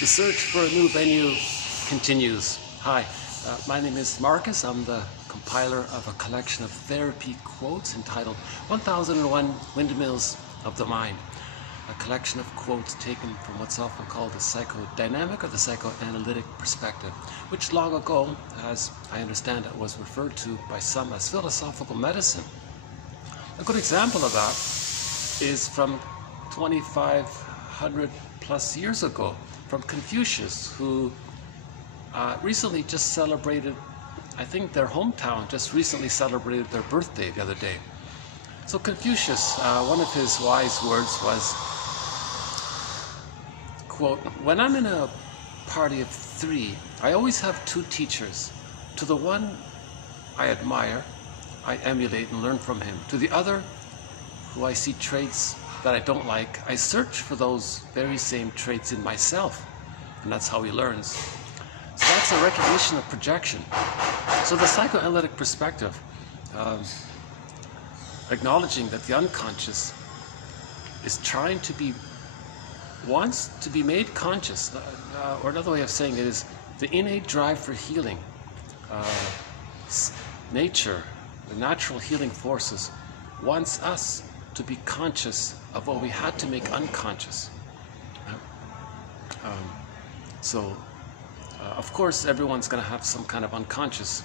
The search for a new venue continues. Hi, my name is Marcus. I'm the compiler of a collection of therapy quotes entitled 1001 Windmills of the Mind. A collection of quotes taken from what's often called the psychodynamic or the psychoanalytic perspective, which long ago, as I understand it, was referred to by some as philosophical medicine. A good example of that is from 2,500 plus years ago, from Confucius, who recently just celebrated, I think their hometown just recently celebrated their birthday the other day. So Confucius, one of his wise words was, quote, "When I'm in a party of 3, I always have 2 teachers. To the one I admire, I emulate and learn from him. To the other, who I see traits that I don't like, I search for those very same traits in myself." And that's how he learns. So that's a recognition of projection. So the psychoanalytic perspective, acknowledging that the unconscious is trying to be, wants to be made conscious, or another way of saying it is the innate drive for healing. Nature, the natural healing forces, wants us to be conscious of what we had to make unconscious. Of course, everyone's going to have some kind of unconscious,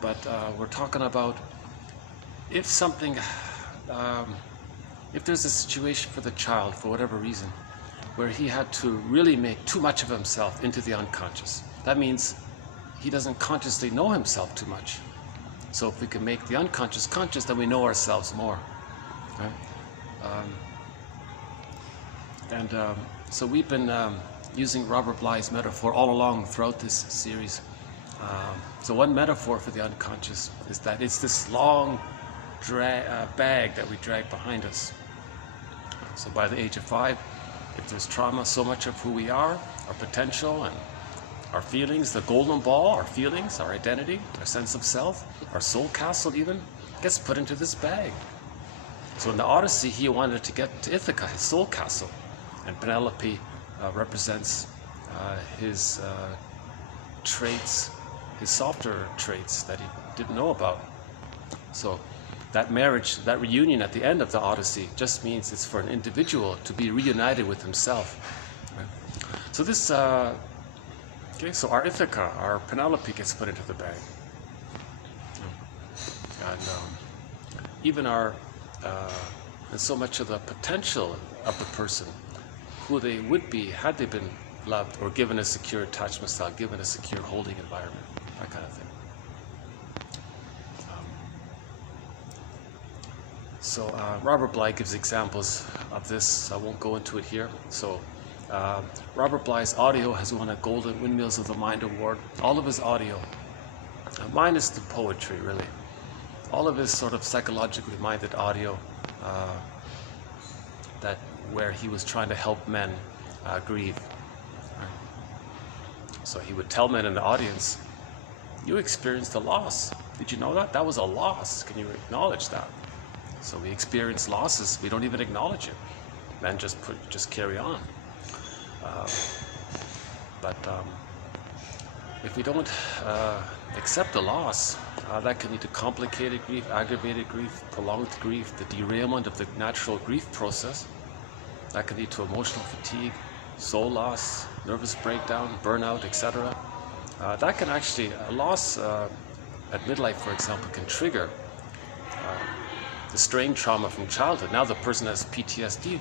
but we're talking about if something, if there's a situation for the child, for whatever reason, where he had to really make too much of himself into the unconscious. That means he doesn't consciously know himself too much. So if we can make the unconscious conscious, then we know ourselves more. Right? So we've been using Robert Bly's metaphor all along throughout this series. So one metaphor for the unconscious is that it's this long bag that we drag behind us. So by the age of 5, if there's trauma, so much of who we are, our potential and our feelings, the golden ball, our feelings, our identity, our sense of self, our soul castle even, gets put into this bag. So in the Odyssey, he wanted to get to Ithaca, his soul castle, and Penelope represents his traits, his softer traits that he didn't know about. So that marriage, that reunion at the end of the Odyssey just means it's for an individual to be reunited with himself. Right? So this, so our Ithaca, our Penelope gets put into the bag. And even our, and so much of the potential of the person, who they would be had they been loved or given a secure attachment style, given a secure holding environment, that kind of thing. Robert Bly gives examples of this. I won't go into it here. So Robert Bly's audio has won a Golden Windmills of the Mind award. All of his audio, minus the poetry really, all of his sort of psychologically minded audio, that where he was trying to help men grieve. Right? So he would tell men in the audience, "You experienced a loss. Did you know that? That was a loss. Can you acknowledge that?" So we experience losses, we don't even acknowledge it. Men just carry on. If we don't accept a loss, that can lead to complicated grief, aggravated grief, prolonged grief, the derailment of the natural grief process. That can lead to emotional fatigue, soul loss, nervous breakdown, burnout, etc. That can actually, a loss at midlife, for example, can trigger the strain trauma from childhood. Now the person has PTSD.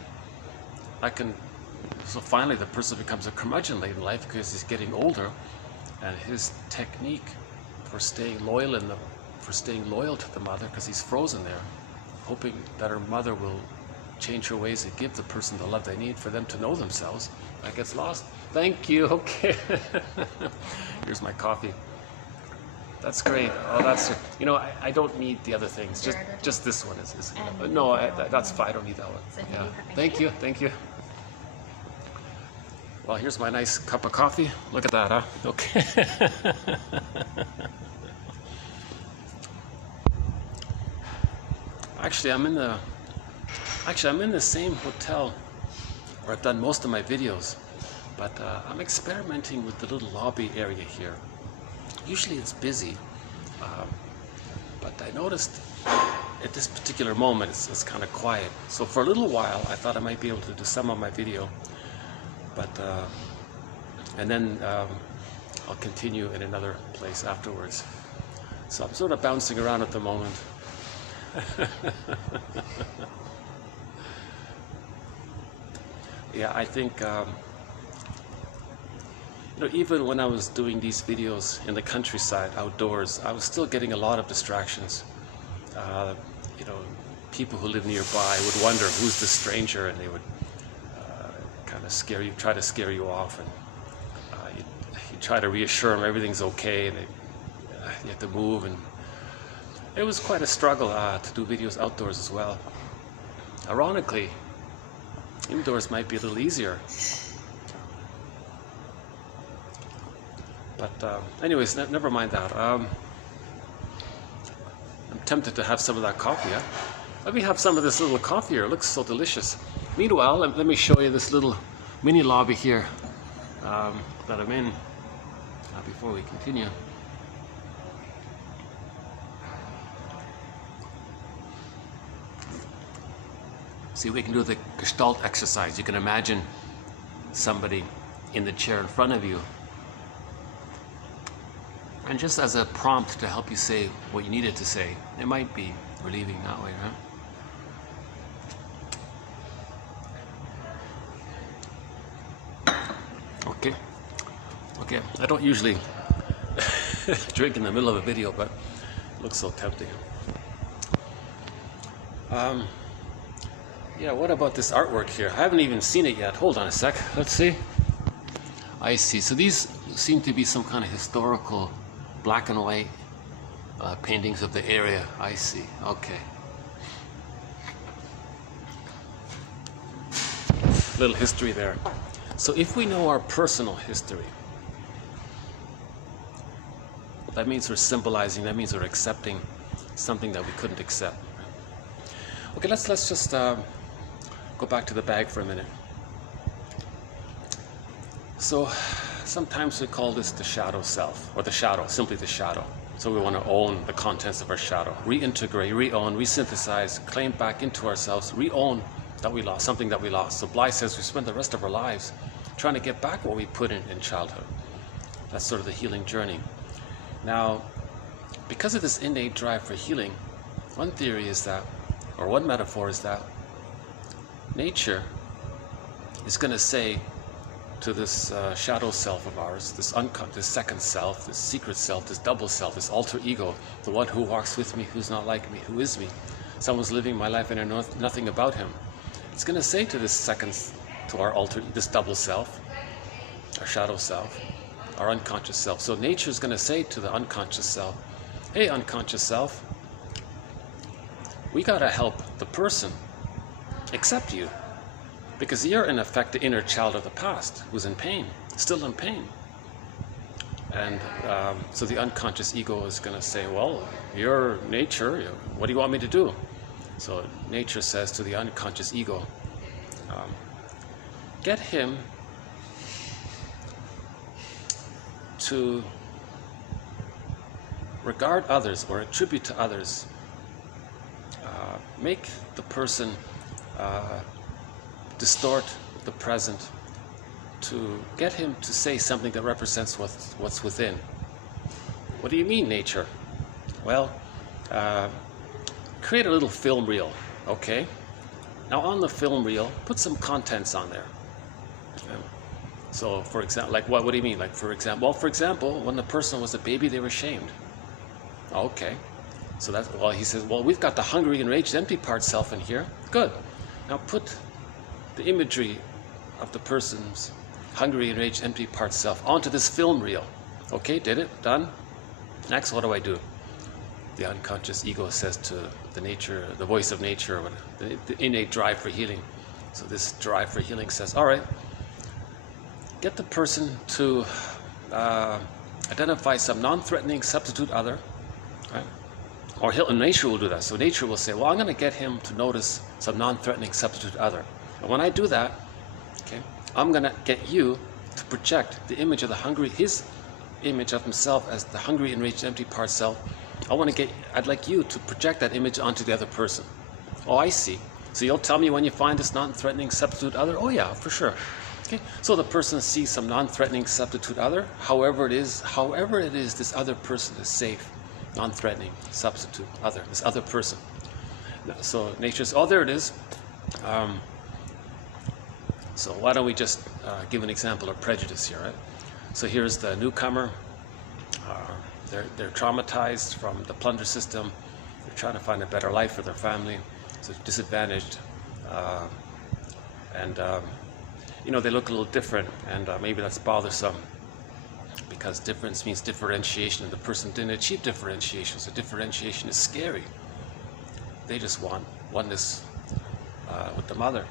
So finally the person becomes a curmudgeon late in life because he's getting older, and his technique for staying loyal to the mother, because he's frozen there, hoping that her mother will change her ways and give the person the love they need for them to know themselves, that gets lost. Thank you. Okay. Here's my coffee. That's great. Oh, that's, you know, I don't need the other things. Just this one is no, that's fine. I don't need that one. Yeah. Thank you. Thank you. Well, here's my nice cup of coffee. Look at that, huh? Okay. Actually, I'm in the same hotel where I've done most of my videos. But I'm experimenting with the little lobby area here. Usually it's busy, but I noticed at this particular moment it's kind of quiet. So for a little while I thought I might be able to do some of my video, but and then I'll continue in another place afterwards. So I'm sort of bouncing around at the moment. Yeah, I think you know, even when I was doing these videos in the countryside, outdoors, I was still getting a lot of distractions. You know, people who live nearby would wonder who's the stranger, and they would kind of scare you, try to scare you off, and you try to reassure them everything's okay, and you have to move, and it was quite a struggle to do videos outdoors as well. Ironically, indoors might be a little easier. But anyways, never mind that. I'm tempted to have some of that coffee. Huh? Let me have some of this little coffee here. It looks so delicious. Meanwhile, let me show you this little mini lobby here that I'm in before we continue. See, we can do the Gestalt exercise. You can imagine somebody in the chair in front of you. And just as a prompt to help you say what you needed to say, it might be relieving that way, right? Okay. I don't usually drink in the middle of a video, but it looks so tempting. Yeah, what about this artwork here? I haven't even seen it yet. Hold on a sec. Let's see. I see. So these seem to be some kind of historical black and white paintings of the area. I see. Okay. Little history there. So if we know our personal history, that means we're symbolizing, that means we're accepting something that we couldn't accept. Okay, let's just go back to the bag for a minute. So sometimes we call this the shadow self, or the shadow, simply the shadow. So we want to own the contents of our shadow, reintegrate, re-own, resynthesize, claim back into ourselves, re-own that we lost, something that we lost. So Bly says we spend the rest of our lives trying to get back what we put in childhood. That's sort of the healing journey. Now, because of this innate drive for healing, one theory is that, or one metaphor is that, nature is going to say to this shadow self of ours, this second self, this secret self, this double self, this alter ego, the one who walks with me, who's not like me, who is me. Someone's living my life and I know nothing about him. It's going to say to this this double self, our shadow self, our unconscious self. So nature is going to say to the unconscious self, hey, unconscious self, we got to help the person accept you. Because you're in effect the inner child of the past who's in pain, still in pain. And so the unconscious ego is going to say, well, you're nature, what do you want me to do? So nature says to the unconscious ego, get him to regard others or attribute to others, make the person distort the present, to get him to say something that represents what's within. What do you mean, nature? Well, create a little film reel, okay? Now on the film reel, put some contents on there. So for example, like what do you mean? Like for example, when the person was a baby, they were shamed. Okay. So that's, well, he says, well, we've got the hungry, enraged, empty part self in here. Good. Now put the imagery of the person's hungry, enraged, empty part self onto this film reel. Okay, did it? Done? Next, what do I do? The unconscious ego says to the nature, the voice of nature, the innate drive for healing. So this drive for healing says, all right, get the person to identify some non-threatening substitute other, right? Or nature will do that. So nature will say, well, I'm going to get him to notice some non-threatening substitute other. And when I do that, okay, I'm going to get you to project the image of the hungry, his image of himself as the hungry, enraged, empty part self. I'd like you to project that image onto the other person. Oh, I see. So you'll tell me when you find this non-threatening substitute other? Oh yeah, for sure. Okay. So the person sees some non-threatening substitute other. However it is, this other person is safe, non-threatening substitute other, this other person. So nature's, oh, there it is. So why don't we just give an example of prejudice here, right? So here's the newcomer. They're traumatized from the plunder system. They're trying to find a better life for their family. So disadvantaged, you know, they look a little different, and maybe that's bothersome because difference means differentiation, and the person didn't achieve differentiation. So differentiation is scary. They just want oneness with the mother.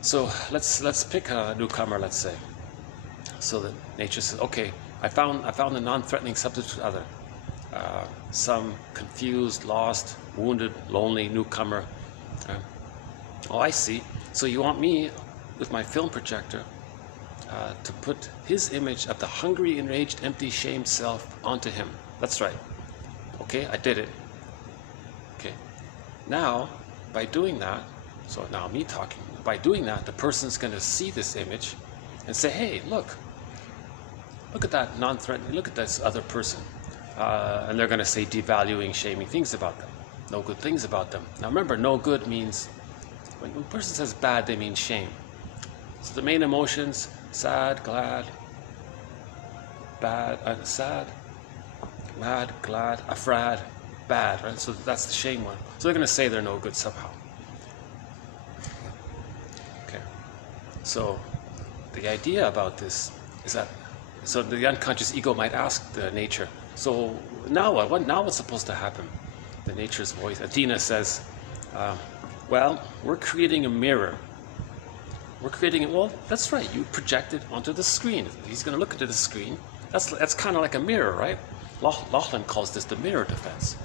So let's pick a newcomer, let's say. So that nature says, okay, I found a non-threatening substitute other. Some confused, lost, wounded, lonely newcomer. Oh, I see. So you want me, with my film projector, to put his image of the hungry, enraged, empty, shamed self onto him. That's right. Okay, I did it. Okay. Now, by doing that, so now me talking, by doing that, the person's going to see this image and say, hey, look at that non-threatening, look at this other person. And they're going to say devaluing, shaming things about them, no good things about them. Now remember, no good means, when a person says bad, they mean shame. So the main emotions, sad, glad, bad, sad, mad, glad, afraid, bad, right? So that's the shame one. So they're going to say they're no good somehow. Okay. So the idea about this is that, so the unconscious ego might ask the nature, so now what? Now what's supposed to happen? The nature's voice. Athena says, well, we're creating a mirror. We're creating it. Well, that's right. You project it onto the screen. He's going to look into the screen. That's kind of like a mirror, right? Laughlin calls this the mirror defense.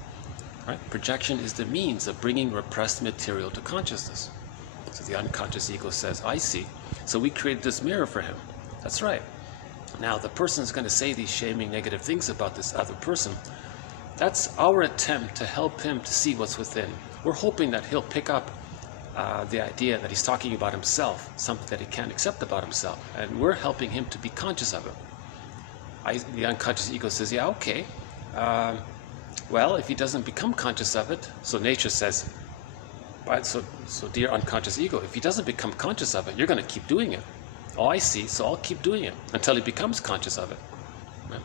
Right? Projection is the means of bringing repressed material to consciousness. So the unconscious ego says, I see. So we created this mirror for him. That's right. Now the person's going to say these shaming, negative things about this other person. That's our attempt to help him to see what's within. We're hoping that he'll pick up the idea that he's talking about himself, something that he can't accept about himself, and we're helping him to be conscious of it. The unconscious ego says, yeah, okay. Well, if he doesn't become conscious of it, so nature says, right, so dear unconscious ego, if he doesn't become conscious of it, you're going to keep doing it. Oh, I see, so I'll keep doing it until he becomes conscious of it. Right?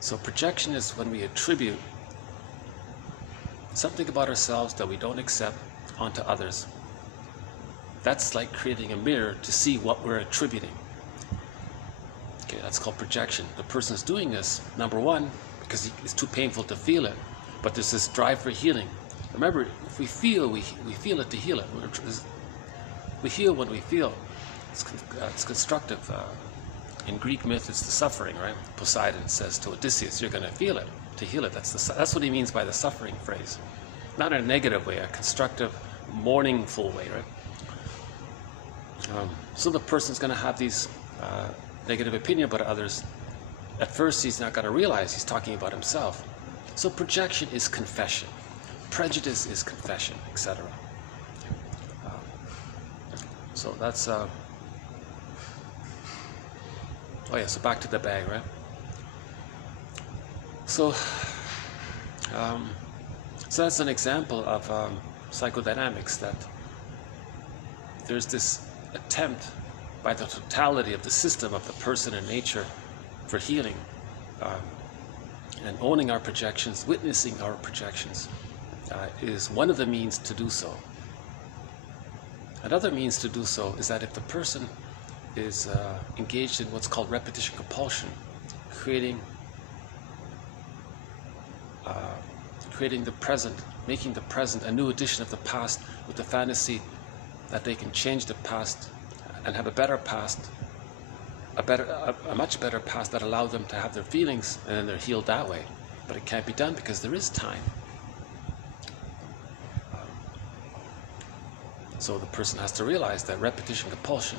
So projection is when we attribute something about ourselves that we don't accept onto others. That's like creating a mirror to see what we're attributing. Okay, that's called projection. The person's doing this, number one, because it's too painful to feel it, but there's this drive for healing. Remember, if we feel, we feel it to heal it. We heal when we feel. It's constructive. In Greek myth, it's the suffering, right? Poseidon says to Odysseus, you're going to feel it to heal it. That's what he means by the suffering phrase. Not in a negative way, a constructive, mourningful way, right? So the person's going to have these negative opinion about others. At first, he's not going to realize he's talking about himself. So projection is confession. Prejudice is confession, etc. So that's, oh yeah, so back to the bag, right? So that's an example of psychodynamics, that there's this attempt by the totality of the system of the person and nature for healing, and owning our projections, witnessing our projections, is one of the means to do so. Another means to do so is that if the person is engaged in what's called repetition compulsion, creating the present, making the present a new edition of the past with the fantasy that they can change the past and have a better past, a much better past that allows them to have their feelings, and then they're healed that way. But it can't be done because there is time. So the person has to realize that repetition compulsion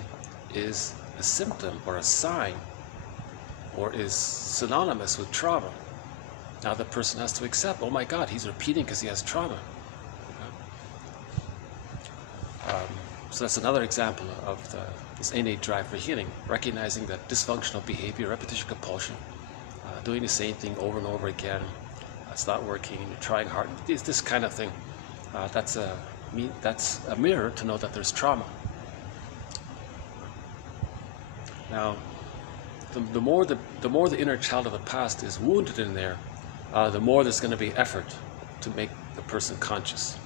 is a symptom or a sign or is synonymous with trauma. Now the person has to accept, oh my God, he's repeating because he has trauma. So that's another example of this innate drive for healing, recognizing that dysfunctional behavior, repetition compulsion, doing the same thing over and over again, it's not working, you're trying hard, this kind of thing, that's a mirror to know that there's trauma. Now, the more the inner child of the past is wounded in there, the more there's going to be effort to make the person conscious.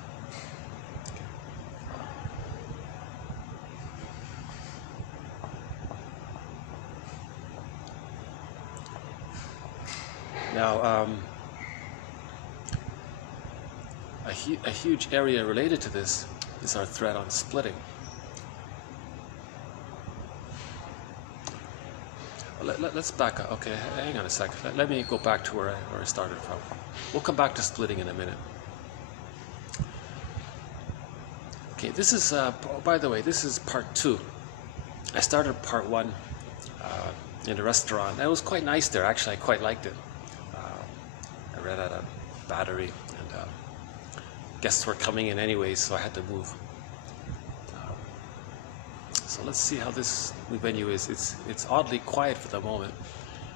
Now, a huge area related to this is our thread on splitting. Let's back up. Okay, hang on a second. Let me go back to where I started from. We'll come back to splitting in a minute. Okay, this is, by the way, this is part 2. I started part 1 in a restaurant. And it was quite nice there, actually. I quite liked it. I ran out of battery, and guests were coming in anyway, so I had to move. So let's see how this venue is. It's oddly quiet for the moment,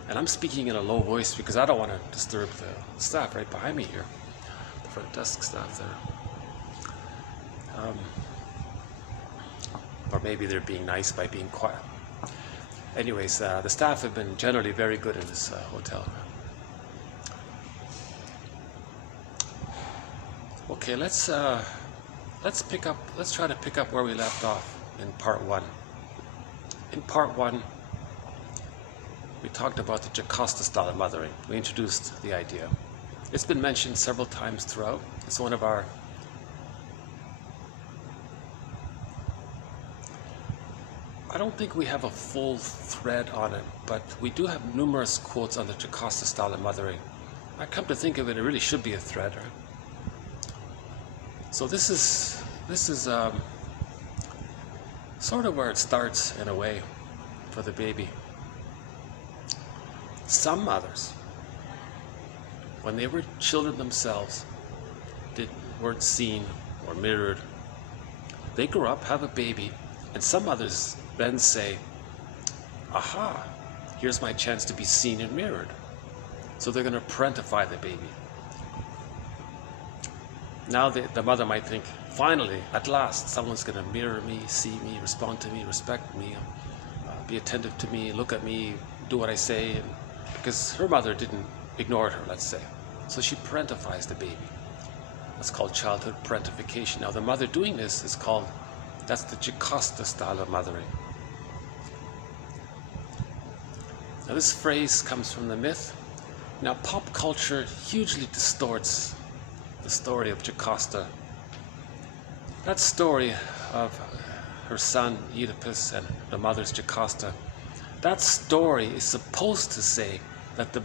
and I'm speaking in a low voice because I don't want to disturb the staff right behind me here, the front desk staff there. Or maybe they're being nice by being quiet. Anyways, the staff have been generally very good in this hotel. Okay, let's try to pick up where we left off in part 1. In part 1, we talked about the Jocasta style of mothering. We introduced the idea. It's been mentioned several times throughout. It's one of our I don't think we have a full thread on it, but we do have numerous quotes on the Jocasta style of mothering. I come to think of it, it really should be a thread, right? So this is sort of where it starts in a way for the baby. Some mothers, when they were children themselves, weren't seen or mirrored. They grow up, have a baby, and some mothers then say, aha, here's my chance to be seen and mirrored. So they're going to parentify the baby. Now the mother might think, finally, at last, someone's going to mirror me, see me, respond to me, respect me, be attentive to me, look at me, do what I say, because her mother didn't ignore her, let's say. So she parentifies the baby. That's called childhood parentification. Now the mother doing this is called, that's the Jocasta style of mothering. Now this phrase comes from the myth. Now pop culture hugely distorts the story of Jocasta. That story of her son Oedipus and the mother's Jocasta, that story is supposed to say that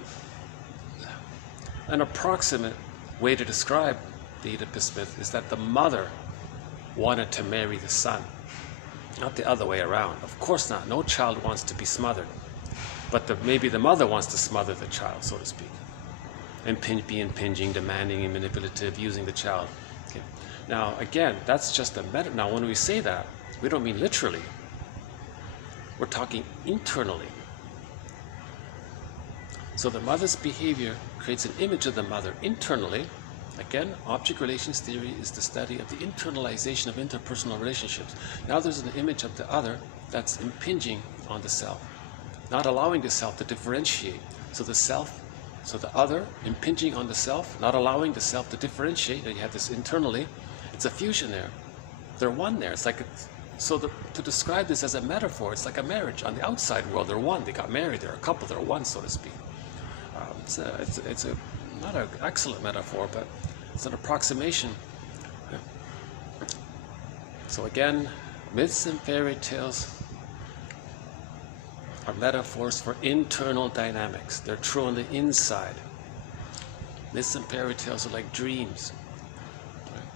an approximate way to describe the Oedipus myth is that the mother wanted to marry the son, not the other way around. Of course not. No child wants to be smothered, but maybe the mother wants to smother the child, so to speak, and be impinging, demanding, and manipulative, using the child. Okay. Now again, that's just a meta. Now when we say that, we don't mean literally. We're talking internally. So the mother's behavior creates an image of the mother internally. Again, object relations theory is the study of the internalization of interpersonal relationships. Now there's an image of the other that's impinging on the self, not allowing the self to differentiate. So the other impinging on the self, not allowing the self to differentiate, and you have this internally, it's a fusion there. They're one there. It's like, to describe this as a metaphor, it's like a marriage. On the outside world, they're one. They got married. They're a couple. They're one, so to speak. It's not an excellent metaphor, but it's an approximation. So again, myths and fairy tales are metaphors for internal dynamics. They're true on the inside. Myths and fairy tales are like dreams.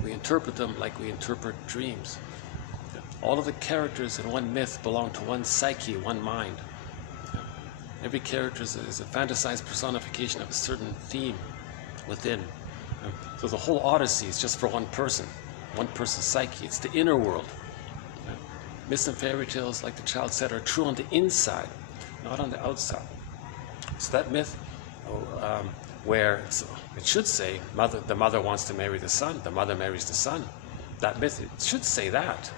We interpret them like we interpret dreams. All of the characters in one myth belong to one psyche, one mind. Every character is a fantasized personification of a certain theme within. So the whole Odyssey is just for one person's psyche. It's the inner world. Myths and fairy tales, like the child said, are true on the inside, not on the outside. So that myth, where it should say the mother wants to marry the son, the mother marries the son. That myth, it should say that.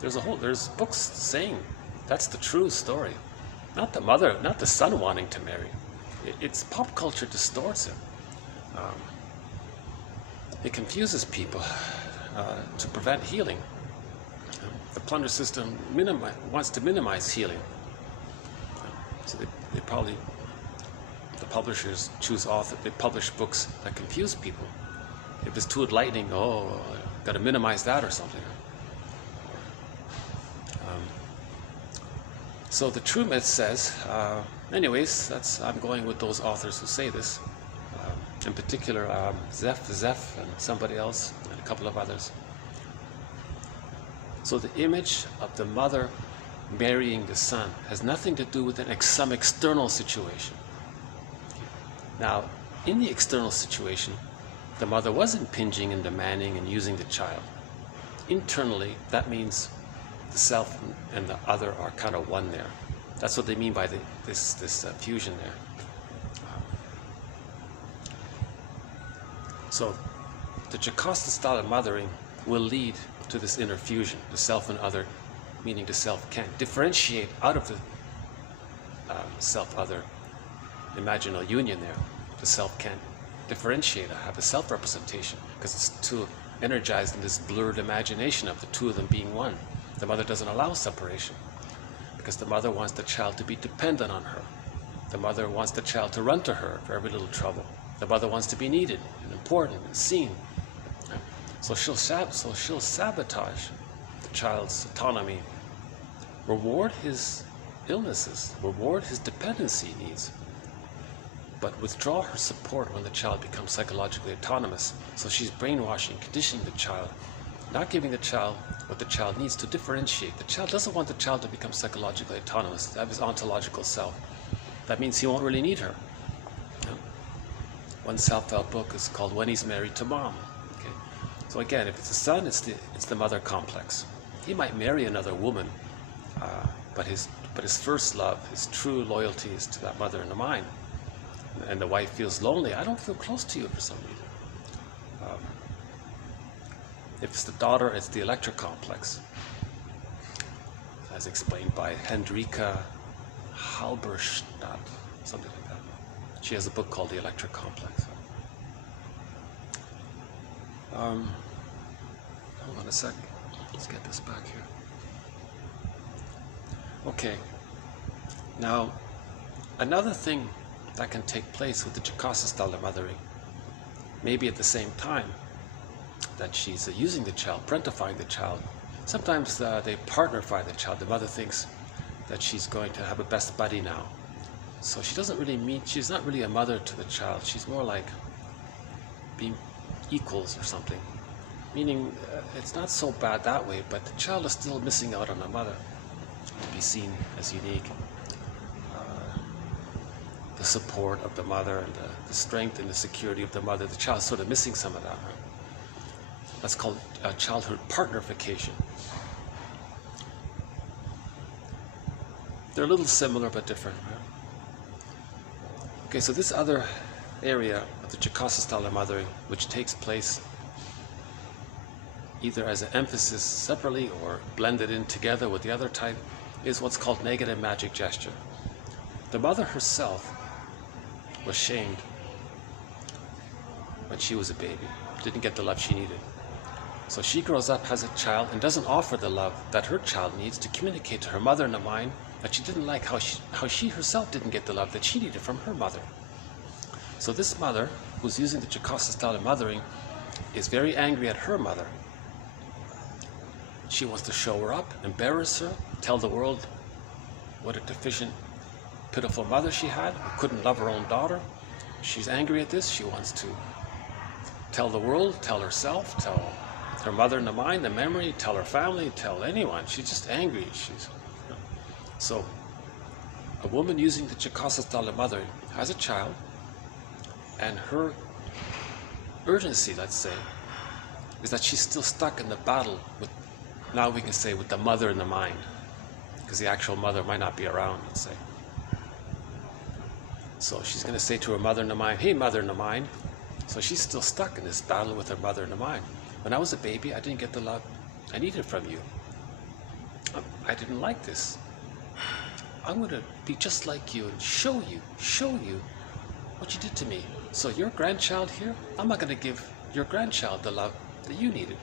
There's books saying that's the true story. Not the mother, not the son wanting to marry. It's pop culture distorts it. It confuses people to prevent healing. The plunder system wants to minimize healing. So they probably, the publishers they publish books that confuse people. If it's too enlightening, got to minimize that or something. So the true myth says, anyways, I'm going with those authors who say this. In particular, Zeph, and somebody else, and a couple of others. So the image of the mother marrying the son has nothing to do with some external situation. Now, in the external situation, the mother was impinging and demanding and using the child. Internally, that means the self and the other are kind of one there. That's what they mean by this fusion there. So the Jocasta style of mothering will lead to this inner fusion, the self and other, meaning the self can't differentiate out of the self-other imaginal union there. The self can't differentiate, have a self-representation, because it's too energized in this blurred imagination of the two of them being one. The mother doesn't allow separation, because the mother wants the child to be dependent on her. The mother wants the child to run to her for every little trouble. The mother wants to be needed and important and seen. So she'll sabotage the child's autonomy, reward his illnesses, reward his dependency needs, but withdraw her support when the child becomes psychologically autonomous. So she's brainwashing, conditioning the child, not giving the child what the child needs to differentiate. The child doesn't want the child to become psychologically autonomous, to have his ontological self. That means he won't really need her. One self-help book is called When He's Married to Mom. Okay? So again, if it's a son, it's the mother complex. He might marry another woman, but his first love, his true loyalty is to that mother in the mind. And the wife feels lonely. I don't feel close to you for some reason. If it's the daughter, it's the Electra complex, as explained by Hendrika Halberstadt, something like that. She has a book called The Electra Complex. Hold on a sec. Let's get this back here. Okay. Now, another thing that can take place with the Jocasta style of mothering, maybe at the same time that she's using the child, parentifying the child. Sometimes they partnerify the child. The mother thinks that she's going to have a best buddy now. So she's not really a mother to the child. She's more like being equals or something. Meaning it's not so bad that way, but the child is still missing out on a mother to be seen as unique. The support of the mother and the strength and the security of the mother, the child's sort of missing some of that. Right? That's called childhood partnerification. They're a little similar but different. Right? Okay, so this other area of the Jocasta style of mothering, which takes place either as an emphasis separately or blended in together with the other type, is what's called negative magic gesture. The mother herself was shamed when she was a baby, didn't get the love she needed. So she grows up as a child and doesn't offer the love that her child needs to communicate to her mother in the mind that she didn't like how she herself didn't get the love that she needed from her mother. So this mother, who's using the Jocasta style of mothering, is very angry at her mother. She wants to show her up, embarrass her, tell the world what a deficient, pitiful mother she had, who couldn't love her own daughter. She's angry at this. She wants to tell the world, tell herself, tell her mother in the mind, the memory, tell her family, tell anyone. She's just angry. So a woman using the Jocasta style of mother has a child, and her urgency, let's say, is that she's still stuck in the battle with, now we can say, with the mother in the mind, because the actual mother might not be around, let's say. So she's going to say to her mother in the mind, hey, mother in the mind. So she's still stuck in this battle with her mother in the mind. When I was a baby, I didn't get the love I needed from you. I didn't like this. I'm going to be just like you and show you what you did to me. So your grandchild here, I'm not going to give your grandchild the love that you needed.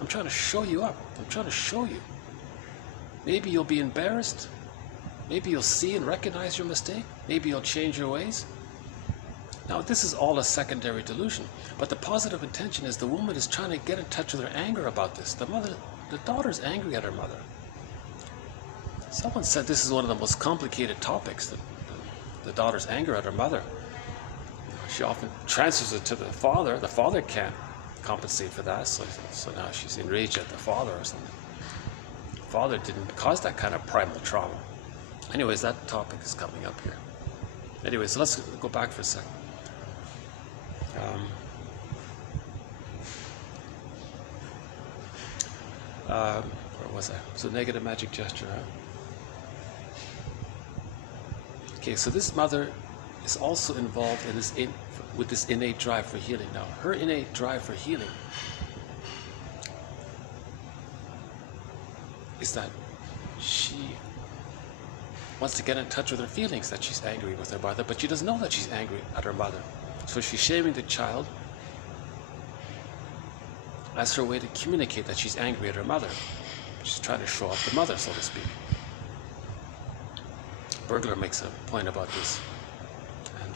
I'm trying to show you up. I'm trying to show you. Maybe you'll be embarrassed. Maybe you'll see and recognize your mistake. Maybe you'll change your ways. Now, this is all a secondary delusion, but the positive intention is the woman is trying to get in touch with her anger about this. The daughter's angry at her mother. Someone said this is one of the most complicated topics, the daughter's anger at her mother. She often transfers it to the father. The father can't compensate for that, so now she's enraged at the father or something. The father didn't cause that kind of primal trauma. Anyways, that topic is coming up here. Anyways, so let's go back for a second. Where was I? So negative magic gesture, huh? Okay, so this mother is also involved in this with this innate drive for healing. Now, her innate drive for healing is that she wants to get in touch with her feelings that she's angry with her mother, but she doesn't know that she's angry at her mother. So she's shaming the child as her way to communicate that she's angry at her mother. She's trying to show off the mother, so to speak. Burglar makes a point about this. And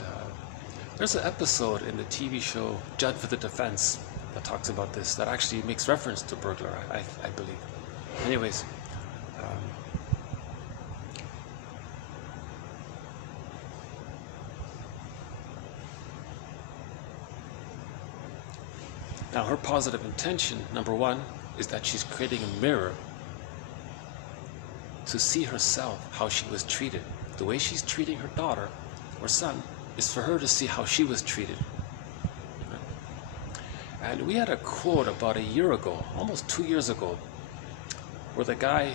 there's an episode in the TV show Judd for the Defense that talks about this, that actually makes reference to Burglar, I believe. Anyways, now her positive intention, number one, is that she's creating a mirror to see herself, how she was treated. The way she's treating her daughter or son is for her to see how she was treated. And we had a quote about a year ago, almost 2 years ago, where the guy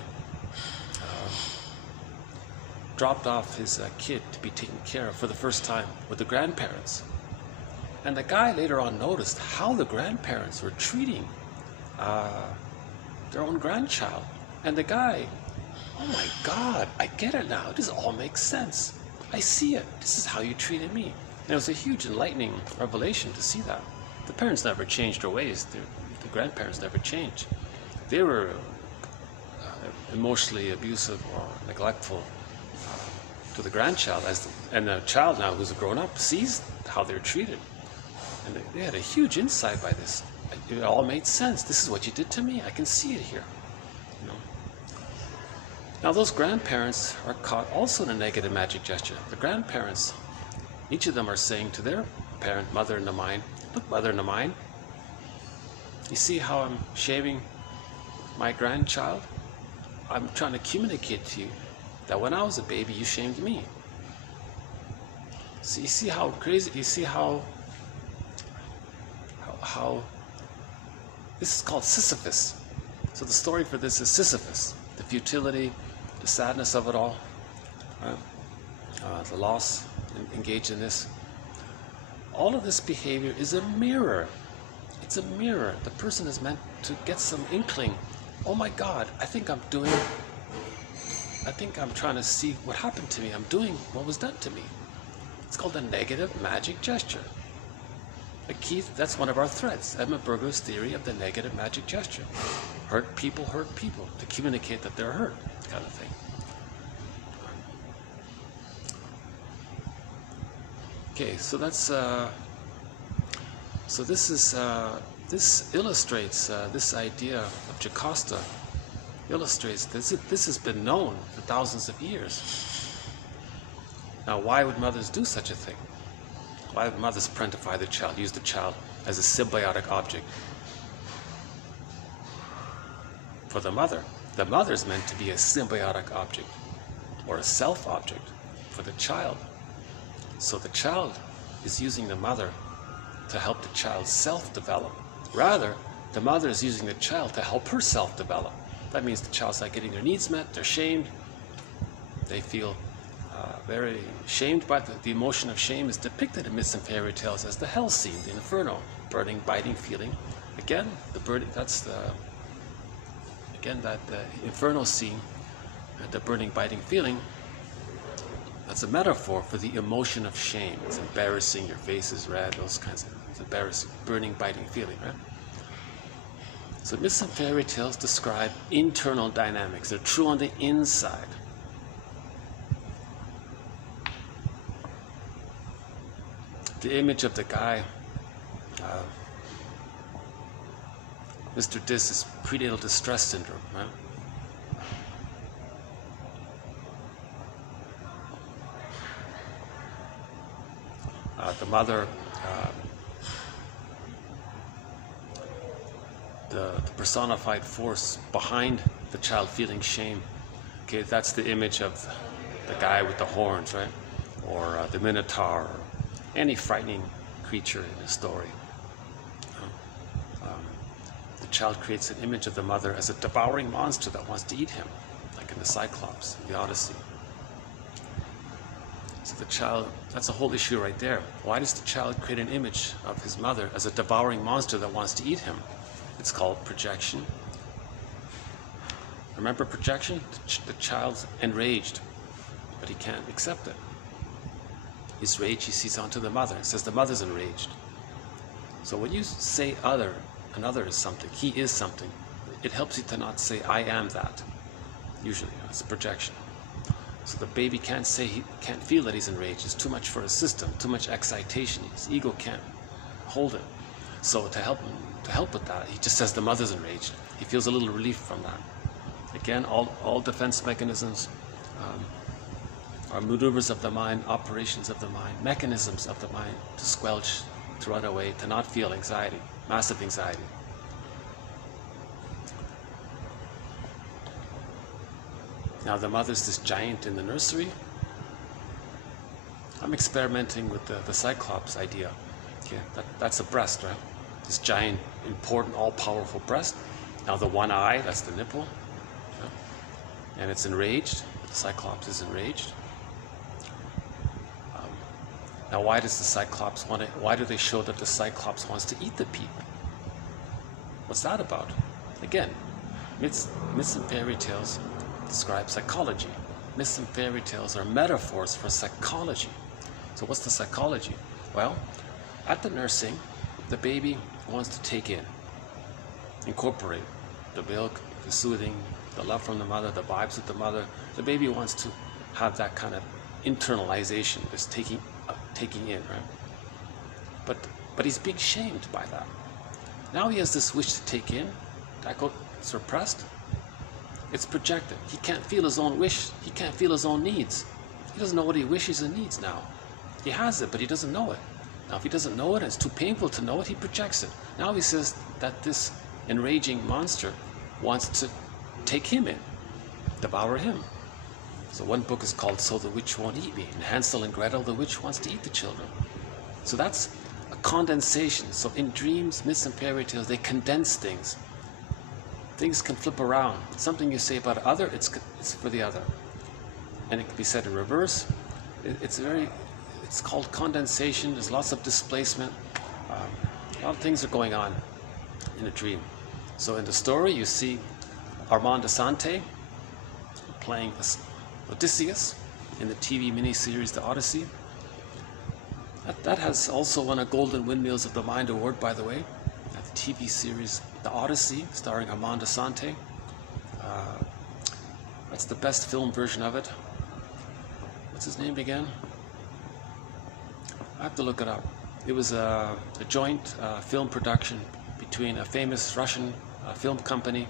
dropped off his kid to be taken care of for the first time with the grandparents. And the guy later on noticed how the grandparents were treating their own grandchild. And the guy, oh my God, I get it now. This all makes sense. I see it. This is how you treated me. And it was a huge enlightening revelation to see that. The parents never changed their ways. The grandparents never changed. They were emotionally abusive or neglectful to the grandchild. And the child now, who's a grown-up, sees how they're treated. And they had a huge insight by this. It all made sense. This is what you did to me. I can see it here. You know? Now those grandparents are caught also in a negative magic gesture. The grandparents, each of them are saying to their parent, mother in the mind, look, mother in the mind, you see how I'm shaming my grandchild? I'm trying to communicate to you that when I was a baby, you shamed me. So you see how crazy, you see how this is called Sisyphus. So the story for this is Sisyphus, the futility, the sadness of it all, the loss engaged in this. All of this behavior is a mirror. It's a mirror. The person is meant to get some inkling. Oh my God, I think I'm trying to see what happened to me. I'm doing what was done to me. It's called a negative magic gesture. That's one of our threads. Edmund Burger's theory of the negative magic gesture. Hurt people to communicate that they're hurt, kind of thing. Okay, so that's this illustrates this idea of Jocasta. Illustrates this has been known for thousands of years. Now, why would mothers do such a thing? Why would mothers prentify the child, use the child as a symbiotic object? for the mother. The mother is meant to be a symbiotic object or a self-object for the child. So the child is using the mother to help the child self-develop. Rather, the mother is using the child to help herself develop. That means the child's not getting their needs met, they're shamed, they feel very shamed by the emotion of shame is depicted in myths and fairy tales as the hell scene, the inferno, burning, biting feeling. Again, the burning, that's the, again, that the inferno scene, the burning, biting feeling, that's a metaphor for the emotion of shame. It's embarrassing, your face is red, those kinds of, it's embarrassing, burning, biting feeling, right? So myths and fairy tales describe internal dynamics. They're true on the inside. The image of the guy, Mr. Dis is prenatal distress syndrome, right? The mother, the personified force behind the child feeling shame. Okay, that's the image of the guy with the horns, right? Or the Minotaur, or any frightening creature in a story. The child creates an image of the mother as a devouring monster that wants to eat him, like in the Cyclops, the Odyssey. So the child, that's a whole issue right there. Why does the child create an image of his mother as a devouring monster that wants to eat him? It's called projection. Remember projection? The child's enraged, but he can't accept it. His rage he sees onto the mother. It says the mother's enraged. So when you say other, another is something, he is something, it helps you to not say I am that. Usually, it's a projection. So the baby can't say, he can't feel that he's enraged. It's too much for his system, too much excitation. His ego can't hold it. So to help with that, he just says the mother's enraged. He feels a little relief from that. Again, all defense mechanisms are maneuvers of the mind, operations of the mind, mechanisms of the mind to squelch, to run away, to not feel anxiety, massive anxiety. Now the mother's this giant in the nursery. I'm experimenting with the Cyclops idea. Okay, that's a breast, right? This giant, important, all-powerful breast. Now the one eye, that's the nipple. Yeah. And it's enraged. The Cyclops is enraged. Now why does the Cyclops want to, why do they show that the Cyclops wants to eat the peep? What's that about? Again, myths and fairy tales describe psychology. Myths and fairy tales are metaphors for psychology. So what's the psychology? Well, at the nursing, the baby wants to take in, incorporate the milk, the soothing, the love from the mother, the vibes of the mother. The baby wants to have that kind of internalization, this taking in, right? But he's being shamed by that. Now he has this wish to take in, that got suppressed. It's projected. He can't feel his own wish. He can't feel his own needs. He doesn't know what he wishes and needs now. He has it, but he doesn't know it. Now if he doesn't know it, and it's too painful to know it, he projects it. Now he says that this enraging monster wants to take him in, devour him. So one book is called So the Witch Won't Eat Me. In Hansel and Gretel, the witch wants to eat the children. So that's a condensation. So in dreams, myths and fairy tales, they condense things. Things can flip around. Something you say about other, it's for the other. And it can be said in reverse. It's called condensation. There's lots of displacement. A lot of things are going on in a dream. So in the story, you see Armand Assante playing Odysseus in the TV miniseries The Odyssey. That has also won a Golden Windmills of the Mind Award, by the way. The TV series The Odyssey, starring Armand Assante. That's the best film version of it. What's his name again? I have to look it up. It was a joint film production between a famous Russian film company.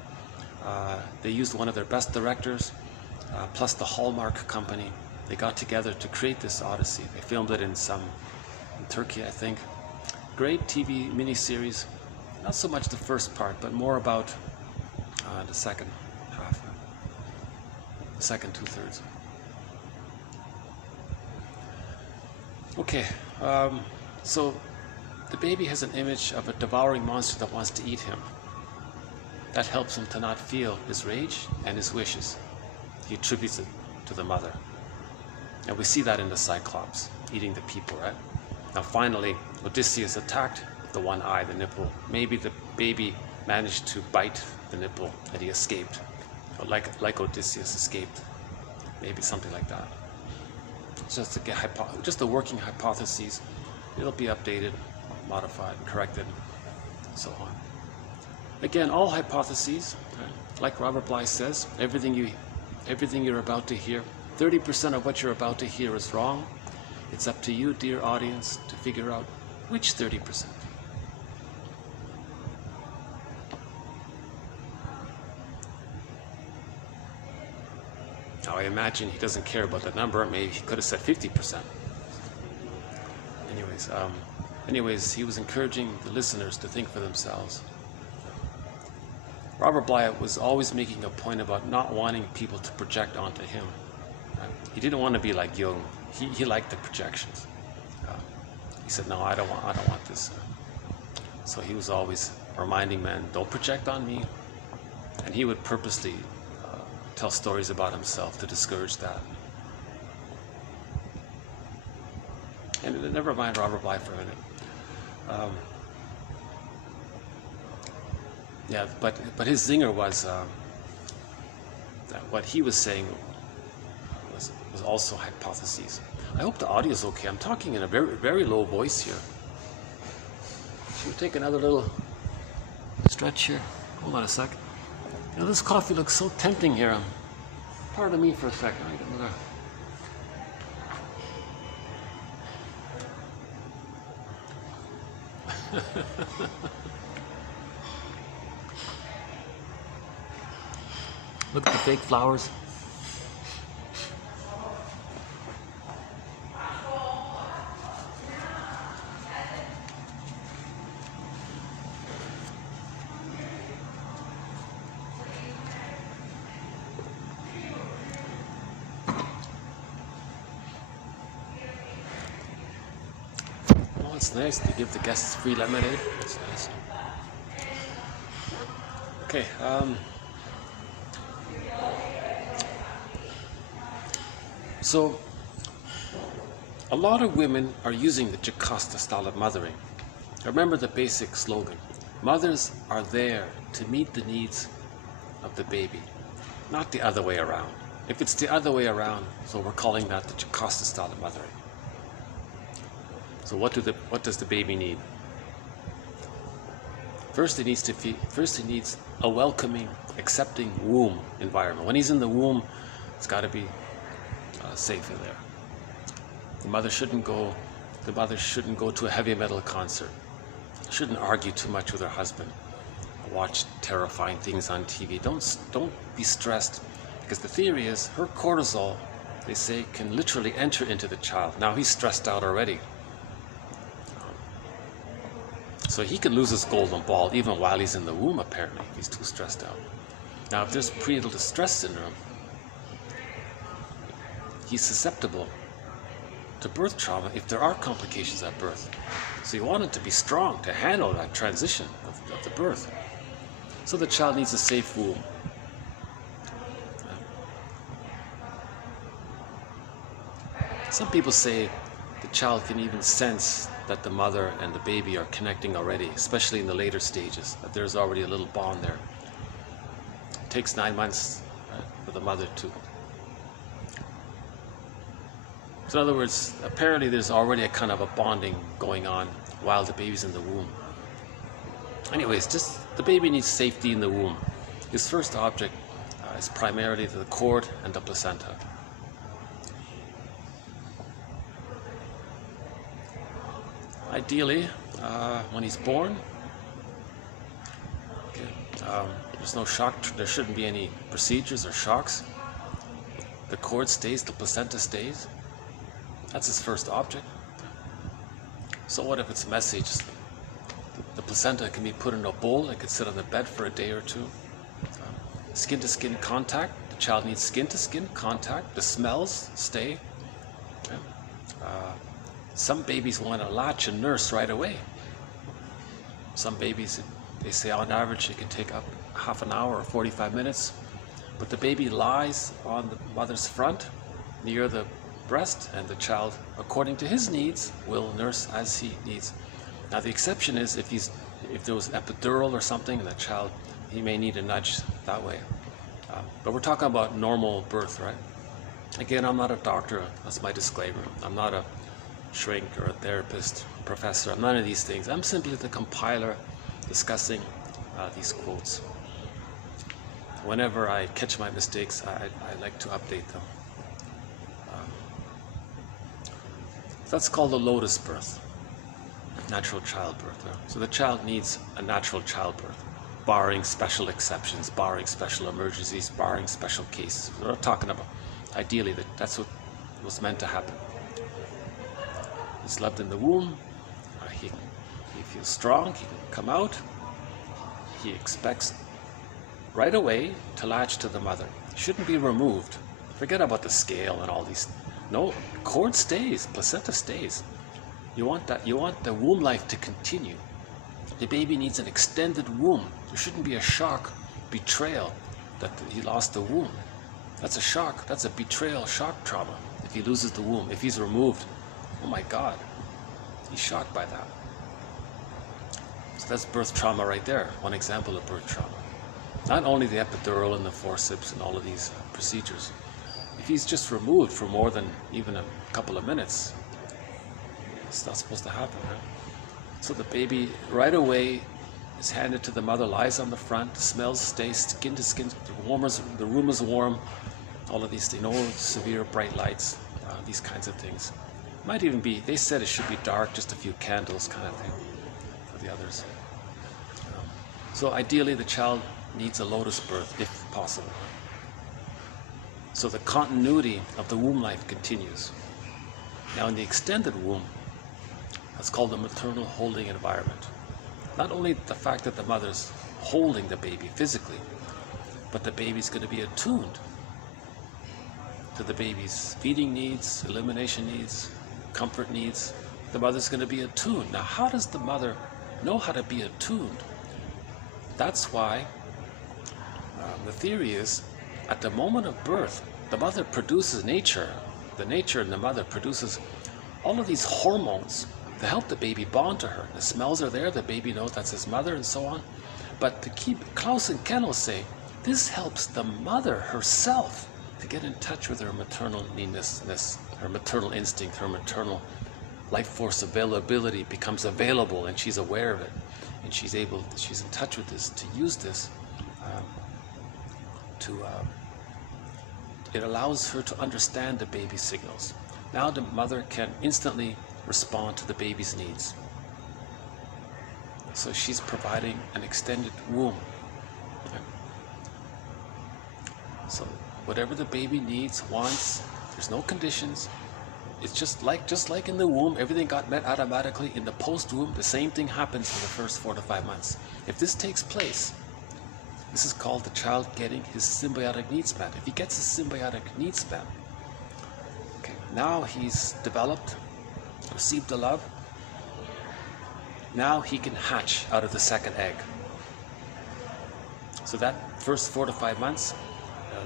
They used one of their best directors, plus the Hallmark company. They got together to create this Odyssey. They filmed it in Turkey, I think. Great TV miniseries. Not so much the first part, but more about the second half, the second 2/3. Okay, so the baby has an image of a devouring monster that wants to eat him. That helps him to not feel his rage and his wishes. He attributes it to the mother. And we see that in the Cyclops, eating the people, right? Now finally, Odysseus attacked the one eye, the nipple. Maybe the baby managed to bite the nipple and he escaped. Or like Odysseus escaped. Maybe something like that. Just to get just the working hypotheses. It'll be updated, modified, corrected, and so on. Again, all hypotheses, right? Like Robert Bly says, everything you're about to hear, 30% of what you're about to hear is wrong. It's up to you, dear audience, to figure out which 30%. Now I imagine he doesn't care about the number. Maybe he could have said 50%. Anyways, he was encouraging the listeners to think for themselves. Robert Bly was always making a point about not wanting people to project onto him. He didn't want to be like Jung. He liked the projections. He said, "No, I don't want this." So he was always reminding men, "Don't project on me." And he would purposely tell stories about himself to discourage that. And never mind Robert Bly for a minute. Yeah, but his zinger was that what he was saying was also hypotheses. I hope the audio is okay. I'm talking in a very, very low voice here. Should we take another little stretch here? Hold on a second. You know, this coffee looks so tempting here. Pardon me for a second. I get another. Look at the fake flowers. Oh, it's nice. They give the guests free lemonade. That's nice. Okay. So, a lot of women are using the Jocasta style of mothering. Remember the basic slogan. Mothers are there to meet the needs of the baby, not the other way around. If it's the other way around, so we're calling that the Jocasta style of mothering. So what does the baby need? First, he needs a welcoming, accepting womb environment. When he's in the womb, it's got to be safe in there. The mother shouldn't go to a heavy metal concert. Shouldn't argue too much with her husband. Watch terrifying things on TV. Don't be stressed, because the theory is her cortisol, they say, can literally enter into the child. Now he's stressed out already. So he can lose his golden ball even while he's in the womb, apparently. He's too stressed out. Now, if there's prenatal distress syndrome, he's susceptible to birth trauma if there are complications at birth. So you want him to be strong to handle that transition of the birth. So the child needs a safe womb. Some people say the child can even sense that the mother and the baby are connecting already, especially in the later stages, that there's already a little bond there. It takes 9 months for the mother to. So in other words, apparently there's already a kind of a bonding going on while the baby's in the womb. Anyways, just the baby needs safety in the womb. His first object is primarily the cord and the placenta. Ideally, when he's born, there's no shock. There shouldn't be any procedures or shocks. The cord stays, the placenta stays. That's his first object. So what if it's messy? The placenta can be put in a bowl. It could sit on the bed for a day or two. skin-to-skin contact. The child needs skin-to-skin contact. The smells stay. Okay. Some babies want to latch and nurse right away. Some babies, they say on average it can take up half an hour or 45 minutes. But the baby lies on the mother's front near the breast, and the child, according to his needs, will nurse as he needs. Now the exception is if there was epidural or something, and the child, he may need a nudge that way. But we're talking about normal birth, right? Again, I'm not a doctor, that's my disclaimer. I'm not a shrink or a therapist, professor, I'm none of these things. I'm simply the compiler discussing these quotes. Whenever I catch my mistakes, I like to update them. That's called a lotus birth, natural childbirth. So the child needs a natural childbirth, barring special exceptions, barring special emergencies, barring special cases. We're not talking about, ideally, that's what was meant to happen. He's loved in the womb, he feels strong, he can come out, he expects right away to latch to the mother. He shouldn't be removed. Forget about the scale and all these. No, cord stays, placenta stays. You want the womb life to continue. The baby needs an extended womb. There shouldn't be a shock, betrayal that he lost the womb. That's a shock, that's a betrayal, shock trauma. If he loses the womb, if he's removed, oh my God, he's shocked by that. So that's birth trauma right there, one example of birth trauma. Not only the epidural and the forceps and all of these procedures. If he's just removed for more than even a couple of minutes, it's not supposed to happen, right? So the baby right away is handed to the mother, lies on the front, smells, stays skin to skin, the room is warm, all of these things, no severe bright lights, these kinds of things. Might even be, they said it should be dark, just a few candles kind of thing for the others. So ideally the child needs a lotus birth if possible. So the continuity of the womb life continues. Now in the extended womb, that's called the maternal holding environment. Not only the fact that the mother's holding the baby physically, but the baby's going to be attuned to the baby's feeding needs, elimination needs, comfort needs. The mother's going to be attuned. Now how does the mother know how to be attuned? That's why the theory is, at the moment of birth, the mother produces nature. The nature in the mother produces all of these hormones to help the baby bond to her. The smells are there, the baby knows that's his mother and so on. But to keep, Klaus and Kennel say, this helps the mother herself to get in touch with her maternal needness, her maternal instinct, her maternal life force availability becomes available, and she's aware of it. And she's in touch with this, to use this. It allows her to understand the baby's signals. Now the mother can instantly respond to the baby's needs. So she's providing an extended womb. Okay. So whatever the baby needs, wants, there's no conditions. It's just like in the womb, everything got met automatically. In the post-womb, the same thing happens in the first 4 to 5 months. If this takes place, this is called the child getting his symbiotic needs met. If he gets his symbiotic needs met, okay, now he's developed, received the love. Now he can hatch out of the second egg. So that first 4 to 5 months,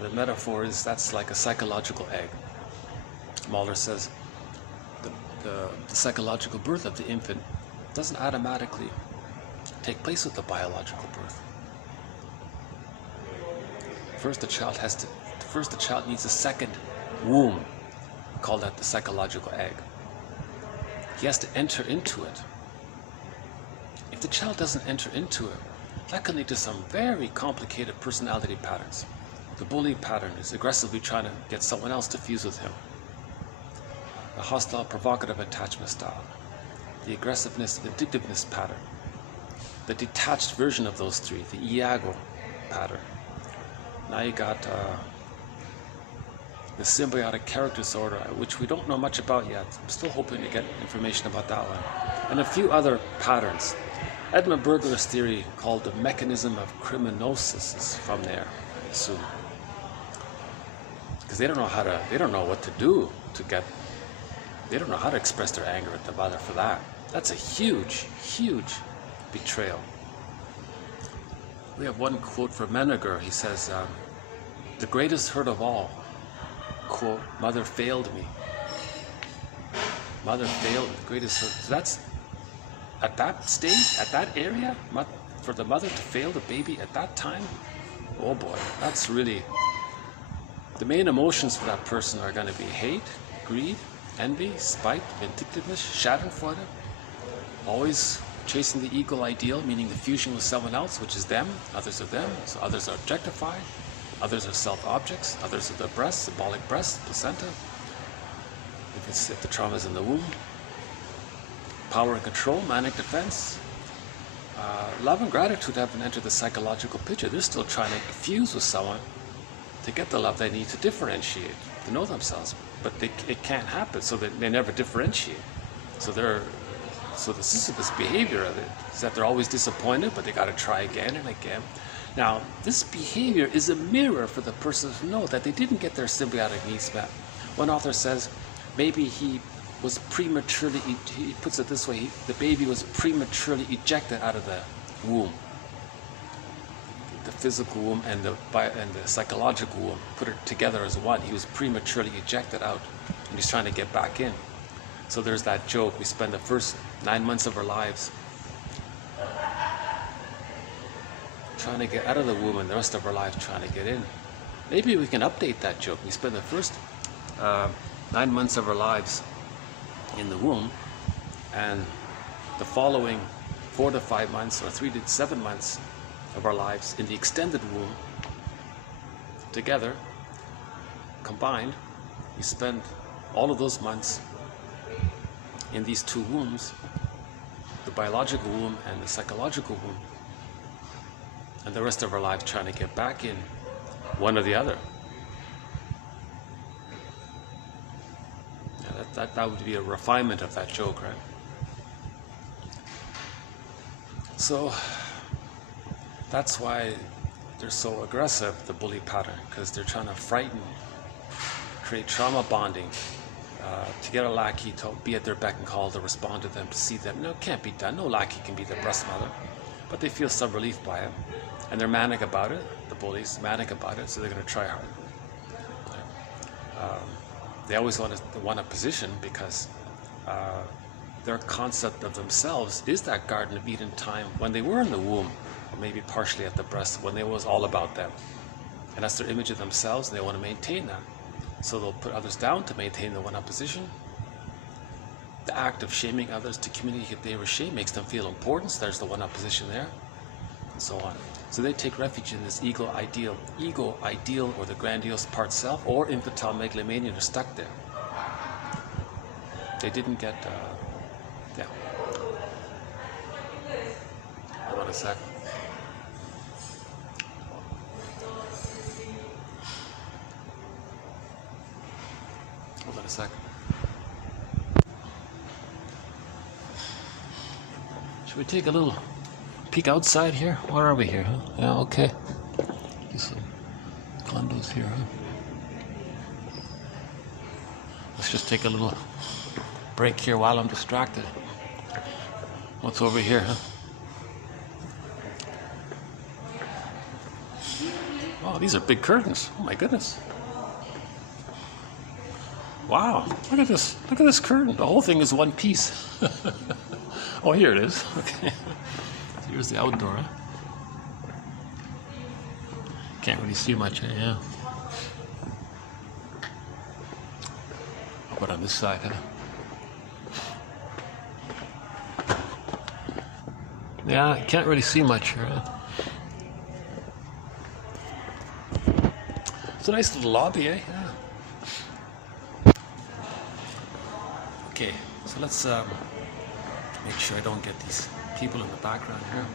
the metaphor is that's like a psychological egg. Mahler says the psychological birth of the infant doesn't automatically take place with the biological birth. First the child needs a second womb. We call that the psychological egg. He has to enter into it. If the child doesn't enter into it, that can lead to some very complicated personality patterns. The bully pattern is aggressively trying to get someone else to fuse with him. The hostile, provocative attachment style. The aggressiveness, addictiveness pattern. The detached version of those three, the iago pattern. Now you got the symbiotic character disorder, which we don't know much about yet. I'm still hoping to get information about that one. And a few other patterns. Edmund Berger's theory, called the mechanism of criminosis, is from there. assume. Because they don't know what to do they don't know how to express their anger at the mother for that. That's a huge, huge betrayal. We have one quote from Menninger. He says, the greatest hurt of all, quote, mother failed me. Mother failed me, the greatest hurt. So that's, at that stage, at that area, for the mother to fail the baby at that time, oh boy, that's really, the main emotions for that person are going to be hate, greed, envy, spite, vindictiveness, schadenfreude, always chasing the ego ideal, meaning the fusion with someone else, which is them, others are them, so others are objectified, others are self-objects, others are the breast, symbolic breast, placenta, if the trauma is in the womb, power and control, manic defense, love and gratitude haven't entered the psychological picture. They're still trying to fuse with someone to get the love they need to differentiate, to know themselves, but it can't happen, so that they never differentiate. So this behavior of it is that they're always disappointed, but they got to try again and again. Now, this behavior is a mirror for the person to know that they didn't get their symbiotic needs met. One author says maybe he was prematurely, he puts it this way, the baby was prematurely ejected out of the womb. The physical womb and the psychological womb, put it together as one. He was prematurely ejected out, and he's trying to get back in. So there's that joke, we spend the first 9 months of our lives trying to get out of the womb and the rest of our lives trying to get in. Maybe we can update that joke. We spend the first 9 months of our lives in the womb, and the following 4 to 5 months or 3 to 7 months of our lives in the extended womb together, combined, we spend all of those months in these two wombs, the biological womb and the psychological womb, and the rest of our lives trying to get back in one or the other. Yeah, that would be a refinement of that joke, right? So that's why they're so aggressive, the bully pattern, because they're trying to frighten, create trauma bonding, to get a lackey to be at their beck and call, to respond to them, to see them. No, it can't be done. No lackey can be their breast mother. But they feel some relief by it. And they're manic about it, the bullies, manic about it, so they're going to try hard. They always want a position because their concept of themselves is that Garden of Eden time when they were in the womb, or maybe partially at the breast, when it was all about them. And that's their image of themselves, and they want to maintain that. So they'll put others down to maintain the one-up position. The act of shaming others to communicate they were shamed makes them feel important, so there's the one-up position there, and so on. So they take refuge in this ego ideal, or the grandiose part self, or infantile megalomania. They're stuck there. They didn't get, yeah. Hold on a sec. Hold on a sec. Should we take a little peek outside here? Where are we here? Huh? Yeah, okay. There's some condos here, huh? Let's just take a little break here while I'm distracted. What's over here, huh? Oh, these are big curtains. Oh my goodness. Wow, look at this. Look at this curtain. The whole thing is one piece. Oh, here it is. Okay. So here's the outdoor. Huh? Can't really see much. Yeah. How about on this side? Huh? Yeah, I can't really see much here. Huh? It's a nice little lobby, eh? Yeah. Okay, so let's make sure I don't get these people in the background here.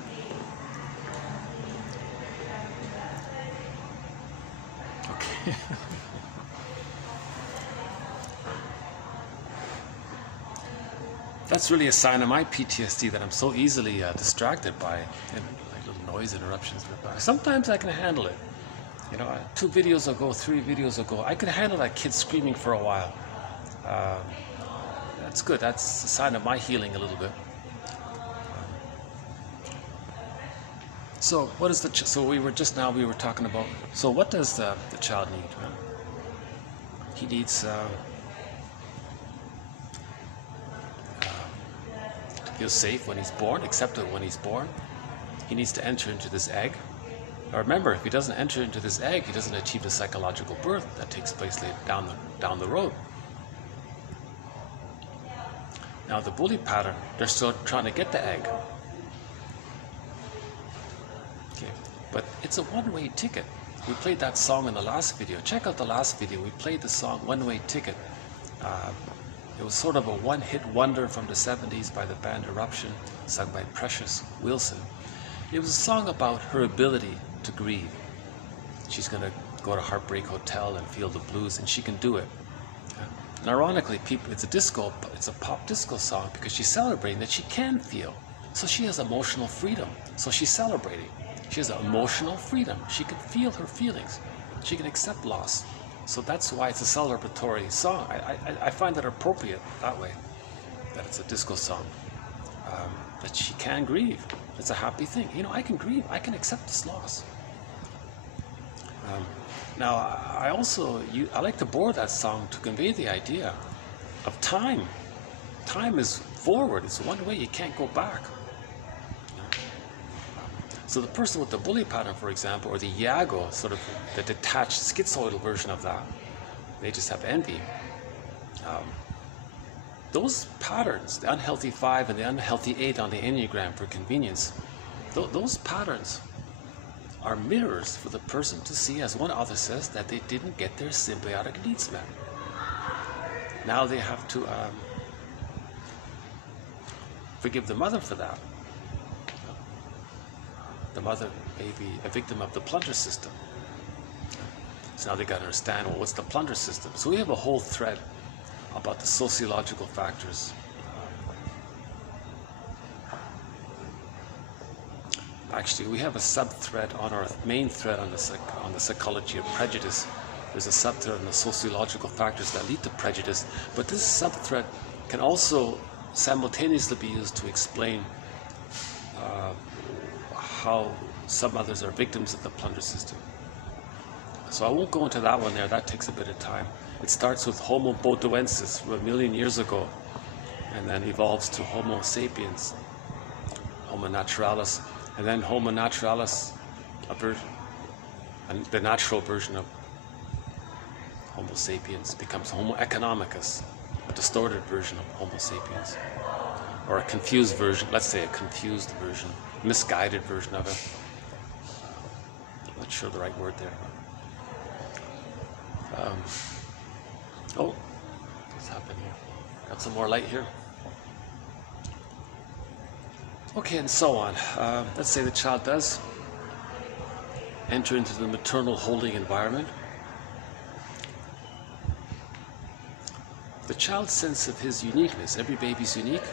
Okay. That's really a sign of my PTSD, that I'm so easily distracted by like little noise interruptions in the back. Sometimes I can handle it. You know, 2 videos ago, 3 videos ago, I could handle that kid screaming for a while. That's good. That's a sign of my healing a little bit. So what is so we were talking about, so what does the child need? Right? He needs to feel safe when he's born, accepted when he's born. He needs to enter into this egg. Now remember, if he doesn't enter into this egg, he doesn't achieve the psychological birth that takes place later down the road. Now the bully pattern, they're still trying to get the egg. Okay, but it's a one-way ticket. We played that song in the last video. Check out the last video. We played the song One-Way Ticket. It was sort of a one-hit wonder from the 70s by the band Eruption, sung by Precious Wilson. It was a song about her ability to grieve. She's going to go to Heartbreak Hotel and feel the blues, and she can do it. And ironically, it's a pop disco song because she's celebrating that she can feel. So she has emotional freedom. So she's celebrating. She has emotional freedom. She can feel her feelings. She can accept loss. So that's why it's a celebratory song. I find it appropriate that way, that it's a disco song. That she can grieve. It's a happy thing. You know, I can grieve. I can accept this loss. Now, I like to borrow that song to convey the idea of time. Time is forward. It's one way. You can't go back. So the person with the bully pattern, for example, or the Iago, sort of the detached schizoidal version of that, they just have envy. Those patterns, the unhealthy 5 and the unhealthy 8 on the Enneagram for convenience, those patterns are mirrors for the person to see, as one author says, that they didn't get their symbiotic needs met. Now they have to forgive the mother for that. The mother may be a victim of the plunder system. So now they got to understand, well, what's the plunder system? So we have a whole thread about the sociological factors. Actually, we have a sub-thread on our main thread on the psychology of prejudice. There's a sub-thread on the sociological factors that lead to prejudice, but this sub-thread can also simultaneously be used to explain how some others are victims of the plunder system. So I won't go into that one there, that takes a bit of time. It starts with Homo botoensis from 1 million years ago, and then evolves to Homo sapiens, Homo naturalis, and then Homo naturalis, and the natural version of Homo sapiens becomes Homo economicus, a distorted version of Homo sapiens, or a confused version, let's say a confused version, misguided version of it. I'm not sure the right word there. What's happened here? Got some more light here. Okay, and so on. Let's say the child does enter into the maternal holding environment. The child's sense of his uniqueness. Every baby's unique.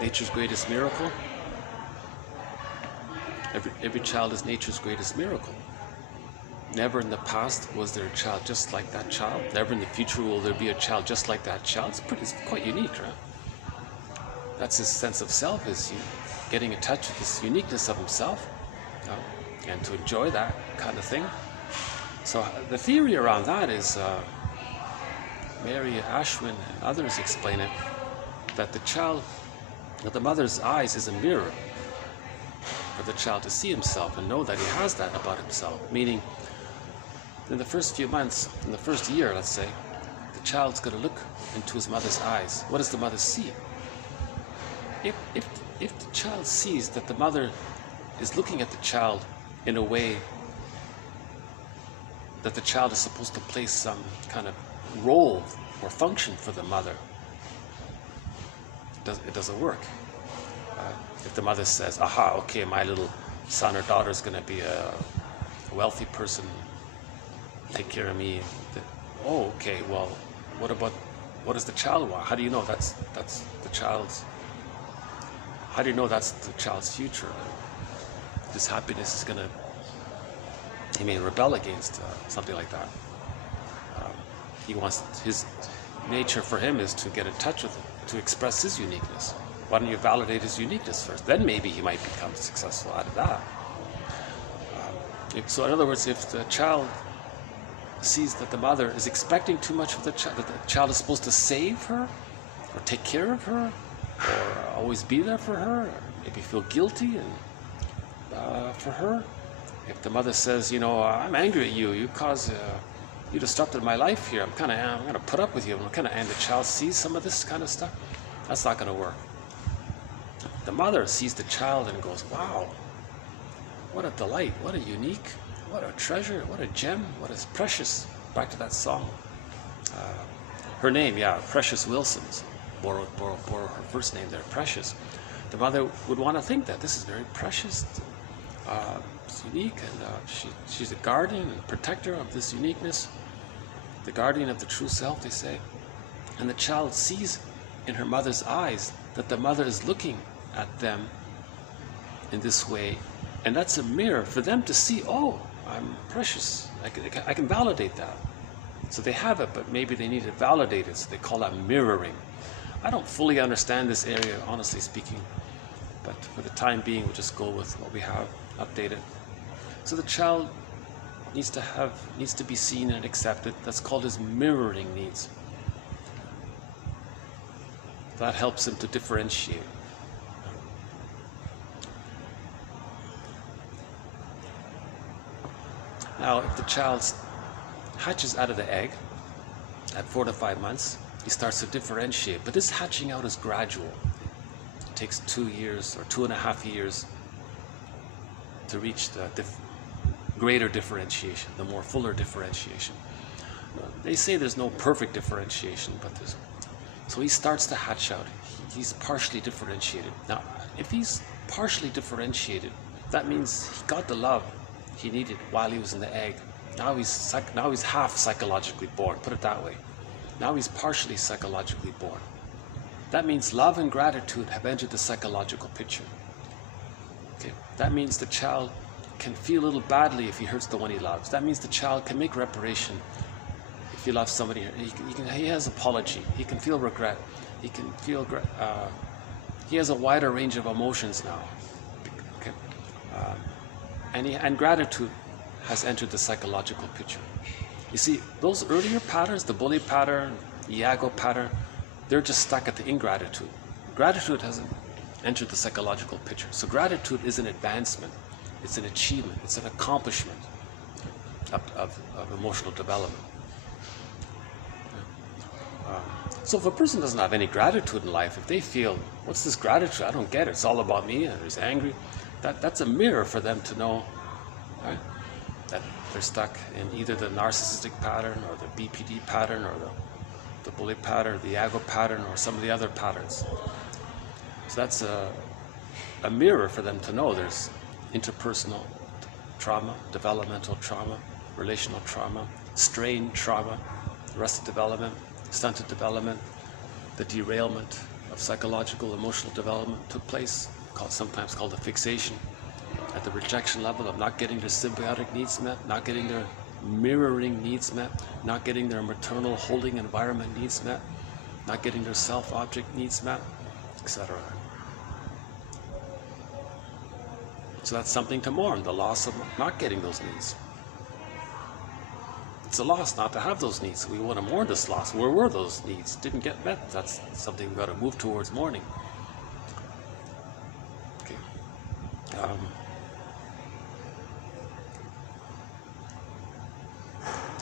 Nature's greatest miracle. Every child is nature's greatest miracle. Never in the past was there a child just like that child. Never in the future will there be a child just like that child. It's quite unique, right? That's his sense of self, is getting in touch with this uniqueness of himself, and to enjoy that kind of thing. So the theory around that is, Mary Ashwin and others explain it, that the mother's eyes is a mirror for the child to see himself and know that he has that about himself. Meaning, in the first few months, in the first year, let's say, the child's going to look into his mother's eyes. What does the mother see? If the child sees that the mother is looking at the child in a way that the child is supposed to play some kind of role or function for the mother, it doesn't work. If the mother says, aha, okay, my little son or daughter is going to be a wealthy person, take care of me. Oh, okay, well, what does the child want? How do you know that's the child's, how do you know that's the child's future? This happiness is going to He may rebel against something like that. He wants, his nature for him is to get in touch with it, to express his uniqueness. Why don't you validate his uniqueness first? Then maybe he might become successful out of that. So in other words, if the child sees that the mother is expecting too much of the child, that the child is supposed to save her, or take care of her, or always be there for her, or maybe feel guilty for her. If the mother says, you know, I'm angry at you, you caused, you disrupted my life here, I'm going to put up with you, and the child sees some of this kind of stuff, that's not going to work. The mother sees the child and goes, wow, what a delight, what a unique, what a treasure, what a gem, what is precious. Back to that song. Her name, yeah, Precious Wilson. Borrow her first name there, Precious. The mother would want to think that this is very precious, it's unique, and she's a guardian and protector of this uniqueness, the guardian of the true self, they say. And the child sees in her mother's eyes that the mother is looking at them in this way, and that's a mirror for them to see, oh, I'm precious, I can validate that. So they have it, but maybe they need to validate it, so they call that mirroring. I don't fully understand this area, honestly speaking, but for the time being, we'll just go with what we have, update it. So the child needs to be seen and accepted. That's called his mirroring needs. That helps him to differentiate. Now, if the child hatches out of the egg at 4 to 5 months, he starts to differentiate. But this hatching out is gradual. It takes 2 years or 2.5 years to reach the greater differentiation, the more fuller differentiation. They say there's no perfect differentiation, but so he starts to hatch out. He's partially differentiated. Now, if he's partially differentiated, that means he got the love he needed while he was in the egg. Now he's half psychologically born, put it that way. Now he's partially psychologically born. That means love and gratitude have entered the psychological picture. Okay? That means the child can feel a little badly if he hurts the one he loves. That means the child can make reparation if he loves somebody. He has apology. He can feel regret. He can feel. He has a wider range of emotions now. Okay? And gratitude has entered the psychological picture. You see, those earlier patterns, the bully pattern, the Iago pattern, they're just stuck at the ingratitude. Gratitude hasn't entered the psychological picture. So gratitude is an advancement. It's an achievement. It's an accomplishment of emotional development. So if a person doesn't have any gratitude in life, if they feel, what's this gratitude? I don't get it. It's all about me, and they're angry. That's a mirror for them to know, right, that they're stuck in either the narcissistic pattern or the BPD pattern or the bully pattern, the Iago pattern, or some of the other patterns. So that's a mirror for them to know there's interpersonal trauma, developmental trauma, relational trauma, strain trauma, arrested development, stunted development, the derailment of psychological, emotional development took place, sometimes called a fixation, at the rejection level of not getting their symbiotic needs met, not getting their mirroring needs met, not getting their maternal holding environment needs met, not getting their self-object needs met, etc. So that's something to mourn, the loss of not getting those needs. It's a loss not to have those needs. We want to mourn this loss. Where were those needs? Didn't get met. That's something we've got to move towards mourning. Okay.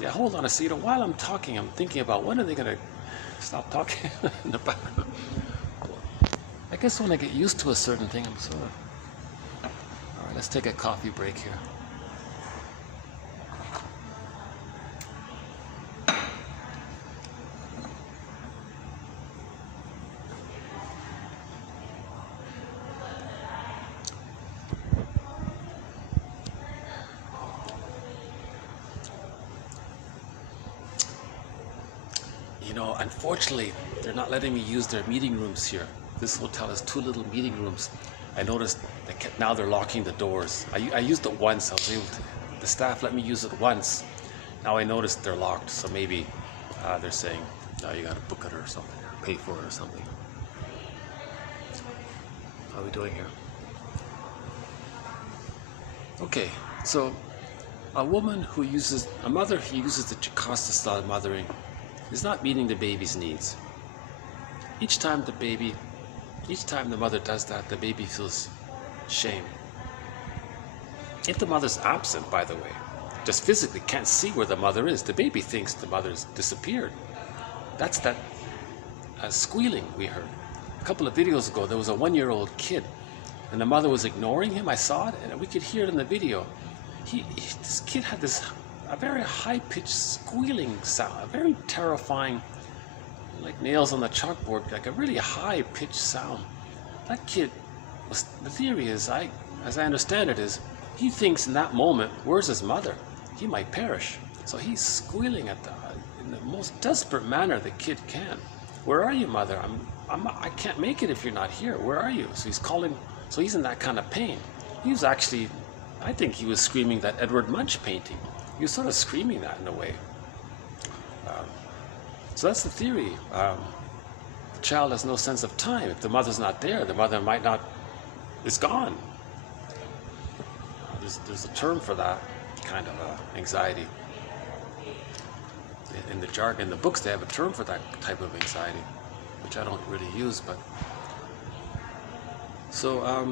Yeah, hold on a second. While I'm talking, I'm thinking about when are they going to stop talking in the background. I guess when I get used to a certain thing, I'm sort of... All right, let's take a coffee break here. Unfortunately, they're not letting me use their meeting rooms here. This hotel has 2 little meeting rooms. I noticed now they're locking the doors. I used it once. I was able to. the staff let me use it once. Now I noticed they're locked, so maybe they're saying, "No, you got to book it or something, or pay for it or something." How are we doing here? Okay, so a mother who uses the Jocasta style of mothering is not meeting the baby's needs. Each time the mother does that, the baby feels shame. If the mother's absent, by the way, just physically can't see where the mother is, the baby thinks the mother's disappeared. That's that squealing we heard. A couple of videos ago, there was a 1-year-old kid, and the mother was ignoring him. I saw it, and we could hear it in the video. This kid had a very high-pitched squealing sound, a very terrifying, like nails on the chalkboard, like a really high-pitched sound. That kid, the theory is, as I understand it, is he thinks in that moment, where's his mother? He might perish. So he's squealing in the most desperate manner the kid can. Where are you, mother? I can't make it if you're not here. Where are you? So he's calling. So he's in that kind of pain. He was actually, I think he was screaming that Edward Munch painting. He was sort of screaming that in a way. So that's the theory. The child has no sense of time. If the mother's not there, the mother is gone. There's a term for that kind of anxiety. In the jargon, in the books, they have a term for that type of anxiety, which I don't really use. But so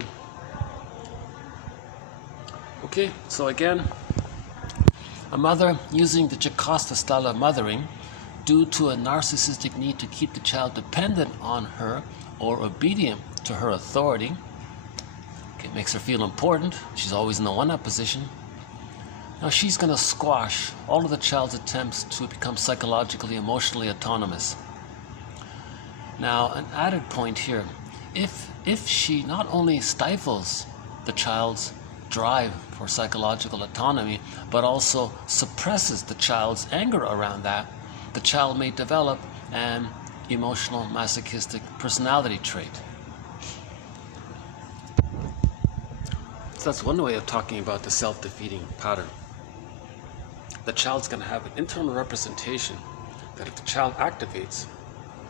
okay. So again, a mother using the Jocasta style of mothering due to a narcissistic need to keep the child dependent on her or obedient to her authority. It makes her feel important. She's always in the one-up position. Now she's going to squash all of the child's attempts to become psychologically, emotionally autonomous. Now, an added point here, if she not only stifles the child's drive for psychological autonomy, but also suppresses the child's anger around that, the child may develop an emotional masochistic personality trait. So that's one way of talking about the self-defeating pattern. The child's going to have an internal representation that if the child activates,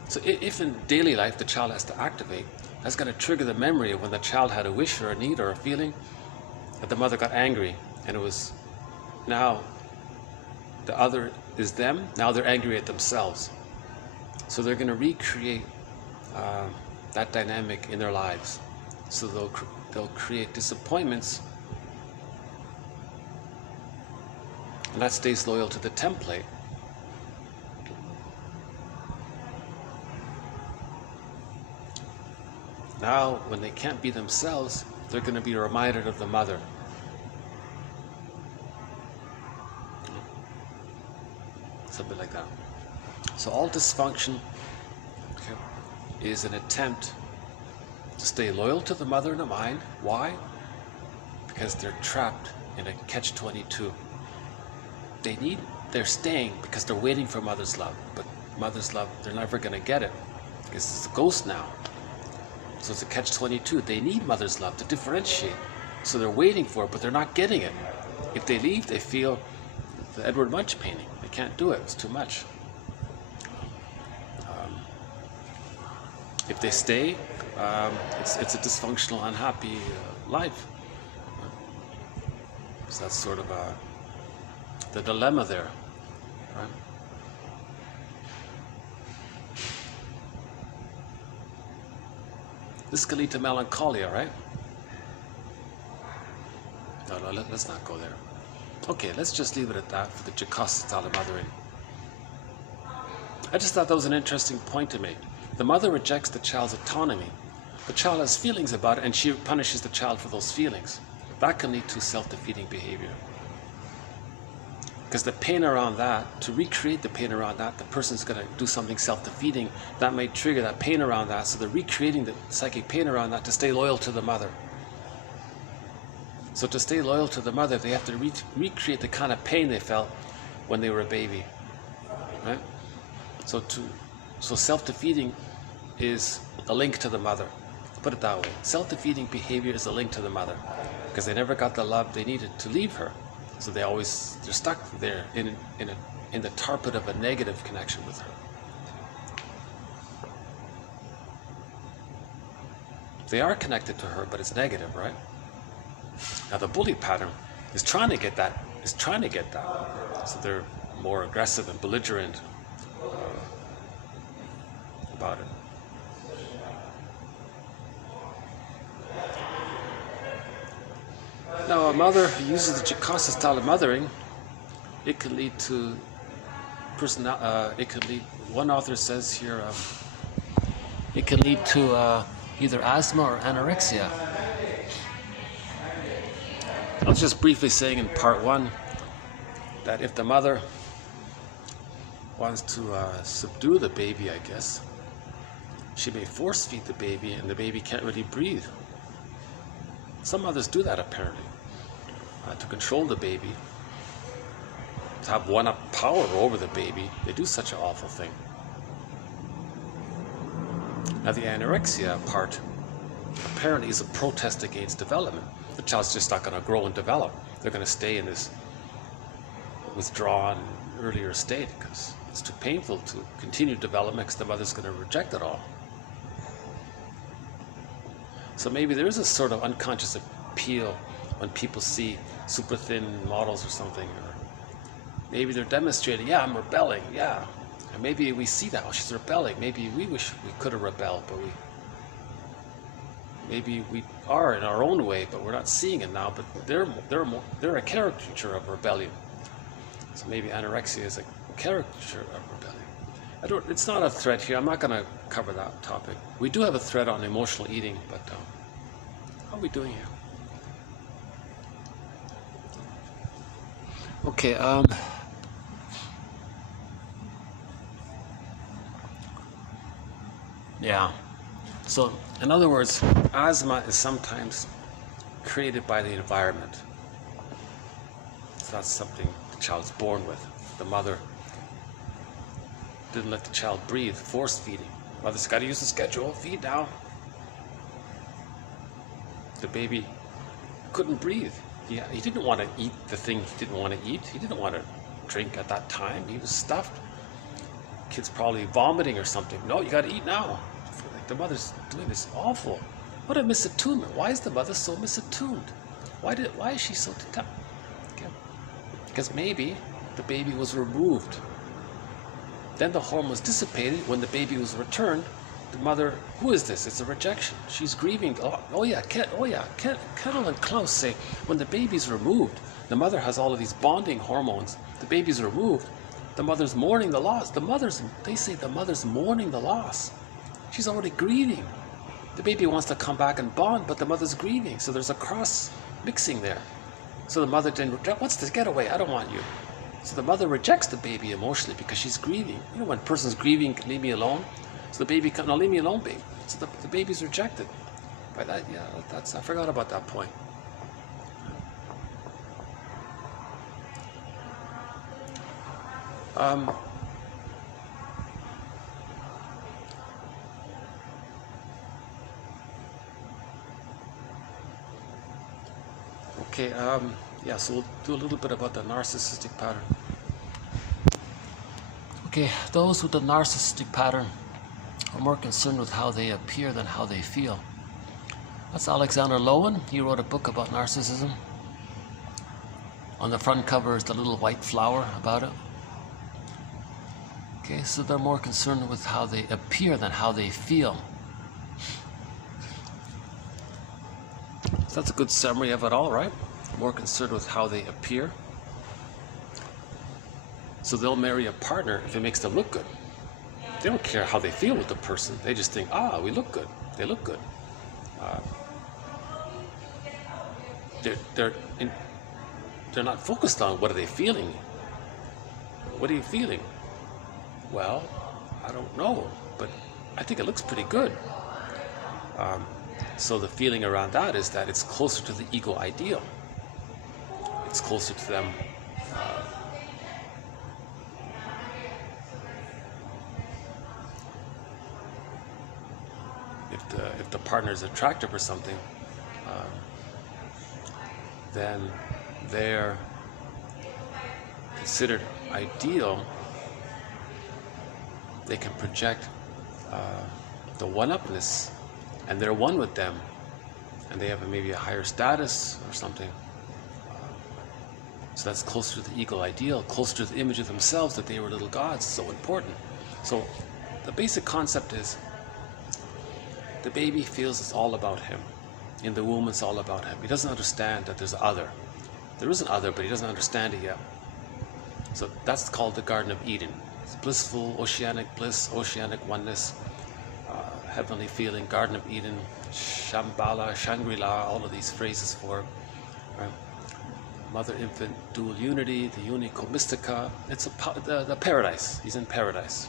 so if in daily life the child has to activate, that's going to trigger the memory of when the child had a wish or a need or a feeling that the mother got angry, and it was now the other is them, now they're angry at themselves. So they're going to recreate that dynamic in their lives. So they'll create disappointments, and that stays loyal to the template. Now, when they can't be themselves, they're going to be reminded of the mother. Something like that. So all dysfunction is an attempt to stay loyal to the mother in the mind. Why? Because they're trapped in a catch-22. They're staying because they're waiting for mother's love, but mother's love, they're never going to get it because it's a ghost now. So it's a catch-22. They need mother's love to differentiate. So they're waiting for it, but they're not getting it. If they leave, they feel the Edward Munch painting. They can't do it. It's too much. If they stay, it's a dysfunctional, unhappy life. So that's sort of the dilemma there, right? This can lead to melancholia, right? No, let's not go there. Okay, let's just leave it at that for the Jocasta style of mothering. I just thought that was an interesting point to make. The mother rejects the child's autonomy. The child has feelings about it, and she punishes the child for those feelings. That can lead to self-defeating behavior. Because the pain around that, to recreate the pain around that, the person's going to do something self-defeating. That may trigger that pain around that. So they're recreating the psychic pain around that to stay loyal to the mother. So to stay loyal to the mother, they have to recreate the kind of pain they felt when they were a baby. Right? So self-defeating is a link to the mother. Put it that way. Self-defeating behavior is a link to the mother. Because they never got the love they needed to leave her. So they're stuck there in the target of a negative connection with her. They are connected to her, but it's negative, right? Now the bully pattern is trying to get that. So they're more aggressive and belligerent about it. Now, a mother who uses the Jakarta style of mothering, it can lead to one author says here, it can lead to either asthma or anorexia. I was just briefly saying in part 1 that if the mother wants to subdue the baby, I guess, she may force feed the baby and the baby can't really breathe. Some mothers do that apparently, to control the baby, to have one-up power over the baby. They do such an awful thing. Now the anorexia part apparently is a protest against development. The child's just not going to grow and develop. They're going to stay in this withdrawn earlier state because it's too painful to continue development because the mother's going to reject it all. So maybe there is a sort of unconscious appeal when people see super thin models or something, or maybe they're demonstrating, yeah, I'm rebelling, yeah. And maybe we see that, oh, she's rebelling. Maybe we wish we could have rebelled, but maybe we are in our own way, but we're not seeing it now. But they're a caricature of rebellion. So maybe anorexia is a caricature of rebellion. It's not a thread here. I'm not going to cover that topic. We do have a thread on emotional eating, but how are we doing here? Okay. Yeah. So, in other words, asthma is sometimes created by the environment. So that's something the child's born with. The mother didn't let the child breathe, force feeding. Mother's got to use the schedule, feed now. The baby couldn't breathe. He didn't want to eat the thing he didn't want to eat. He didn't want to drink at that time. He was stuffed. Kid's probably vomiting or something. No, you got to eat now. The mother's doing this awful. What a misattunement. Why is the mother so misattuned? Why is she so okay. Because maybe the baby was removed. Then the hormones dissipated. When the baby was returned, the mother, who is this? It's a rejection. She's grieving. Kettle and Klaus say, when the baby's removed, the mother has all of these bonding hormones. The baby's removed. The mother's mourning the loss. They say the mother's mourning the loss. She's already grieving. The baby wants to come back and bond, but the mother's grieving. So there's a cross mixing there. So the mother then rejects, what's this? Get away, I don't want you. So the mother rejects the baby emotionally because she's grieving. You know, when a person's grieving, leave me alone. So the baby comes, no, leave me alone, baby. So the baby's rejected. By that, yeah, I forgot about that point. Okay, yeah, so we'll do a little bit about the narcissistic pattern. Okay, those with the narcissistic pattern are more concerned with how they appear than how they feel. That's Alexander Lowen. He wrote a book about narcissism. On the front cover is the little white flower about it. Okay, so they're more concerned with how they appear than how they feel. So that's a good summary of it all, right? More concerned with how they appear. So they'll marry a partner if it makes them look good. They don't care how they feel with the person. They just think, we look good. They look good. They're not focused on what are they feeling. What are you feeling? Well, I don't know, but I think it looks pretty good. So the feeling around that is that it's closer to the ego ideal. It's closer to them. If the partner is attractive or something, then they're considered ideal, they can project the one-upness, and they're one with them, and they have maybe a higher status or something. So that's closer to the ego ideal, closer to the image of themselves that they were little gods. So important. So the basic concept is the baby feels it's all about him. In the womb, it's all about him. He doesn't understand that there's other. There is an other, but he doesn't understand it yet. So that's called the Garden of Eden. It's blissful, oceanic bliss, oceanic oneness, heavenly feeling, Garden of Eden, Shambhala, Shangri-La, all of these phrases for it. Right? Mother-infant dual unity, the unico mystica. It's the paradise. He's in paradise.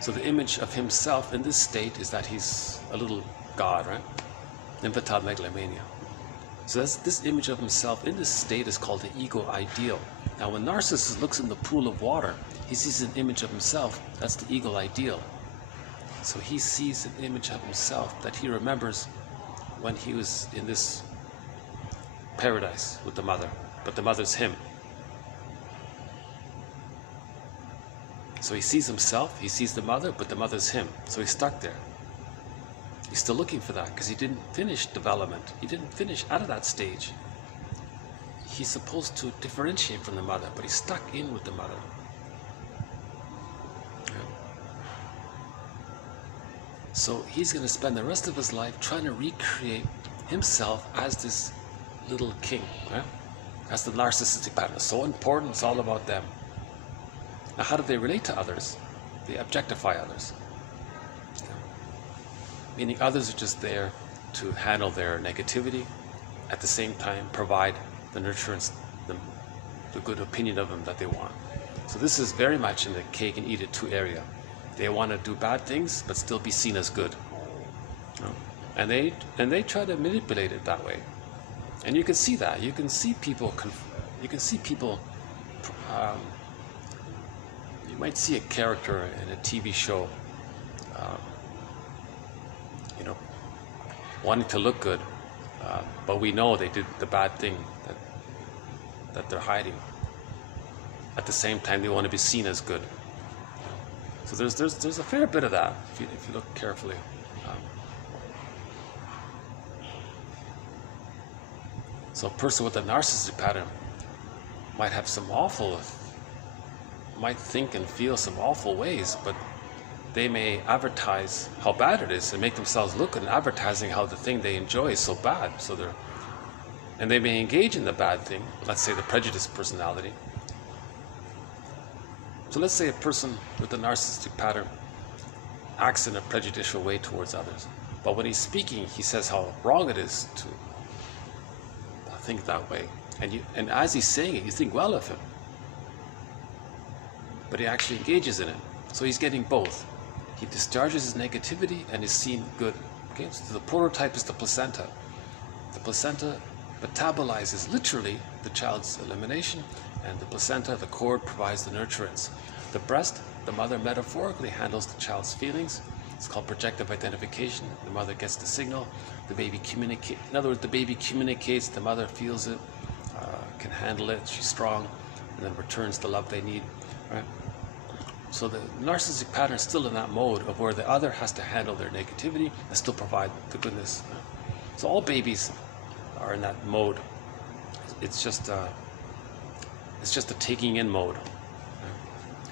So the image of himself in this state is that he's a little god, right? Infantile megalomania. So this image of himself in this state is called the ego ideal. Now when Narcissus looks in the pool of water, he sees an image of himself. That's the ego ideal. So he sees an image of himself that he remembers when he was in this paradise with the mother, but the mother's him. So he sees himself, he sees the mother, but the mother's him. So he's stuck there. He's still looking for that because he didn't finish development. He didn't finish out of that stage. He's supposed to differentiate from the mother, but he's stuck in with the mother. So he's going to spend the rest of his life trying to recreate himself as this little king. Right? That's the narcissistic pattern. It's so important, it's all about them. Now how do they relate to others? They objectify others. Meaning others are just there to handle their negativity, at the same time provide the nurturance, the good opinion of them that they want. So this is very much in the cake and eat it too area. They want to do bad things but still be seen as good. And they try to manipulate it that way. And you can see that. You can see people you might see a character in a TV show wanting to look good, but we know they did the bad thing that they're hiding. At the same time, they want to be seen as good. So there's a fair bit of that if you look carefully. So a person with a narcissistic pattern might have might think and feel some awful ways, but they may advertise how bad it is and make themselves look good in advertising how the thing they enjoy is so bad. And they may engage in the bad thing, let's say the prejudiced personality. So let's say a person with a narcissistic pattern acts in a prejudicial way towards others, but when he's speaking, he says how wrong it is to think that way. And as he's saying it, you think well of him, but he actually engages in it. So he's getting both. He discharges his negativity and is seen good. Okay, so the prototype is the placenta. The placenta metabolizes literally the child's elimination, and the placenta, the cord, provides the nurturance. The breast, the mother metaphorically handles the child's feelings. It's called projective identification. The mother gets the signal, the baby communicates. In other words, the baby communicates, the mother feels it, can handle it, she's strong, and then returns the love they need. Right? So the narcissistic pattern is still in that mode of where the other has to handle their negativity and still provide the goodness. So all babies are in that mode. It's just a taking in mode,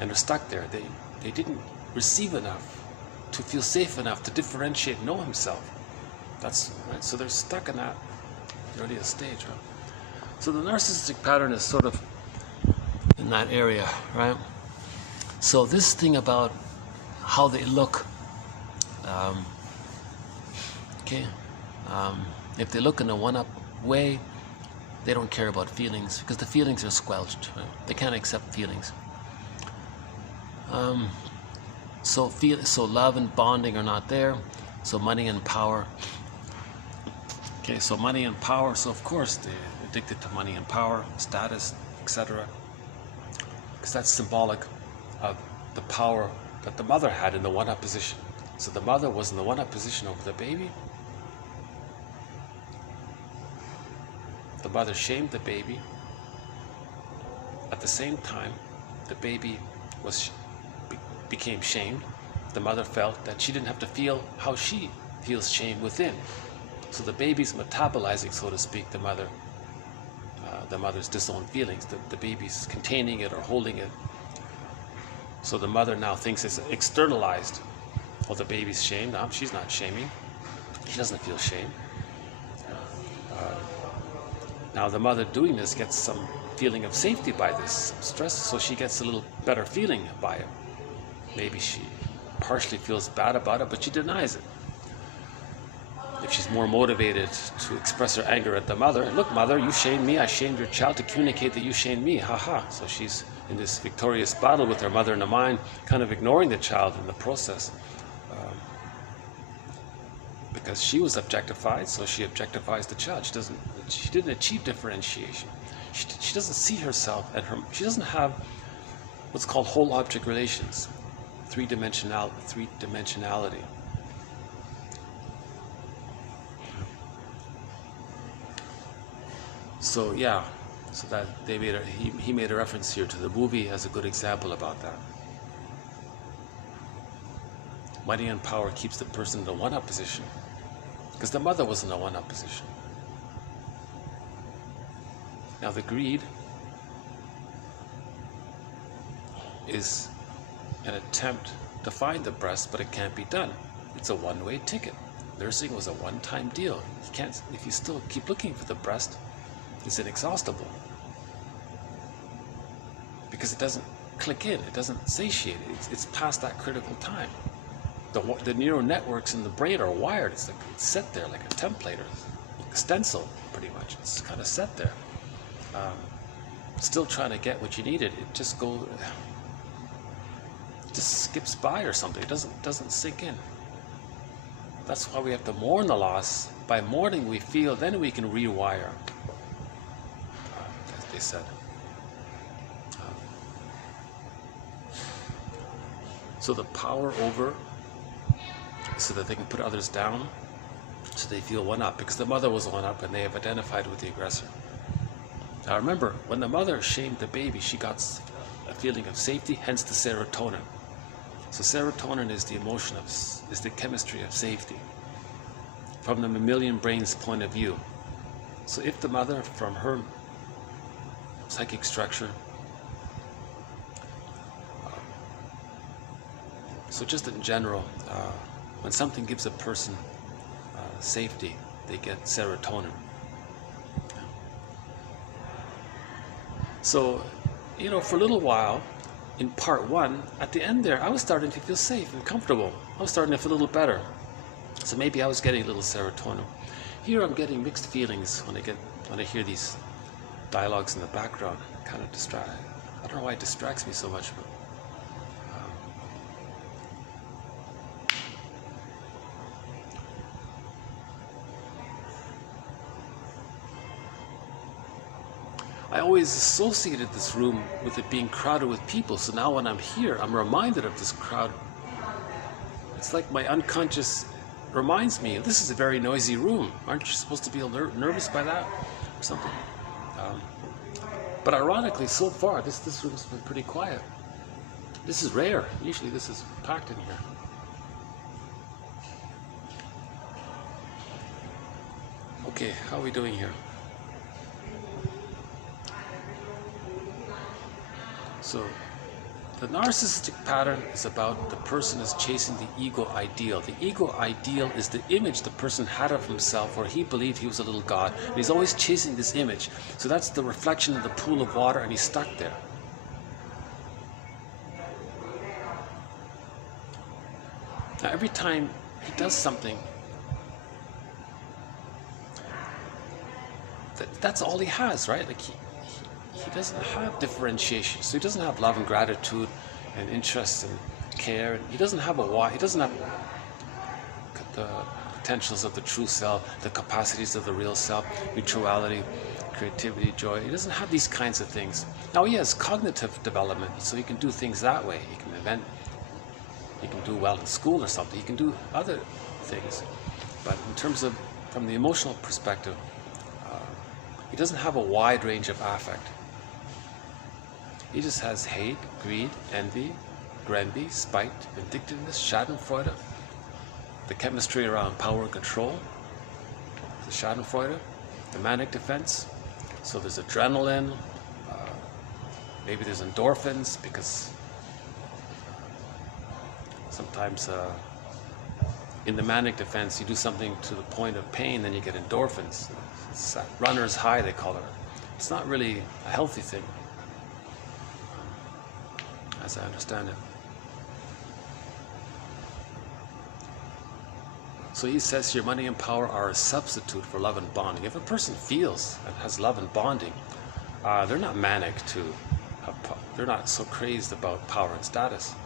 and they're stuck there. They didn't receive enough to feel safe enough to differentiate and know himself. That's right. So they're stuck in that earliest stage. Right? So the narcissistic pattern is sort of in that area, right? So this thing about how they look, if they look in a one-up way, they don't care about feelings because the feelings are squelched. Right? They can't accept feelings. So love and bonding are not there. So money and power. Okay, so money and power. So of course they're addicted to money and power, status, etc. Because that's symbolic of the power that the mother had in the one-up position. So the mother was in the one-up position over the baby. the mother shamed the baby. At the same time, the baby became shamed. The mother felt that she didn't have to feel how she feels shame within. So the baby's metabolizing, so to speak, the mother's disowned feelings. The baby's containing it or holding it. So the mother now thinks it's externalized. Well, the baby's shamed. No, she's not shaming. She doesn't feel shame. Now the mother doing this gets some feeling of safety by this stress, so she gets a little better feeling by it. Maybe she partially feels bad about it, but she denies it. If she's more motivated to express her anger at the mother, look, mother, you shamed me, I shamed your child, to communicate that you shamed me, haha. So she's in this victorious battle with her mother in the mind, kind of ignoring the child in the process. Because she was objectified, so she objectifies the child. She didn't achieve differentiation. She doesn't see herself and she doesn't have what's called whole object relations, three-dimensionality. So yeah, so that he made a reference here to the movie as a good example about that. Money and power keeps the person in the one-up position, because the mother was in a one-up position. Now the greed is an attempt to find the breast, but it can't be done. It's a one-way ticket. Nursing was a one-time deal. You can't, if you still keep looking for the breast, it's inexhaustible. Because it doesn't click in, it doesn't satiate, it's past that critical time. The neural networks in the brain are wired, it's set there like a template or a stencil, pretty much. It's kind of set there. Still trying to get what you needed, it just skips by or something. It doesn't sink in. That's why we have to mourn the loss. By mourning, we feel, then we can rewire, as they said. So the power over, so that they can put others down, so they feel one up, because the mother was one up and they have identified with the aggressor. Now remember, when the mother shamed the baby, she got a feeling of safety, hence the serotonin. So serotonin is the emotion is the chemistry of safety, from the mammalian brain's point of view. So if the mother, from her psychic structure, so just in general, when something gives a person safety, they get serotonin. So, for a little while, in part one, at the end there, I was starting to feel safe and comfortable. I was starting to feel a little better. So maybe I was getting a little serotonin. Here I'm getting mixed feelings when I hear these dialogues in the background. Kind of distract. I don't know why it distracts me so much, but I always associated this room with it being crowded with people, so now when I'm here, I'm reminded of this crowd. It's like my unconscious reminds me, this is a very noisy room. Aren't you supposed to be nervous by that or something? But ironically, so far, this room's been pretty quiet. This is rare. Usually this is packed in here. Okay, how are we doing here? So, the narcissistic pattern is about the person is chasing the ego ideal. The ego ideal is the image the person had of himself where he believed he was a little god. And he's always chasing this image. So that's the reflection of the pool of water, and he's stuck there. Now every time he does something, that's all he has, right? Like he doesn't have differentiation, so he doesn't have love and gratitude and interest and care. He doesn't have a why. He doesn't have the potentials of the true self, the capacities of the real self, mutuality, creativity, joy. He doesn't have these kinds of things. Now he has cognitive development, so he can do things that way. He can invent, he can do well in school or something. He can do other things. But in terms of, from the emotional perspective, He doesn't have a wide range of affect. He just has hate, greed, envy, granby, spite, vindictiveness, schadenfreude, the chemistry around power and control, the schadenfreude, the manic defense. So there's adrenaline, maybe there's endorphins, because sometimes in the manic defense you do something to the point of pain, then you get endorphins. It's that runner's high, they call it. It's not really a healthy thing, as I understand it. So he says here, money and power are a substitute for love and bonding. If a person feels and has love and bonding, they're not manic they're not so crazed about power and status.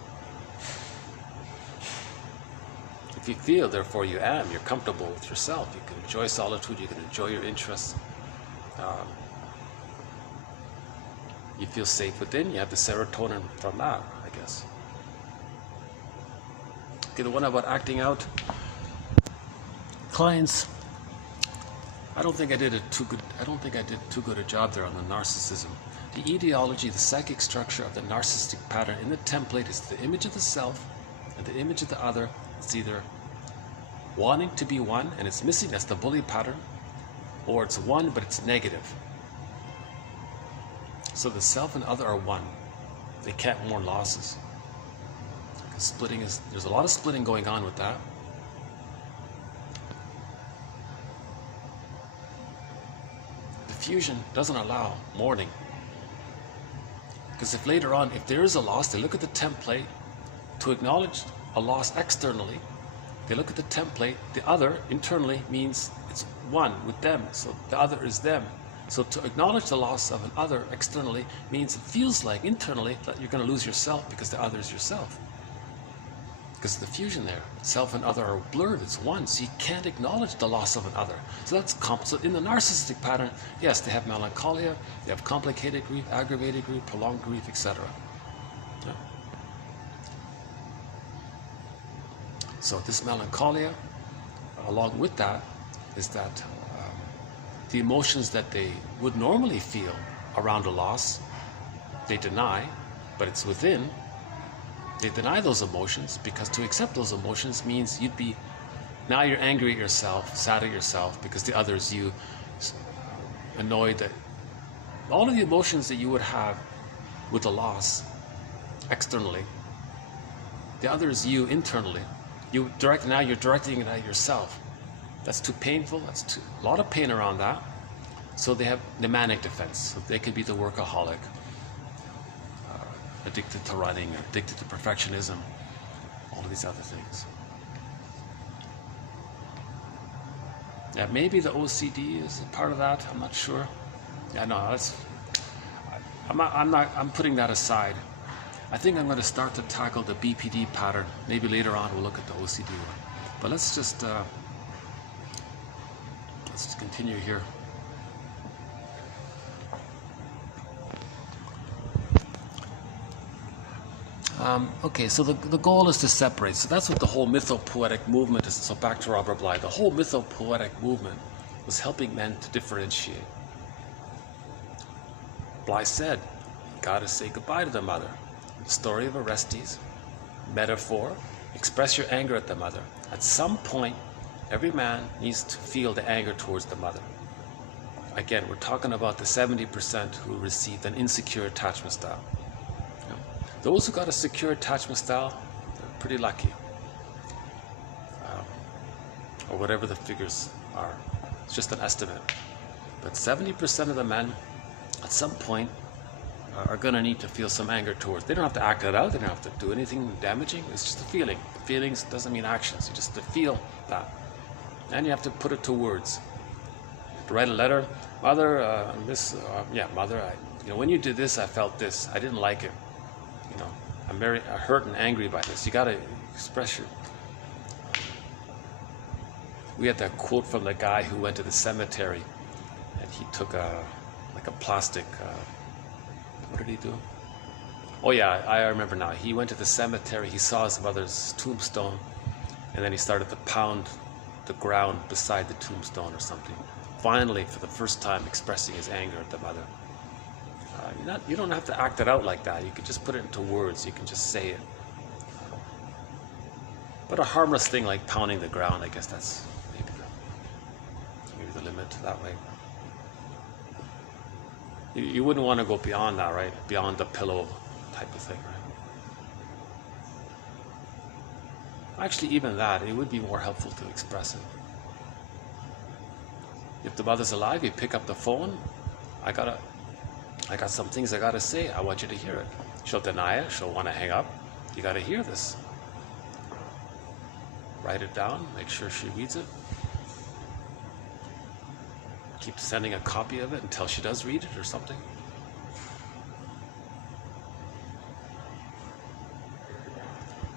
If you feel, therefore you am, you're comfortable with yourself, you can enjoy solitude, you can enjoy your interests. You feel safe within, you have the serotonin from that, I guess. Okay, the one about acting out. Clients, I don't think I did too good a job there on the narcissism. The etiology, the psychic structure of the narcissistic pattern in the template is the image of the self and the image of the other. It's either wanting to be one and it's missing, that's the bully pattern, or it's one but it's negative. So the self and other are one. They can't mourn losses. There's a lot of splitting going on with that. Fusion doesn't allow mourning, because if later on, if there is a loss, they look at the template to acknowledge a loss externally. They look at the template, the other internally means it's one with them, so the other is them. So to acknowledge the loss of an other externally means it feels like internally that you're going to lose yourself because the other is yourself. Because of the fusion there, self and other are blurred, it's one, so you can't acknowledge the loss of an other. So that's so in the narcissistic pattern, yes, they have melancholia, they have complicated grief, aggravated grief, prolonged grief, etc. Yeah. So this melancholia, along with that, is that the emotions that they would normally feel around a loss, they deny, but it's within. They deny those emotions, because to accept those emotions means now you're angry at yourself, sad at yourself, because the other is you, annoyed that all of the emotions that you would have with a loss externally, the other is you internally. Now you're directing it at yourself. That's too painful, a lot of pain around that. So they have the manic defense, so they could be the workaholic, addicted to running, addicted to perfectionism, all of these other things. Yeah, maybe the OCD is a part of that. I'm not sure. Yeah, no, I'm putting that aside. I think I'm going to start to tackle the BPD pattern. Maybe later on we'll look at the OCD one. But let's just continue here. Okay, so the goal is to separate. So that's what the whole mythopoetic movement is. So back to Robert Bly. The whole mythopoetic movement was helping men to differentiate. Bly said, you got to say goodbye to the mother. The story of Orestes, metaphor, express your anger at the mother. At some point, every man needs to feel the anger towards the mother. Again, we're talking about the 70% who received an insecure attachment style. Those who got a secure attachment style, they're pretty lucky. Or whatever the figures are. It's just an estimate. But 70% of the men, at some point, are going to need to feel some anger towards. They don't have to act it out. They don't have to do anything damaging. It's just a feeling. Feelings doesn't mean actions. You just have to feel that. And you have to put it to words. You have to write a letter. Mother, Mother, when you did this, I felt this. I didn't like it. I'm very hurt and angry by this. You got to express your... We had that quote from the guy who went to the cemetery and he took a plastic... what did he do? Oh yeah, I remember now. He went to the cemetery, he saw his mother's tombstone, and then he started to pound the ground beside the tombstone or something. finally, for the first time, expressing his anger at the mother. You don't have to act it out like that. You can just put it into words. You can just say it. But a harmless thing like pounding the ground, I guess that's maybe the limit that way. You wouldn't want to go beyond that, right? Beyond the pillow type of thing, right? Actually, even that, it would be more helpful to express it. If the mother's alive, you pick up the phone. I got some things I gotta say. I want you to hear it. She'll deny it. She'll want to hang up. You gotta hear this. Write it down. Make sure she reads it. Keep sending a copy of it until she does read it or something.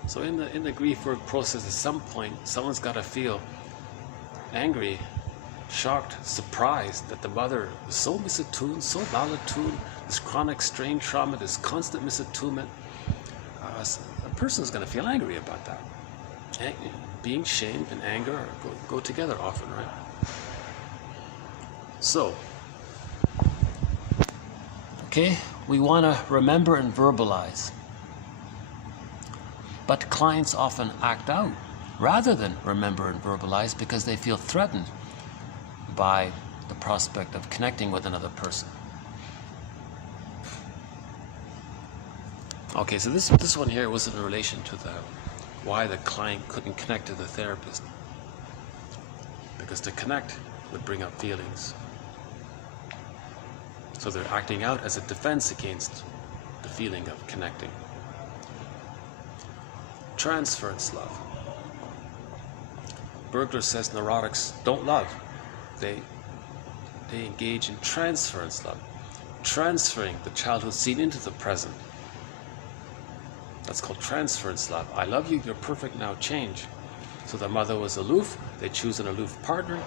So in the grief work process, at some point, someone's got to feel angry, shocked, surprised that the mother is so misattuned, so malattuned, this chronic strain trauma, this constant misattunement. A person's going to feel angry about that. Being shamed and anger go together often, right? So, okay, we want to remember and verbalize. But clients often act out rather than remember and verbalize because they feel threatened by the prospect of connecting with another person. Okay, so this one here was in relation to why the client couldn't connect to the therapist. Because to connect would bring up feelings. So they're acting out as a defense against the feeling of connecting. Transference love. Bergler says neurotics don't love. They engage in transference love. Transferring the childhood scene into the present. That's called transference love. I love you, you're perfect, now change. So the mother was aloof, they choose an aloof partner.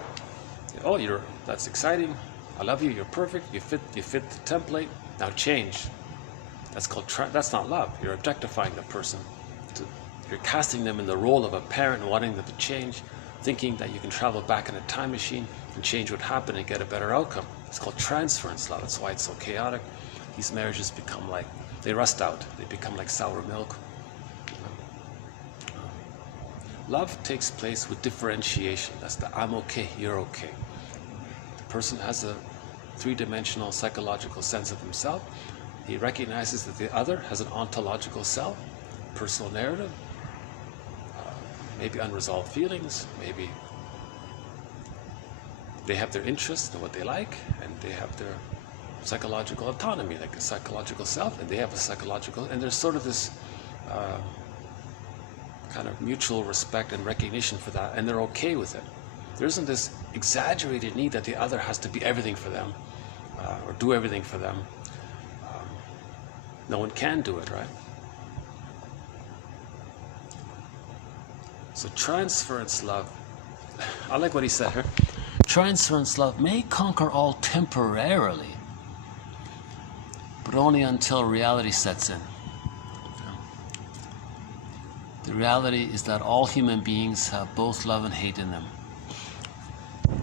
Oh, that's exciting. I love you, you're perfect, you fit the template, now change. That's called that's not love. You're objectifying the person. You're casting them in the role of a parent and wanting them to change, thinking that you can travel back in a time machine and change what happened and get a better outcome. It's called transference love. That's why it's so chaotic. These marriages become like, they rust out. They become like sour milk. Love takes place with differentiation. That's the I'm okay, you're okay. The person has a three-dimensional psychological sense of himself. He recognizes that the other has an ontological self, personal narrative, maybe unresolved feelings, maybe they have their interests and what they like, and they have their psychological autonomy, like a psychological self, and they have a psychological, and there's sort of this kind of mutual respect and recognition for that, and they're okay with it. There isn't this exaggerated need that the other has to be everything for them, or do everything for them. No one can do it, right? So transference love, I like what he said here. Transference love may conquer all temporarily, but only until reality sets in. The reality is that all human beings have both love and hate in them.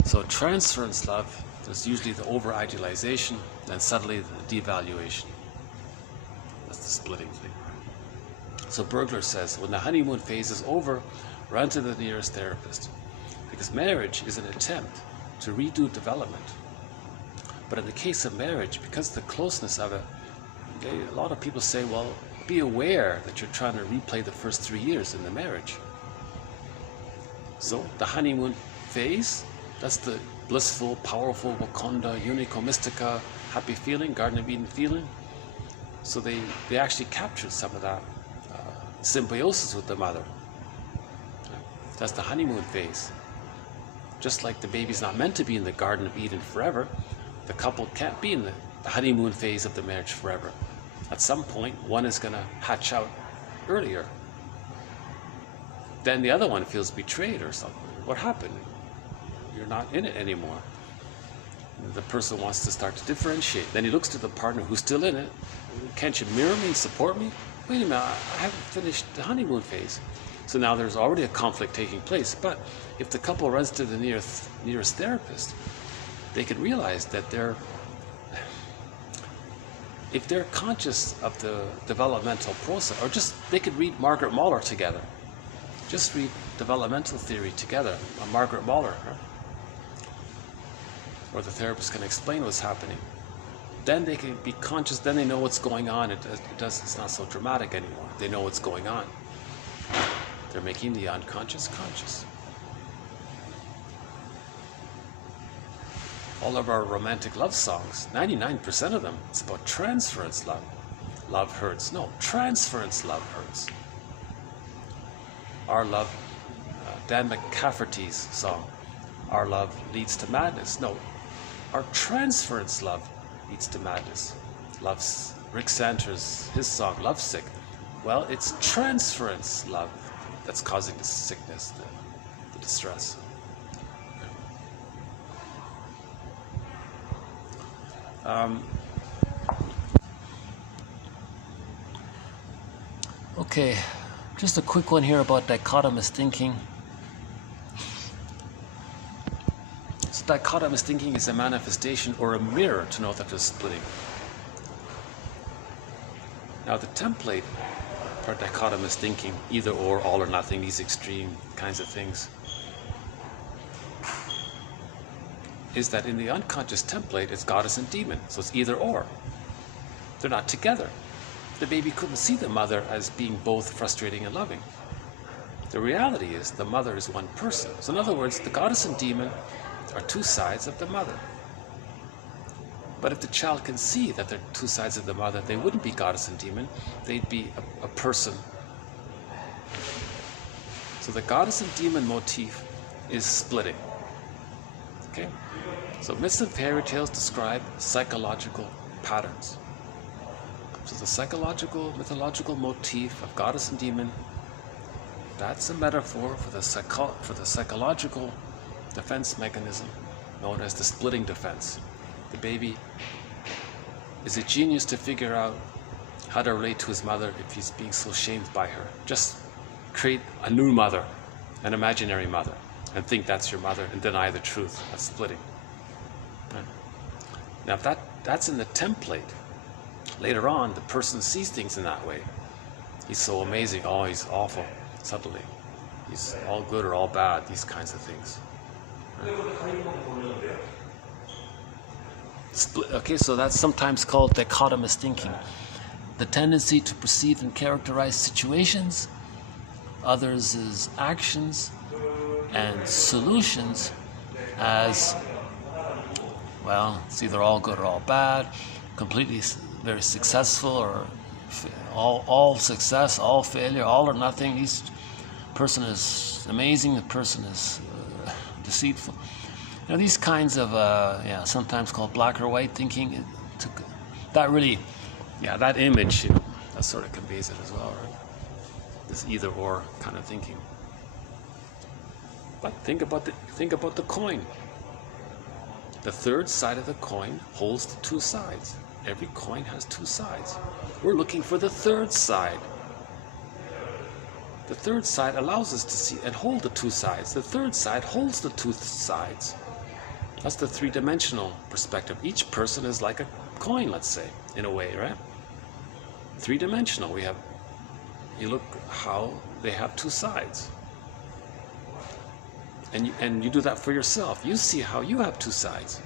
So transference love, there's usually the over-idealization, then suddenly the devaluation. That's the splitting thing. So Bergler says, when the honeymoon phase is over, run to the nearest therapist. Because marriage is an attempt to redo development. But in the case of marriage, because of the closeness of it, a lot of people say, well, be aware that you're trying to replay the first 3 years in the marriage. So the honeymoon phase, that's the blissful, powerful, Wakanda, Unico Mystica, happy feeling, Garden of Eden feeling. So they actually captured some of that symbiosis with the mother. That's the honeymoon phase. Just like the baby's not meant to be in the Garden of Eden forever, the couple can't be in the honeymoon phase of the marriage forever. At some point, one is going to hatch out earlier. Then the other one feels betrayed or something. What happened? You're not in it anymore. The person wants to start to differentiate. Then he looks to the partner who's still in it. Can't you mirror me, support me? Wait a minute, I haven't finished the honeymoon phase. So now there's already a conflict taking place. But if the couple runs to the nearest therapist, they can realize that if they're conscious of the developmental process, or just they could read Margaret Muller together. Just read developmental theory together on Margaret Muller, right? Or the therapist can explain what's happening. Then they can be conscious, then they know what's going on. It's not so dramatic anymore. They know what's going on. They're making the unconscious conscious. All of our romantic love songs, 99% of them, it's about transference love. Love hurts. No, transference love hurts. Our love, Dan McCafferty's song, Our Love Leads to Madness. No, our transference love leads to madness. Love's Rick Sander's, his song, Lovesick. Well, it's transference love that's causing the sickness, the distress. Okay, just a quick one here about dichotomous thinking. So dichotomous thinking is a manifestation or a mirror to know that there's splitting. Now the template for dichotomous thinking, either or, all or nothing, these extreme kinds of things, is that in the unconscious template, it's goddess and demon. So it's either or. They're not together. The baby couldn't see the mother as being both frustrating and loving. The reality is the mother is one person. So in other words, the goddess and demon are two sides of the mother. But if the child can see that they're two sides of the mother, they wouldn't be goddess and demon. They'd be a person. So the goddess and demon motif is splitting. Okay? So myths and fairy tales describe psychological patterns. So the psychological, mythological motif of goddess and demon, that's a metaphor for the psychological defense mechanism known as the splitting defense. The baby is a genius to figure out how to relate to his mother if he's being so shamed by her. Just create a new mother, an imaginary mother, and think that's your mother and deny the truth. That's splitting. Right? Now if that's in the template, later on the person sees things in that way. He's so amazing, oh he's awful, suddenly. He's all good or all bad, these kinds of things. Right? Okay, so that's sometimes called dichotomous thinking. The tendency to perceive and characterize situations, others' actions, and solutions as, well, it's either all good or all bad, completely very successful or all success, all failure, all or nothing. This person is amazing, the person is deceitful. You know, these kinds of, sometimes called black or white thinking, that really, that image, that sort of conveys it as well, right? This either or kind of thinking. But think about the coin. The third side of the coin holds the two sides. Every coin has two sides. We're looking for the third side. The third side allows us to see and hold the two sides. The third side holds the two sides. That's the three-dimensional perspective. Each person is like a coin, let's say, in a way, right? Three-dimensional. You look how they have two sides. And you do that for yourself. You see how you have two sides.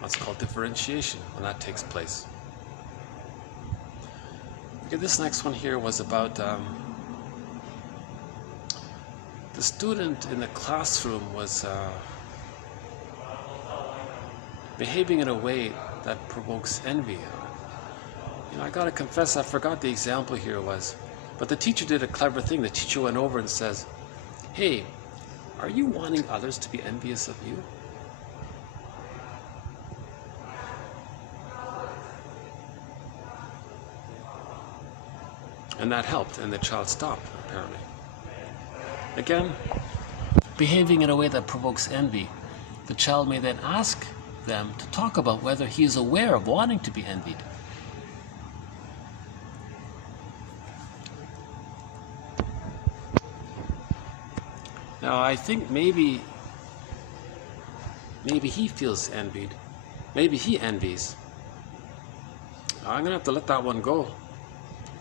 That's called differentiation when that takes place. Okay, this next one here was about the student in the classroom was behaving in a way that provokes envy. I gotta confess, I forgot the example here was. But the teacher did a clever thing. The teacher went over and says, "Hey, are you wanting others to be envious of you?" And that helped, and the child stopped, apparently. Again, behaving in a way that provokes envy. The child may then ask them to talk about whether he is aware of wanting to be envied. Now I think maybe he feels envied. Maybe he envies. I'm gonna have to let that one go.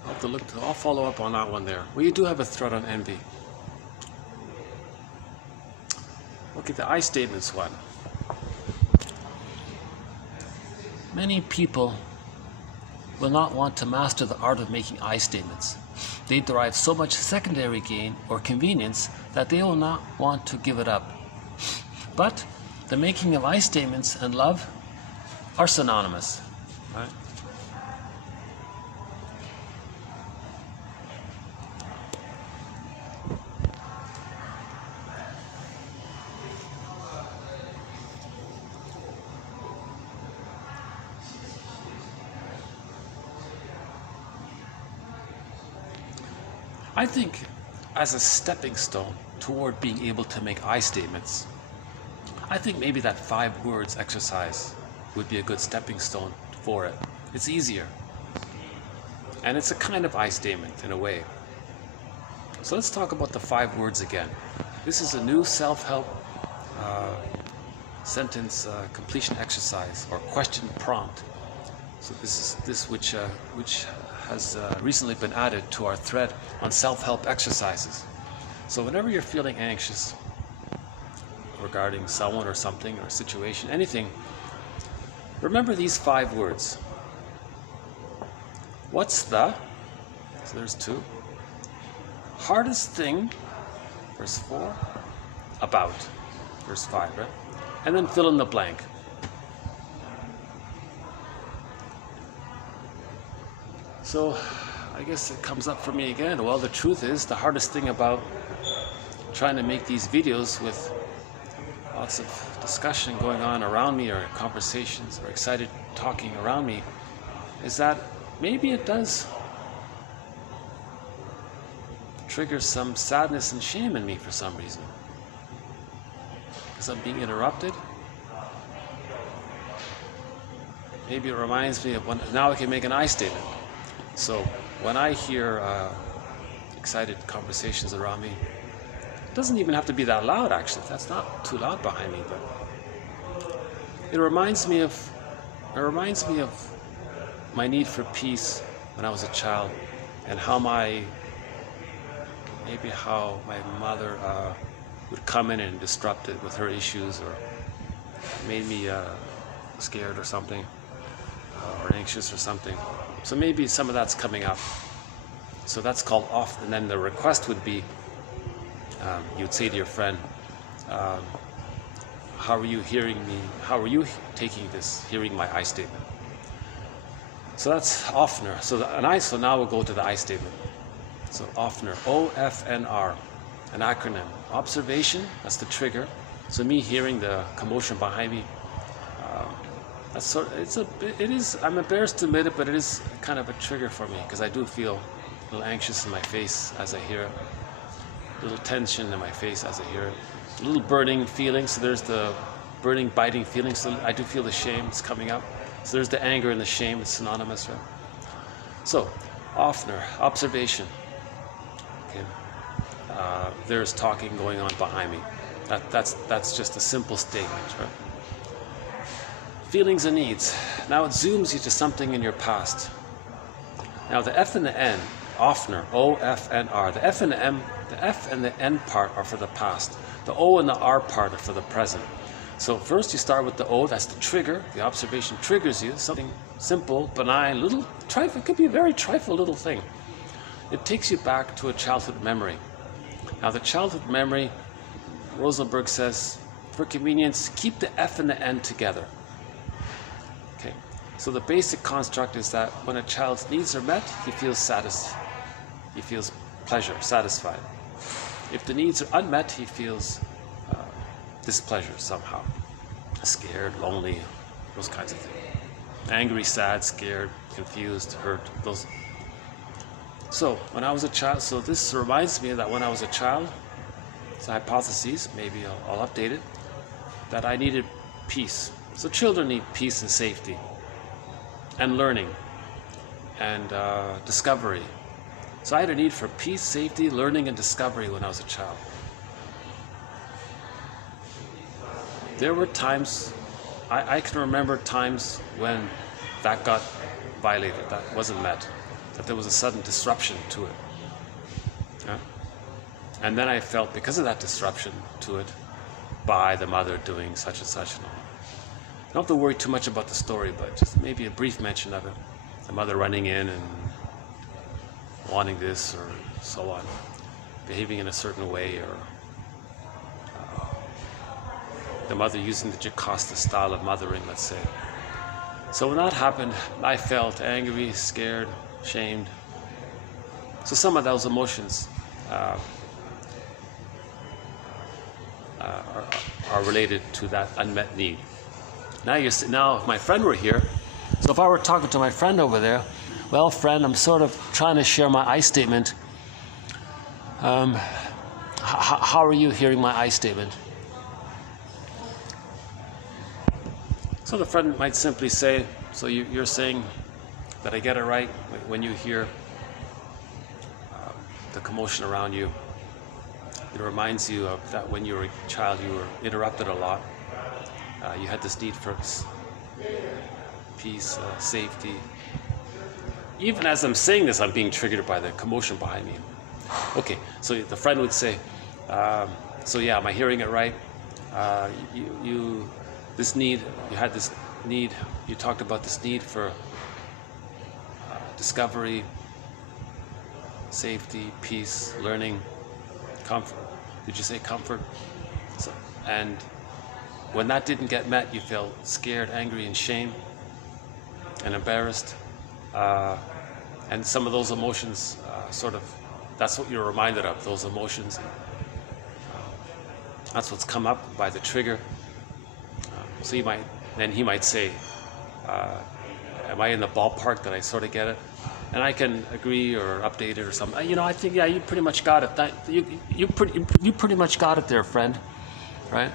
I'll follow up on that one there. Well, you do have a thread on envy. Look at the I statements one. Many people will not want to master the art of making I statements. They derive so much secondary gain or convenience that they will not want to give it up. But the making of I statements and love are synonymous. Right? I think as a stepping stone toward being able to make I statements, I think maybe that 5 words exercise would be a good stepping stone for it. It's easier. And it's a kind of I statement in a way. So let's talk about the 5 words again. This is a new self-help sentence completion exercise or question prompt. So this is which has recently been added to our thread on self-help exercises. So whenever you're feeling anxious regarding someone or something or situation, anything, remember these 5 words. What's the, so there's 2, hardest thing, verse 4, about, verse 5, right? And then fill in the blank. So I guess it comes up for me again. Well, the truth is, the hardest thing about trying to make these videos with lots of discussion going on around me or conversations or excited talking around me is that maybe it does trigger some sadness and shame in me for some reason. Because I'm being interrupted. Maybe it reminds me of when now I can make an I statement. So when I hear excited conversations around me, it doesn't even have to be that loud actually. That's not too loud behind me, but it reminds me of my need for peace when I was a child, and how my mother would come in and disrupt it with her issues, or made me scared or something, or anxious or something. So maybe some of that's coming up. So that's called off. And then the request would be, you'd say to your friend, how are you hearing me? How are you taking this, hearing my I statement? So that's oftener. So now we'll go to the I statement. So oftener, OFNR, an acronym. Observation, that's the trigger. So me hearing the commotion behind me, I'm embarrassed to admit it, but it is kind of a trigger for me, because I do feel a little anxious in my face as I hear it, a little tension in my face as I hear it, a little burning feeling. So there's the burning, biting feeling. So I do feel the shame, it's coming up. So there's the anger and the shame, it's synonymous, right? So, oftener, observation. Okay. There's talking going on behind me. That's just a simple statement, right? Feelings and needs. Now it zooms you to something in your past. Now the F and the N, oftener, O, F, and R. The F and the N part are for the past. The O and the R part are for the present. So first you start with the O, that's the trigger. The observation triggers you, something simple, benign, little trifle. It could be a very trifle little thing. It takes you back to a childhood memory. Now the childhood memory, Rosenberg says, for convenience, keep the F and the N together. Okay. So the basic construct is that when a child's needs are met, he feels satisfied. He feels pleasure, satisfied. If the needs are unmet, he feels displeasure somehow. Scared, lonely, those kinds of things. Angry, sad, scared, confused, hurt, those. So when I was a child, so this reminds me that when I was a child, it's a hypothesis, maybe I'll update it, that I needed peace. So children need peace and safety, and learning, and discovery. So I had a need for peace, safety, learning, and discovery when I was a child. there were times, I can remember times when that got violated, that wasn't met, that there was a sudden disruption to it. Yeah? And then I felt, because of that disruption to it, by the mother doing such and such and all. I don't have to worry too much about the story, but just maybe a brief mention of it. The mother running in and wanting this or so on, behaving in a certain way, or the mother using the Jocasta style of mothering, let's say. So when that happened, I felt angry, scared, shamed. So some of those emotions are related to that unmet need. Now if my friend were here, so if I were talking to my friend over there, well, friend, I'm sort of trying to share my I statement. How are you hearing my I statement? So the friend might simply say, so you're saying that I get it right when you hear the commotion around you. It reminds you of that when you were a child, you were interrupted a lot. You had this need for peace, safety. Even as I'm saying this, I'm being triggered by the commotion behind me. Okay, so the friend would say, so yeah, am I hearing it right? You had this need, you talked about this need for discovery, safety, peace, learning, comfort. Did you say comfort? So, and when that didn't get met, you felt scared, angry, and shame, and embarrassed. And some of those emotions that's what you're reminded of, those emotions. That's what's come up by the trigger. So he might say, am I in the ballpark that I sort of get it? And I can agree or update it or something. I think, yeah, you pretty much got it. You pretty much got it there, friend, right?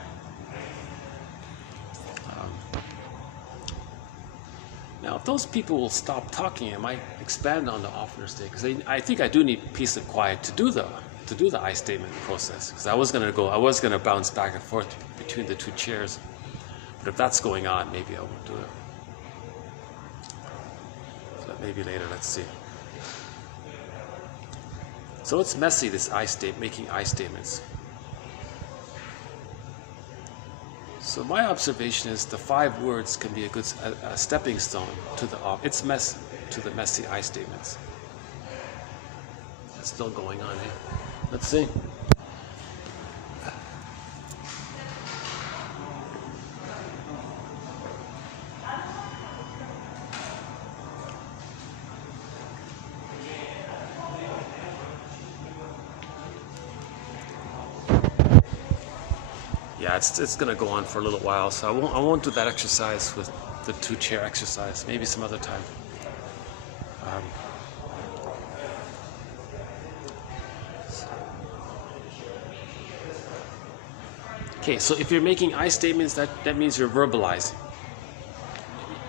Now, if those people will stop talking, I might expand on the offer state, because I think I do need peace and quiet to do the I statement process. Because I was going to bounce back and forth between the two chairs, but if that's going on, maybe I won't do it. So maybe later. Let's see. So it's messy, this making I statements. So my observation is the 5 words can be a stepping stone to the messy I statements. It's still going on, eh? Let's see. Yeah, it's going to go on for a little while, so I won't do that exercise with the 2-chair exercise. Maybe some other time. Okay, so if you're making I statements, that means you're verbalizing.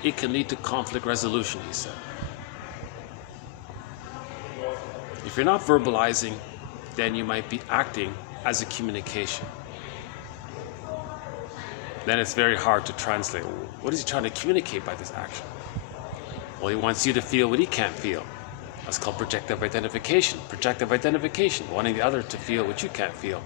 It can lead to conflict resolution, he said. If you're not verbalizing, then you might be acting as a communication. Then it's very hard to translate. What is he trying to communicate by this action? Well, he wants you to feel what he can't feel. That's called projective identification. Projective identification, wanting the other to feel what you can't feel.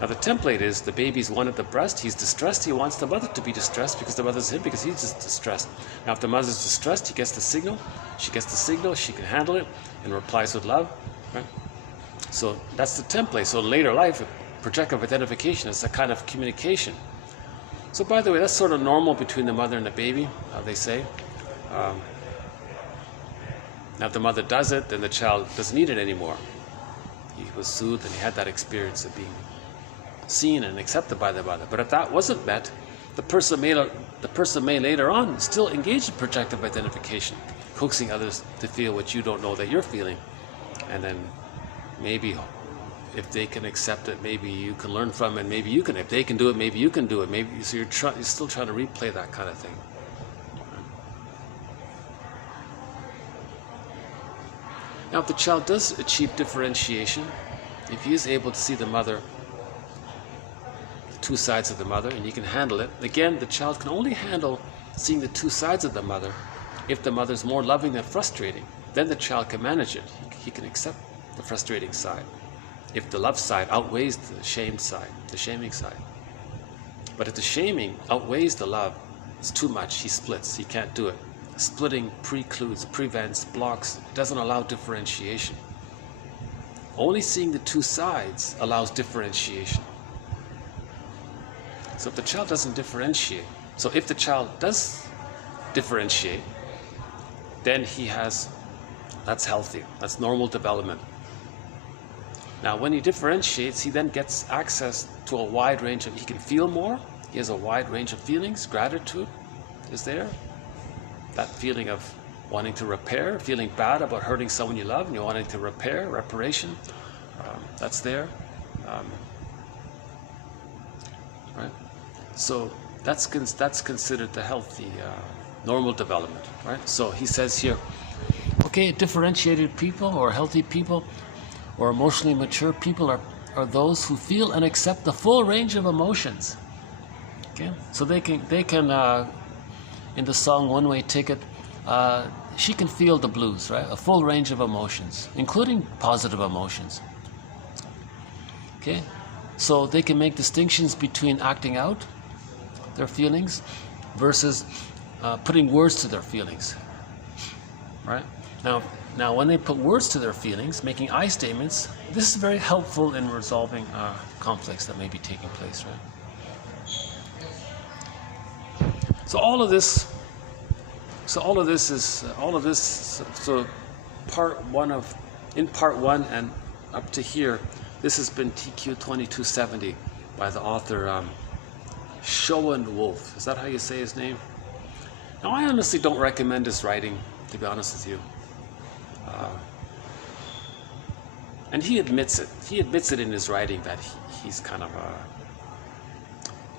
Now the template is the baby's one at the breast, he's distressed, he wants the mother to be distressed because the mother's him, because he's just distressed. Now if the mother's distressed, he gets the signal, she gets the signal, she can handle it, and replies with love. Right? So that's the template. So in later life, projective identification is a kind of communication. So by the way, that's sort of normal between the mother and the baby, they say. Now if the mother does it, then the child doesn't need it anymore. He was soothed and he had that experience of being seen and accepted by the mother. But if that wasn't met, the person may later on still engage in projective identification, coaxing others to feel what you don't know that you're feeling. And then maybe if they can accept it, maybe you can learn from it, maybe you can. If they can do it, maybe you can do it. Maybe so you're still trying to replay that kind of thing. Now, if the child does achieve differentiation, if he is able to see the mother two sides of the mother, and he can handle it. Again, the child can only handle seeing the two sides of the mother if the mother's more loving than frustrating. Then the child can manage it. He can accept the frustrating side if the love side outweighs the shamed side, the shaming side. But if the shaming outweighs the love, it's too much. He splits. He can't do it. Splitting precludes, prevents, blocks, doesn't allow differentiation. Only seeing the two sides allows differentiation. So if the child doesn't differentiate, so if the child does differentiate, then that's healthy, that's normal development. Now when he differentiates, he then gets access to a wide range he can feel more, he has a wide range of feelings. Gratitude is there, that feeling of wanting to repair, feeling bad about hurting someone you love and you're wanting to repair, reparation, that's there. Right? So that's considered the healthy, normal development, right? So he says here, okay, differentiated people or healthy people or emotionally mature people are those who feel and accept the full range of emotions. Okay, so they can in the song One Way Ticket, she can feel the blues, right? A full range of emotions, including positive emotions. Okay, so they can make distinctions between acting out their feelings versus putting words to their feelings, right? Now, when they put words to their feelings, making I statements, this is very helpful in resolving conflicts that may be taking place, right? So all of this is in part one and up to here. This has been TQ 2270 by the author Schoenewolf. Is that how you say his name? Now, I honestly don't recommend his writing, to be honest with you. And he admits it. He admits it in his writing that he's kind of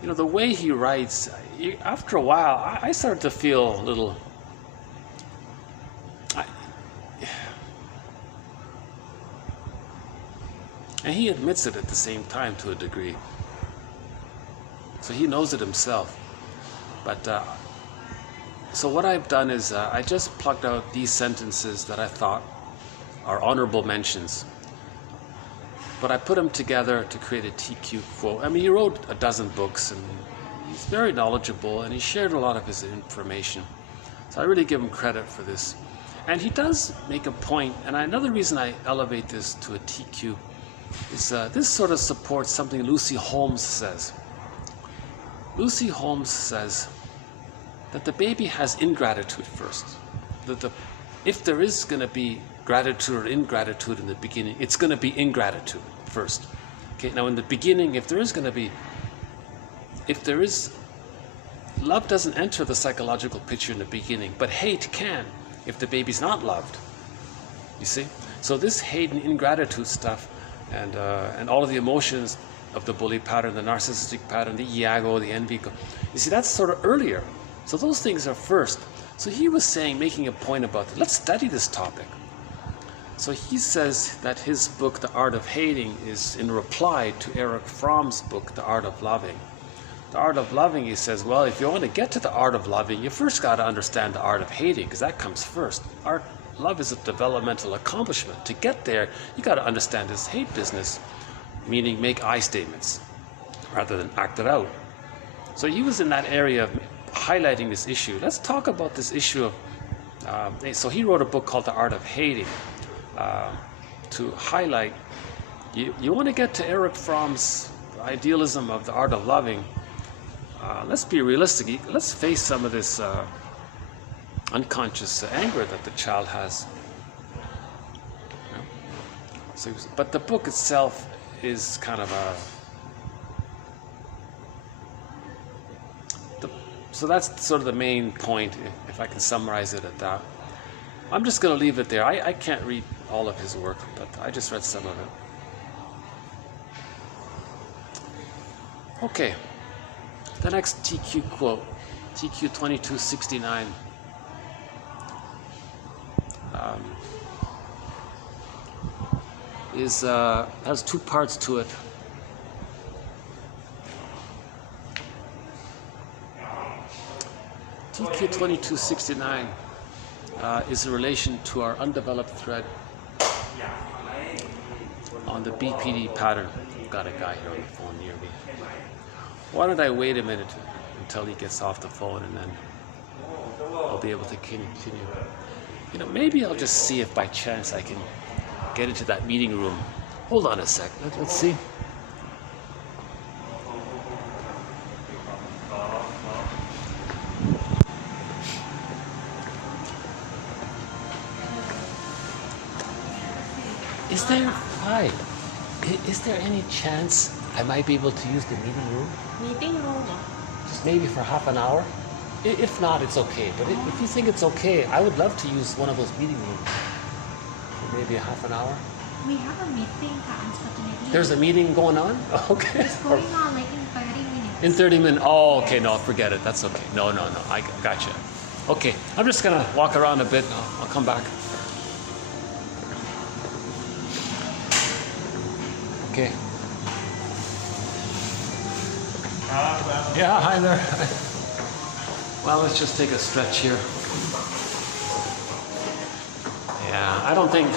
the way he writes, after a while, I started to feel a little, and he admits it at the same time to a degree. So he knows it himself. But, so what I've done is I just plucked out these sentences that I thought are honorable mentions. But I put them together to create a TQ quote. I mean, he wrote a dozen books, and he's very knowledgeable, and he shared a lot of his information. So I really give him credit for this. And he does make a point, and another reason I elevate this to a TQ is this sort of supports something Lucy Holmes says. Lucy Holmes says that the baby has ingratitude first. If there is going to be gratitude or ingratitude in the beginning, it's going to be ingratitude first. Okay, now in the beginning, if there is love doesn't enter the psychological picture in the beginning, but hate can if the baby's not loved. You see? So this hate and ingratitude stuff and all of the emotions of the bully pattern, the narcissistic pattern, the iago, the envy, you see, that's sort of earlier. So those things are first. So he was making a point about it. Let's study this topic. So he says that his book, The Art of Hating, is in reply to Erich Fromm's book, The Art of Loving. The Art of Loving, he says, well, if you want to get to the art of loving, you first got to understand the art of hating, because that comes first. Love is a developmental accomplishment. To get there, you got to understand this hate business, meaning make I statements rather than act it out. So he was in that area of highlighting this issue. Let's talk about this issue of, so he wrote a book called The Art of Hating to highlight, you want to get to Erich Fromm's idealism of the art of loving, let's be realistic. Let's face some of this unconscious anger that the child has. So, but the book itself is kind of so that's sort of the main point, if I can summarize it at that. I'm just going to leave it there. I can't read all of his work, but I just read some of it. Okay, the next TQ quote, TQ 2269. Has two parts to it. TQ2269 is in relation to our undeveloped thread on the BPD pattern. I've got a guy here on the phone near me. Why don't I wait a minute until he gets off the phone, and then I'll be able to continue. You know, maybe I'll just see if by chance I can get into that meeting room. Hold on a sec. Let's see. Is there any chance I might be able to use the meeting room? Meeting room? Just maybe for half an hour? If not, it's okay. But if you think it's okay, I would love to use one of those meeting rooms for maybe a half an hour. We have a meeting, unfortunately. There's a meeting going on? Okay. It's going on like in 30 minutes. In 30 minutes? Oh, okay. No, forget it. That's okay. No. I gotcha. Okay. I'm just going to walk around a bit. I'll come back. Okay. Yeah, hi there. Well, let's just take a stretch here. Yeah, I don't think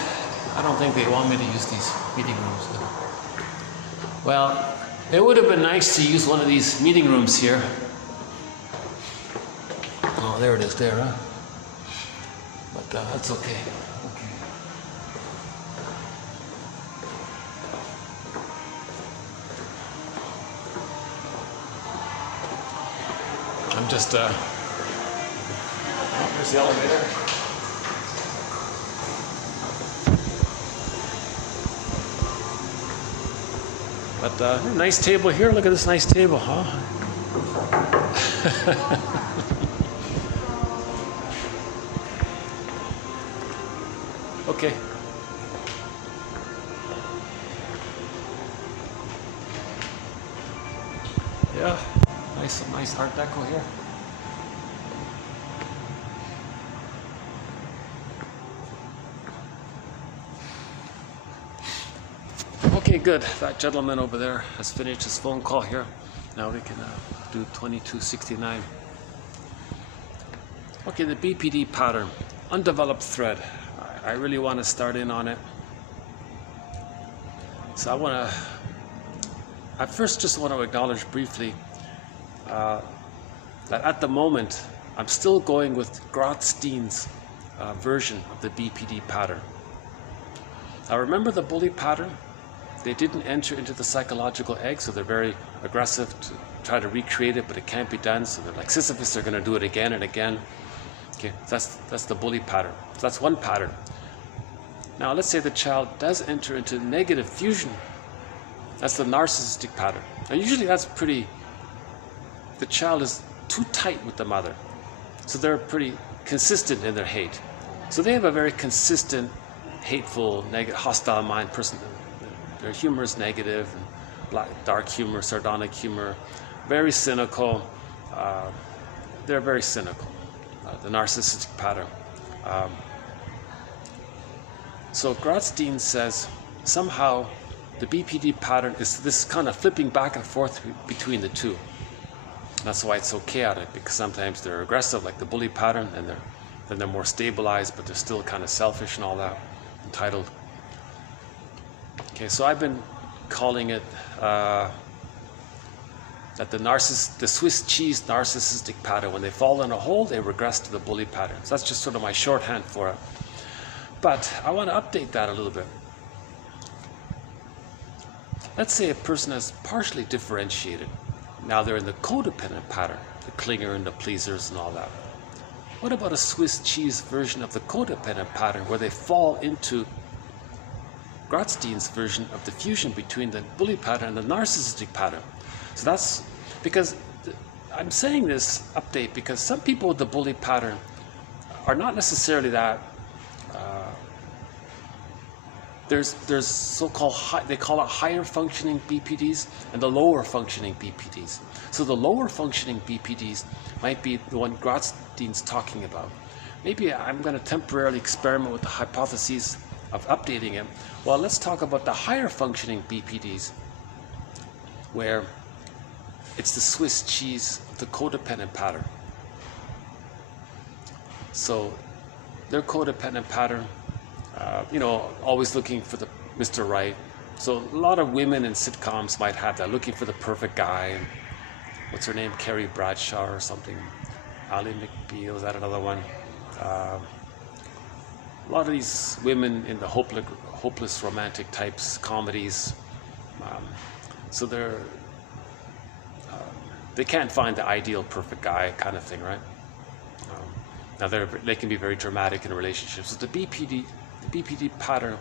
they want me to use these meeting rooms. Well, it would have been nice to use one of these meeting rooms here. Oh, there it is there, huh? But that's okay. I'm just, oh, there's the elevator. But nice table here. Look at this nice table, huh? Okay. Yeah. Nice Art Deco here. Okay, good. That gentleman over there has finished his phone call here. Now we can do 2269. Okay, the BPD pattern, undeveloped thread. I really want to start in on it. So I first just want to acknowledge briefly that at the moment, I'm still going with Grotstein's version of the BPD pattern. Now remember the bully pattern? They didn't enter into the psychological egg, so they're very aggressive to try to recreate it, but it can't be done, so they're like Sisyphus, they're going to do it again and again. Okay, that's the bully pattern. So that's one pattern. Now let's say the child does enter into negative fusion. That's the narcissistic pattern. Now usually that's the child is too tight with the mother. So they're pretty consistent in their hate. So they have a very consistent, hateful, hostile mind person. Their humor is negative, dark humor, sardonic humor, very cynical. They're very cynical, the narcissistic pattern. So Grotstein says somehow the BPD pattern is this kind of flipping back and forth between the two. That's why it's so chaotic, because sometimes they're aggressive, like the bully pattern, and then they're more stabilized, but they're still kind of selfish and all that, entitled. Okay, so I've been calling it that the Swiss cheese narcissistic pattern. When they fall in a hole, they regress to the bully pattern. So that's just sort of my shorthand for it. But I want to update that a little bit. Let's say a person has partially differentiated. Now they're in the codependent pattern, the clinger and the pleasers and all that. What about a Swiss cheese version of the codependent pattern where they fall into Grotstein's version of the fusion between the bully pattern and the narcissistic pattern? So that's because I'm saying this update because some people with the bully pattern are not necessarily that. There's so-called they call it higher functioning BPDs and the lower functioning BPDs. So the lower functioning BPDs might be the one Grotstein's talking about. Maybe I'm going to temporarily experiment with the hypotheses of updating it. Well, let's talk about the higher functioning BPDs, where it's the Swiss cheese, the codependent pattern. So their codependent pattern, you know, always looking for the Mr. Right. So a lot of women in sitcoms might have that, looking for the perfect guy. And what's her name? Carrie Bradshaw or something. Ally McBeal, is that another one? A lot of these women in the hopeless romantic types, comedies. So they can't find the ideal perfect guy kind of thing, right? Now they can be very dramatic in relationships. So the BPD pattern,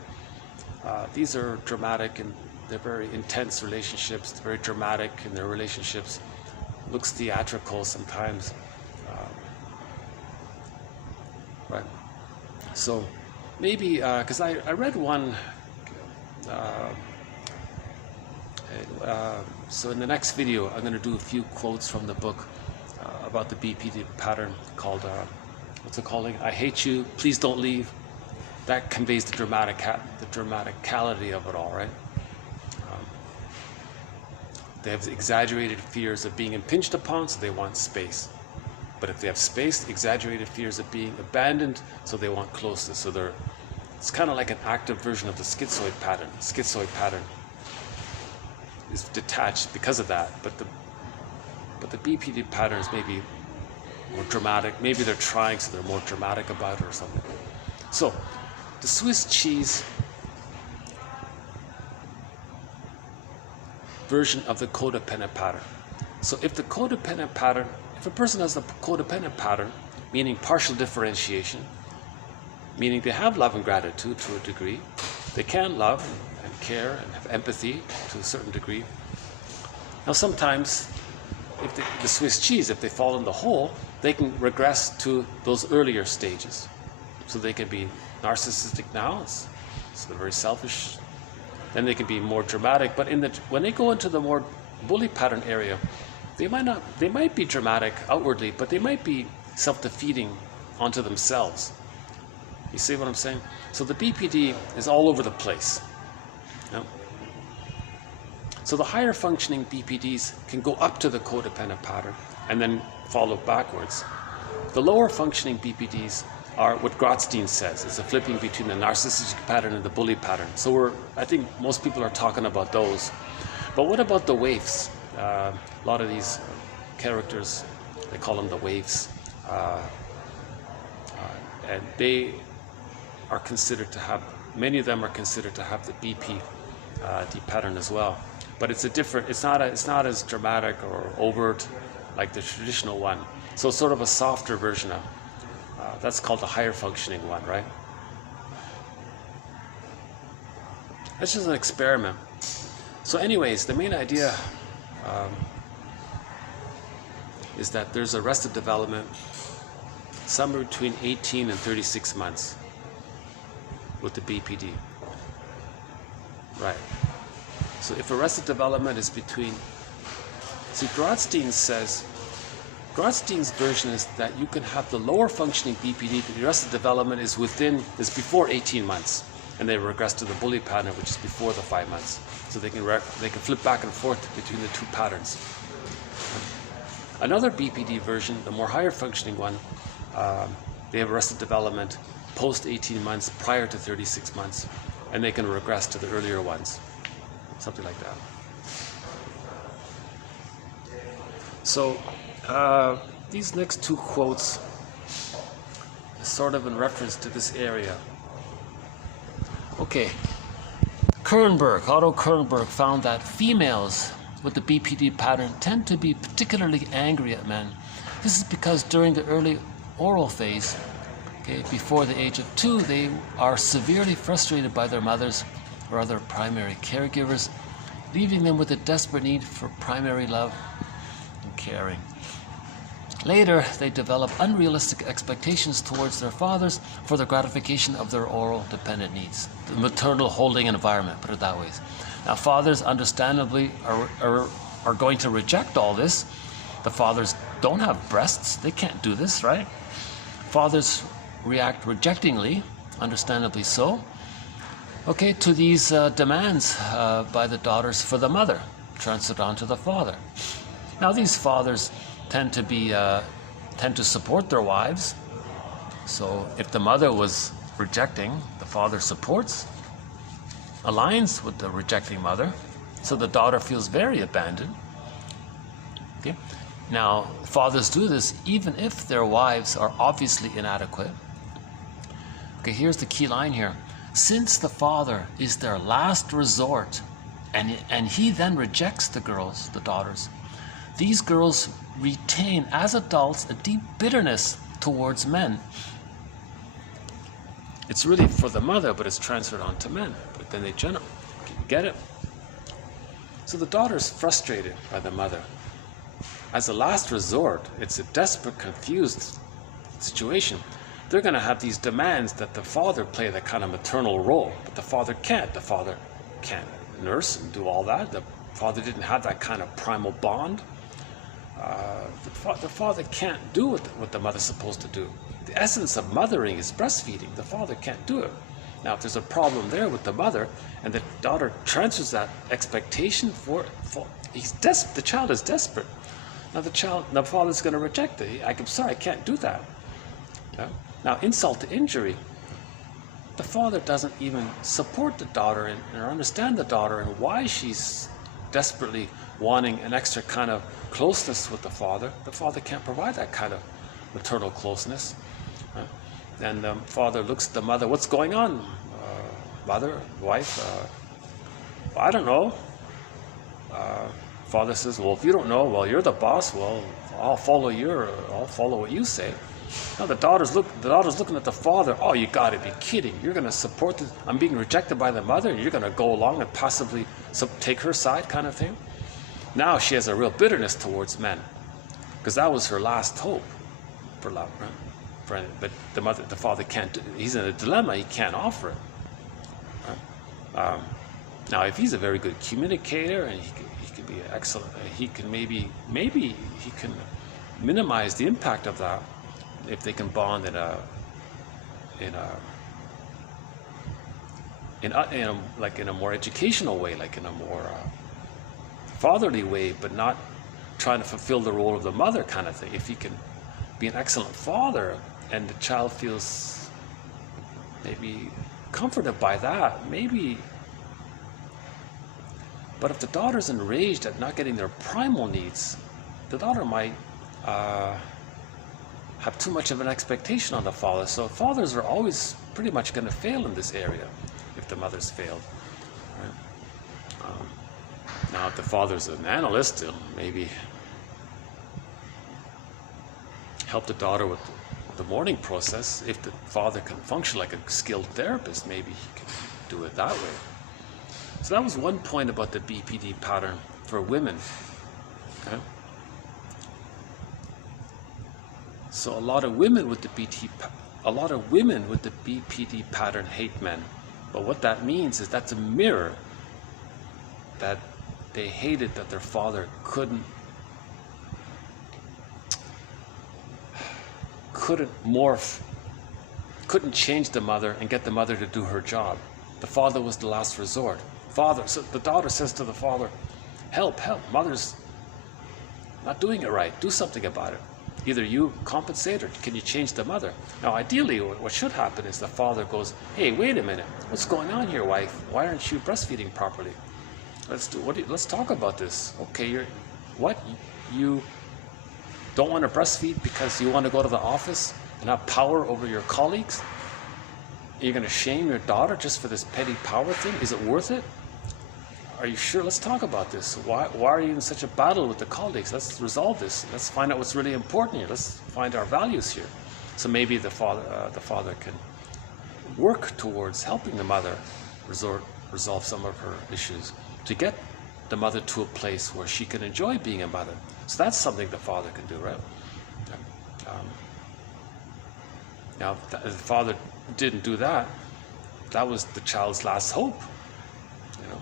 these are dramatic and they're very intense relationships. They're very dramatic in their relationships. Looks theatrical sometimes, right? So maybe because I read one. So in the next video, I'm going to do a few quotes from the book about the BPD pattern called, what's it called? I hate you, please don't leave. That conveys the dramaticality of it all, right? They have exaggerated fears of being impinged upon, so they want space. But if they have space, exaggerated fears of being abandoned, so they want closeness. So it's kind of like an active version of the schizoid pattern. Schizoid pattern is detached because of that, but the BPD patterns may be more dramatic. Maybe they're trying, so they're more dramatic about it or something. So the Swiss cheese version of the codependent pattern. So if a person has a codependent pattern, meaning partial differentiation, meaning they have love and gratitude to a degree, they can love and care and have empathy to a certain degree. Now sometimes, if the Swiss cheese, if they fall in the hole, they can regress to those earlier stages. So they can be narcissistic now, so they're very selfish. Then they can be more dramatic, but when they go into the more bully pattern area, they might be dramatic outwardly, but they might be self-defeating onto themselves. You see what I'm saying? So the BPD is all over the place. You know? So the higher functioning BPDs can go up to the codependent pattern and then follow backwards. The lower functioning BPDs are what Grotstein says. It's a flipping between the narcissistic pattern and the bully pattern. So I think most people are talking about those. But what about the waifs? A lot of these characters, they call them the waifs. And they are considered to have, many of them are considered to have the BPD pattern as well. But it's not as dramatic or overt like the traditional one. So it's sort of a softer version of, that's called the higher functioning one, right? That's just an experiment. So anyways, the main idea is that there's arrested development somewhere between 18 and 36 months with the BPD. Right. So if arrested development is between, see, Grotstein's version is that you can have the lower functioning BPD, but the arrested development is before 18 months, and they regress to the bully pattern, which is before the 5 months. So they can flip back and forth between the two patterns. Another BPD version, the more higher functioning one, they have arrested development post 18 months, prior to 36 months, and they can regress to the earlier ones, something like that. So these next two quotes is sort of in reference to this area. Okay, Otto Kernberg found that females with the BPD pattern tend to be particularly angry at men. This is because during the early oral phase, before the age of 2, they are severely frustrated by their mothers or other primary caregivers, leaving them with a desperate need for primary love and caring. Later, they develop unrealistic expectations towards their fathers for the gratification of their oral dependent needs. The maternal holding environment, put it that way. Now, fathers understandably are going to reject all this. The fathers don't have breasts. They can't do this, right? Fathers react rejectingly, understandably so, to these demands by the daughters for the mother, transferred on to the father. Now, these fathers tend to support their wives, So if the mother was rejecting, the father supports, aligns with the rejecting mother, so the daughter feels very abandoned. Okay? Now, fathers do this even if their wives are obviously inadequate. Okay, here's the key line here. Since the father is their last resort, and he then rejects the girls, the daughters, these girls retain as adults a deep bitterness towards men. It's really for the mother, but it's transferred onto men. But then they generate. Okay, you get it? So the daughter's frustrated by the mother. As a last resort, it's a desperate, confused situation. They're going to have these demands that the father play that kind of maternal role, but the father can't. The father can't nurse and do all that. The father didn't have that kind of primal bond. The father can't do what the mother's supposed to do. The essence of mothering is breastfeeding. The father can't do it. Now, if there's a problem there with the mother, and the daughter transfers that expectation the child is desperate. Now the father's going to reject it. I'm sorry, I can't do that. Yeah? Now, insult to injury, the father doesn't even support the daughter or understand the daughter and why she's desperately wanting an extra kind of closeness with the father. The father can't provide that kind of maternal closeness. Right? And the father looks at the mother, what's going on? Mother, wife, I don't know. Father says, well, if you don't know, well, you're the boss. Well, I'll follow what you say. Now the daughter's looking at the father. Oh, you got to be kidding! You're going to support this? I'm being rejected by the mother, and you're going to go along and possibly take her side, kind of thing. Now she has a real bitterness towards men, because that was her last hope for love, right? But the father can't. He's in a dilemma. He can't offer it. Right? Now, if he's a very good communicator and he can be excellent, he can maybe he can minimize the impact of that if they can bond in a more educational way, like in a more fatherly way, but not trying to fulfill the role of the mother kind of thing. If he can be an excellent father and the child feels maybe comforted by that, maybe. But if the daughter's enraged at not getting their primal needs, the daughter might have too much of an expectation on the father. So fathers are always pretty much going to fail in this area if the mother's failed. Right? Now, if the father's an analyst, he'll maybe help the daughter with the mourning process. If the father can function like a skilled therapist, maybe he can do it that way. So that was one point about the BPD pattern for women. Okay? So a lot of women with the BPD pattern hate men. But what that means is that's a mirror that they hated that their father couldn't morph, couldn't change the mother and get the mother to do her job. The father was the last resort. So the daughter says to the father, help, mother's not doing it right, do something about it. Either you compensate or can you change the mother? Now ideally what should happen is the father goes, hey, wait a minute, what's going on here, wife? Why aren't you breastfeeding properly? Let's talk about this. Okay, you don't want to breastfeed because you want to go to the office and have power over your colleagues? You're going to shame your daughter just for this petty power thing? Is it worth it? Are you sure? Let's talk about this. Why are you in such a battle with the colleagues? Let's resolve this. Let's find out what's really important here. Let's find our values here. So maybe the father can work towards helping the mother resolve some of her issues to get the mother to a place where she can enjoy being a mother. So that's something the father can do, right? Now, if the father didn't do that, that was the child's last hope. You know.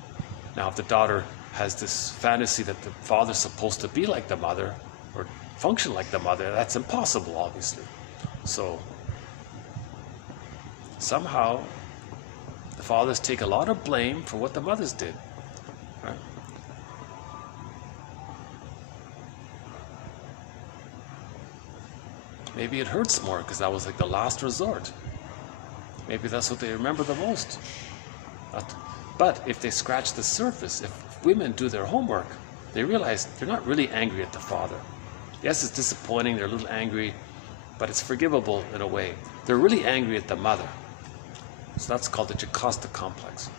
Now, if the daughter has this fantasy that the father's supposed to be like the mother or function like the mother, that's impossible, obviously. So somehow the fathers take a lot of blame for what the mothers did. Right? maybe it hurts more because that was like the last resort. Maybe that's what they remember the most. But if they scratch the surface, if women do their homework, they realize they're not really angry at the father. Yes, it's disappointing, they're a little angry, but it's forgivable in a way. They're really angry at the mother. So that's called the Jocasta complex.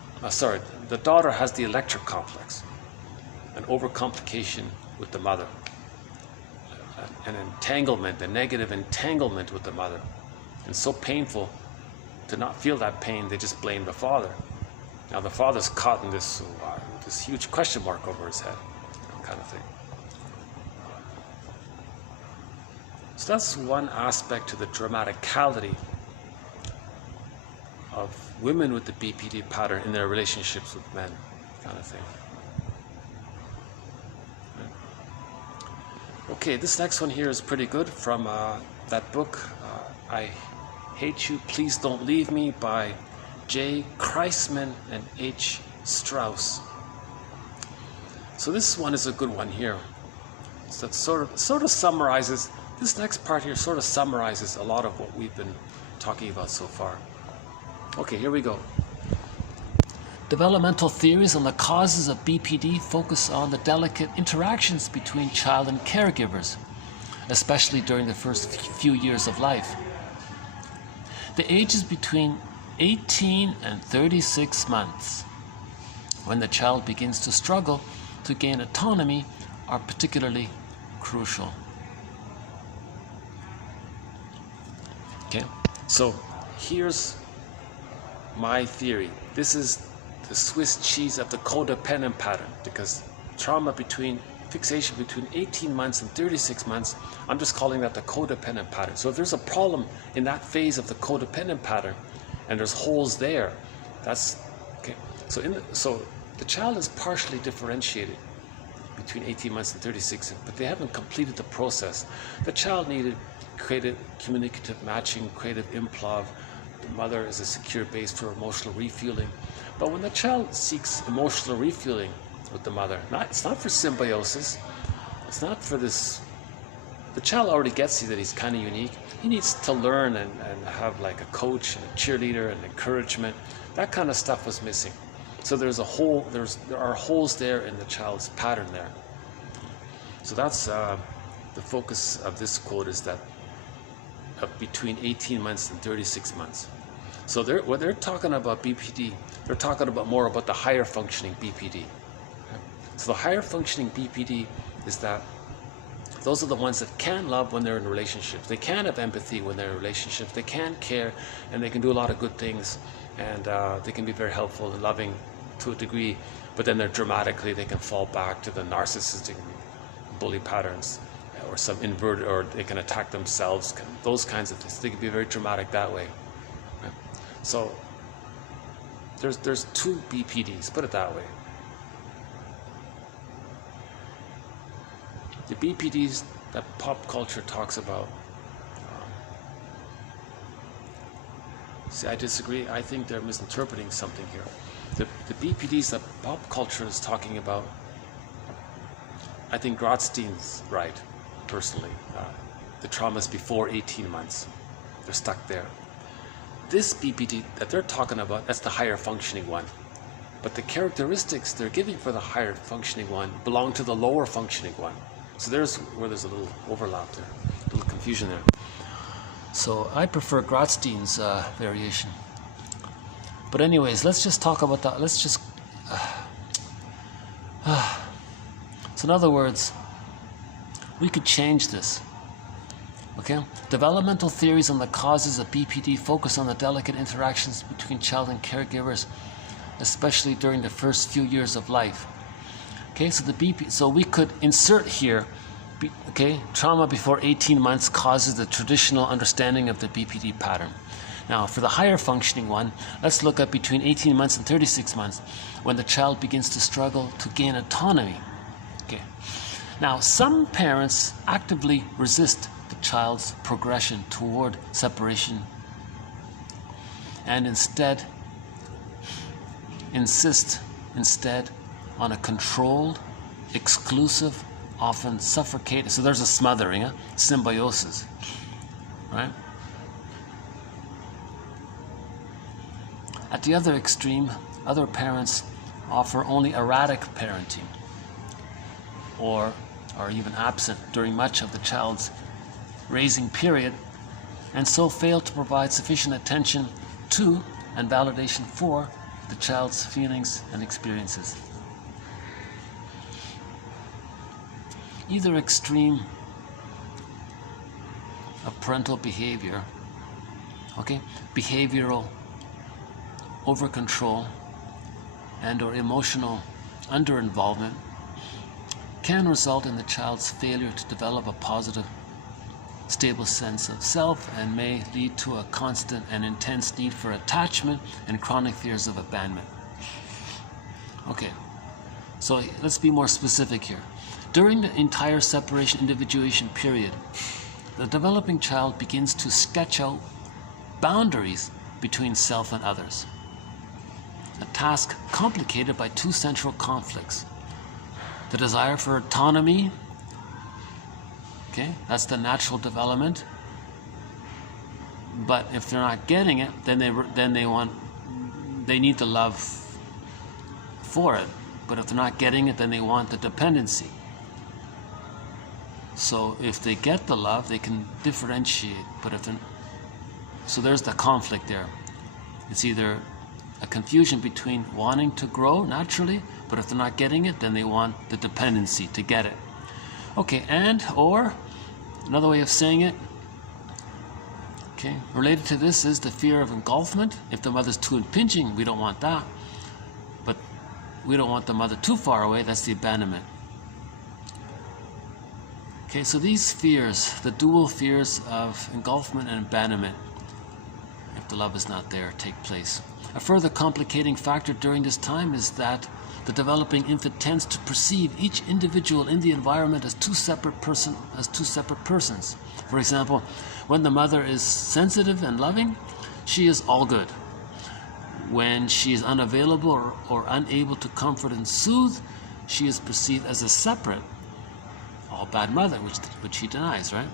The daughter has the electric complex, an overcomplication with the mother, an entanglement, a negative entanglement with the mother. And so painful to not feel that pain, they just blame the father. Now the father's caught in this huge question mark over his head, kind of thing. So that's one aspect to the dramaticality of women with the BPD pattern in their relationships with men, kind of thing. Okay, this next one here is pretty good, from that book, I Hate You, Please Don't Leave Me, by J. Kreisman and H. Strauss. So this one is a good one here. So that sort of summarizes, this next part here sort of summarizes a lot of what we've been talking about so far. Okay, here we go. Developmental theories on the causes of BPD focus on the delicate interactions between child and caregivers, especially during the first few years of life. The ages between 18 and 36 months, when the child begins to struggle to gain autonomy, are particularly crucial. Okay, so here's my theory. This is the Swiss cheese of the codependent pattern, because fixation between 18 months and 36 months, I'm just calling that the codependent pattern. So if there's a problem in that phase of the codependent pattern and there's holes there, that's okay. So the child is partially differentiated between 18 months and 36, but they haven't completed the process. The child needed creative communicative matching, creative improv. The mother is a secure base for emotional refueling. But when the child seeks emotional refueling with the mother, it's not for symbiosis, it's not for this. The child already gets that he's kind of unique. He needs to learn and have like a coach and a cheerleader and encouragement. That kind of stuff was missing. So there are holes there in the child's pattern there. So that's the focus of this quote, is that between 18 months and 36 months. So when they're talking about BPD, they're talking about more about the higher functioning BPD. So the higher functioning BPD is that those are the ones that can love when they're in relationships. They can have empathy when they're in relationships. They can care, and they can do a lot of good things, and they can be very helpful and loving to a degree. But then they can fall back to the narcissistic bully patterns, or some inverted, or they can attack themselves. Those kinds of things. They can be very dramatic that way. So there's two BPDs. Put it that way. The BPDs that pop culture talks about. See, I disagree. I think they're misinterpreting something here. The BPDs that pop culture is talking about, I think Grotstein's right, personally. The traumas before 18 months. They're stuck there. This BPD that they're talking about, that's the higher functioning one. But the characteristics they're giving for the higher functioning one belong to the lower functioning one. So there's where there's a little overlap there, a little confusion there. So I prefer Grotstein's variation. But anyways, let's just talk about that. Let's just... So in other words, we could change this. Okay? Developmental theories on the causes of BPD focus on the delicate interactions between child and caregivers, especially during the first few years of life. Okay, so we could insert here, okay, trauma before 18 months causes the traditional understanding of the BPD pattern. Now, for the higher functioning one, let's look at between 18 months and 36 months, when the child begins to struggle to gain autonomy. Okay. Now, some parents actively resist the child's progression toward separation and instead insist on a controlled, exclusive, often suffocating, so there's a smothering, symbiosis. right? At the other extreme, other parents offer only erratic parenting, or are even absent during much of the child's raising period, and so fail to provide sufficient attention to and validation for the child's feelings and experiences. Either extreme of parental behavior, behavioral over-control and or emotional under-involvement, can result in the child's failure to develop a positive, stable sense of self and may lead to a constant and intense need for attachment and chronic fears of abandonment. Okay, so let's be more specific here. During the entire separation individuation period, the developing child begins to sketch out boundaries between self and others. A task complicated by two central conflicts. The desire for autonomy, that's the natural development. But if they're not getting it, then they need the love for it. But if they're not getting it, then they want the dependency. So if they get the love, they can differentiate. But if they're, so there's the conflict there. It's either a confusion between wanting to grow naturally, but if they're not getting it, then they want the dependency to get it. Okay, and or another way of saying it, related to this is the fear of engulfment. If the mother's too impinging, we don't want that. But we don't want the mother too far away, that's the abandonment. Okay, so these fears, the dual fears of engulfment and abandonment, if the love is not there, take place. A further complicating factor during this time is that the developing infant tends to perceive each individual in the environment as two separate persons. For example, when the mother is sensitive and loving, she is all good. When she is unavailable or unable to comfort and soothe, she is perceived as a separate, all bad mother, which he denies, right?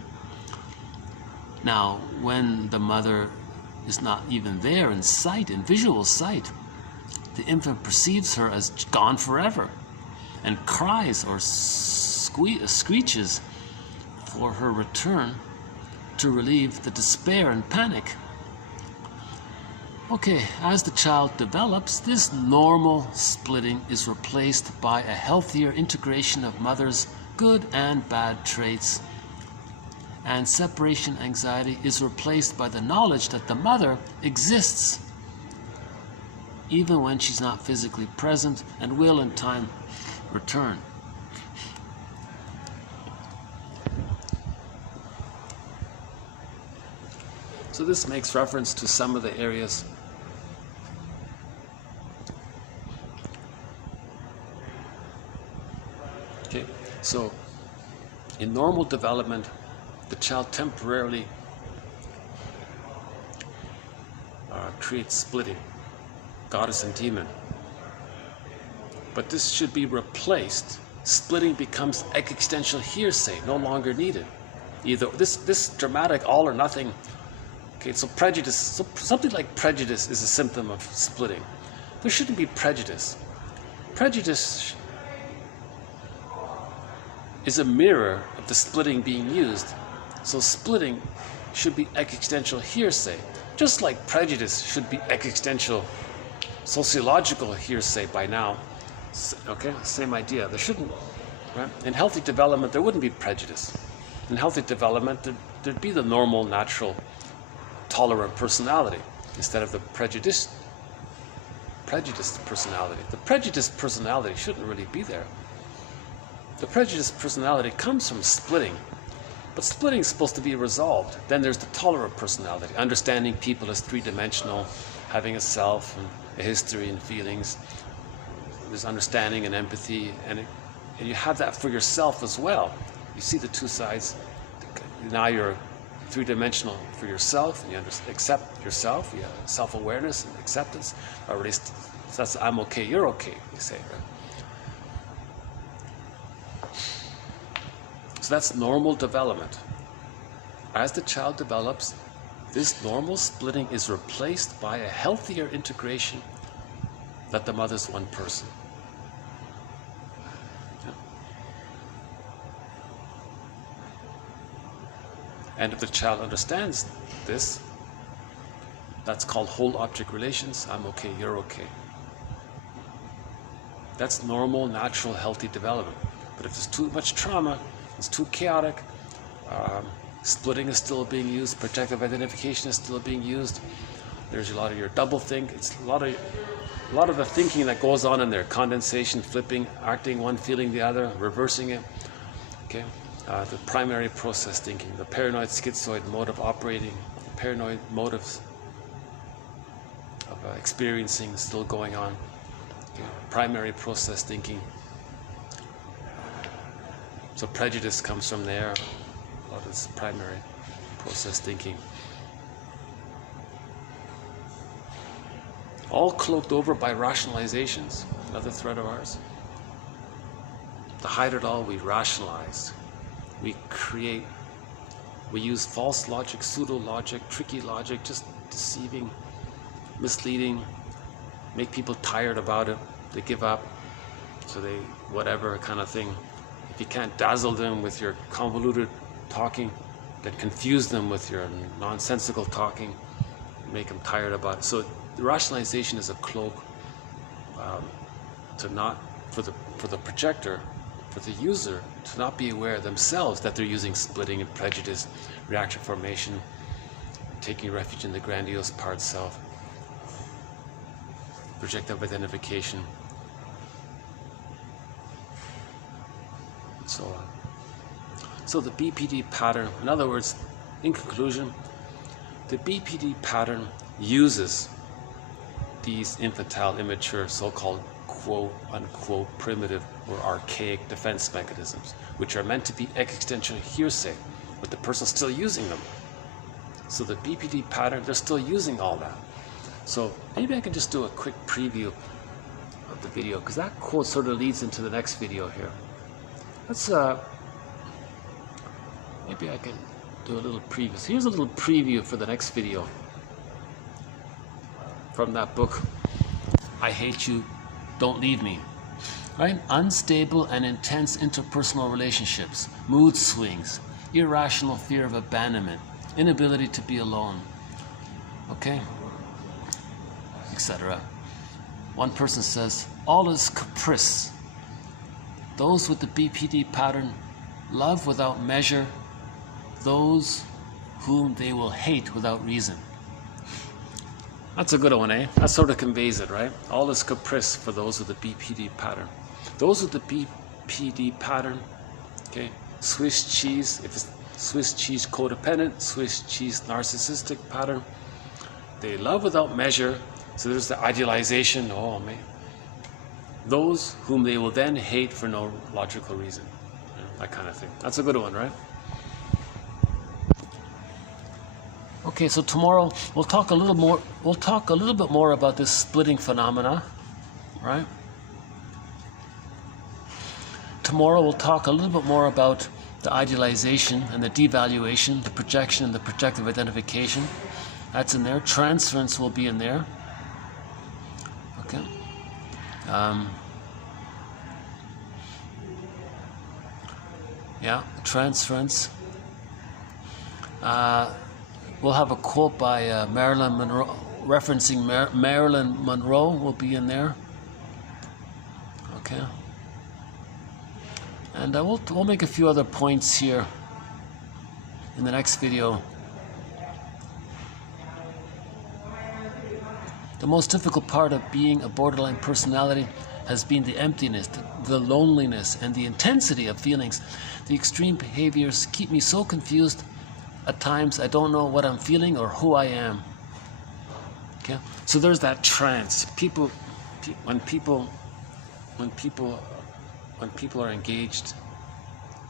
Now, when the mother is not even there in sight, in visual sight, the infant perceives her as gone forever and cries or screeches for her return to relieve the despair and panic. Okay, as the child develops, this normal splitting is replaced by a healthier integration of mother's good and bad traits, and separation anxiety is replaced by the knowledge that the mother exists even when she's not physically present and will in time return. So this makes reference to some of the areas so in normal development, the child temporarily creates splitting, goddess and demon. But this should be replaced. Splitting becomes existential hearsay, no longer needed. Either this dramatic all or nothing. Okay, so prejudice, something like prejudice is a symptom of splitting. There shouldn't be prejudice. Prejudice is a mirror of the splitting being used. So splitting should be existential hearsay, just like prejudice should be existential sociological hearsay by now. Okay, same idea. There shouldn't, right? In healthy development, there wouldn't be prejudice. In healthy development, there'd be the normal, natural, tolerant personality instead of the prejudiced personality. The prejudiced personality shouldn't really be there. The prejudiced personality comes from splitting, but splitting is supposed to be resolved. Then there's the tolerant personality, understanding people as three-dimensional, having a self and a history and feelings. There's understanding and empathy, and you have that for yourself as well. You see the two sides. Now you're three-dimensional for yourself, and you accept yourself. You have self-awareness and acceptance. Or at least that's I'm okay, you're okay, you say, right? So that's normal development. as the child develops, this normal splitting is replaced by a healthier integration that the mother's one person. Yeah. And if the child understands this, that's called whole object relations. I'm okay, you're okay. That's normal, natural, healthy development. But if there's too much trauma, it's too chaotic, splitting is still being used, protective identification is still being used, there's a lot of your double think, it's a lot of the thinking that goes on in there, condensation, flipping, acting one, feeling the other, reversing it, okay? The primary process thinking, the paranoid schizoid mode of operating, the paranoid motives of experiencing still going on, okay? Primary process thinking. So prejudice comes from there. A lot of this primary process thinking. All cloaked over by rationalizations, another thread of ours. To hide it all, we rationalize. We create, we use false logic, pseudo-logic, tricky logic, just deceiving, misleading, make people tired about it. They give up, so they, whatever kind of thing. If you can't dazzle them with your convoluted talking, then confuse them with your nonsensical talking, make them tired about it. So the rationalization is a cloak to not, for the projector, for the user, to not be aware themselves that they're using splitting and prejudice, reaction formation, taking refuge in the grandiose part self, projective identification, and so on. So the BPD pattern, in other words, in conclusion, the BPD pattern uses these infantile, immature, so-called quote-unquote primitive or archaic defense mechanisms, which are meant to be existential hearsay, but the person's still using them. So the BPD pattern, they're still using all that. So maybe I can just do a quick preview of the video, because that quote sort of leads into the next video here. Let's maybe I can do a little preview. So here's a little preview for the next video from that book, I Hate You, Don't Leave Me. Right? Unstable and intense interpersonal relationships, mood swings, irrational fear of abandonment, inability to be alone, okay, etc. One person says, all is caprice. Those with the BPD pattern love without measure those whom they will hate without reason. That's a good one, eh? That sort of conveys it, right? All is caprice for those with the BPD pattern. Those with the BPD pattern, okay, Swiss cheese, if it's Swiss cheese codependent, Swiss cheese narcissistic pattern, they love without measure, so there's the idealization, oh man, those whom they will then hate for no logical reason, that kind of thing. That's a good one, right? Okay, so tomorrow we'll talk a little more. We'll talk a little bit more about this splitting phenomena, right? Tomorrow we'll talk a little bit more about the idealization and the devaluation, the projection and the projective identification. That's in there. Transference will be in there. Okay. Yeah, transference. We'll have a quote by Marilyn Monroe, referencing Marilyn Monroe will be in there. Okay. And we'll make a few other points here in the next video. The most difficult part of being a borderline personality has been the emptiness, the loneliness, and the intensity of feelings. The extreme behaviors keep me so confused. At times, I don't know what I'm feeling or who I am. Okay, so there's that trance. When people are engaged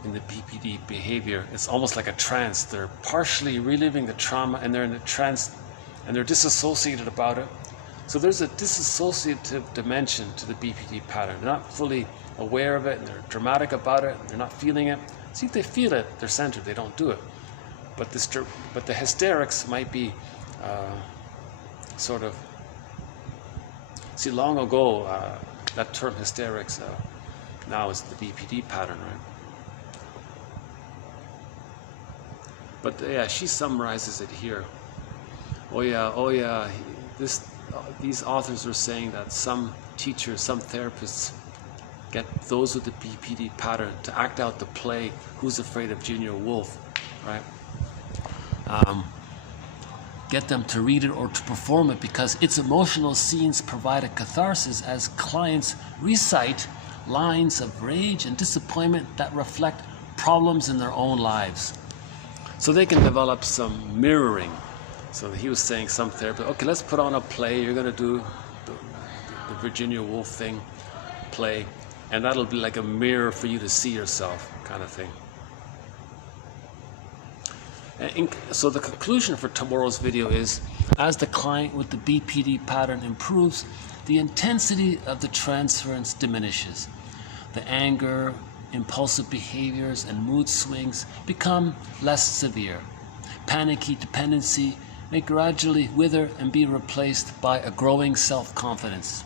in the BPD behavior, it's almost like a trance. They're partially reliving the trauma, and they're in a trance, and they're disassociated about it. So there's a dissociative dimension to the BPD pattern. They're not fully aware of it, and they're dramatic about it, and they're not feeling it. See, if they feel it, they're centered. They don't do it. but the hysterics might be sort of. See, long ago, that term hysterics now is the BPD pattern, right? But yeah, she summarizes it here. Oh yeah. These authors are saying that some teachers, some therapists get those with the BPD pattern to act out the play Who's Afraid of Junior Wolf, right? Get them to read it or to perform it because its emotional scenes provide a catharsis as clients recite lines of rage and disappointment that reflect problems in their own lives. So they can develop some mirroring. So he was saying some therapist, okay, let's put on a play. You're going to do the Virginia Woolf thing, play, and that'll be like a mirror for you to see yourself, kind of thing. So the conclusion for tomorrow's video is, as the client with the BPD pattern improves, the intensity of the transference diminishes. The anger, impulsive behaviors, and mood swings become less severe. Panicky dependency may gradually wither and be replaced by a growing self-confidence.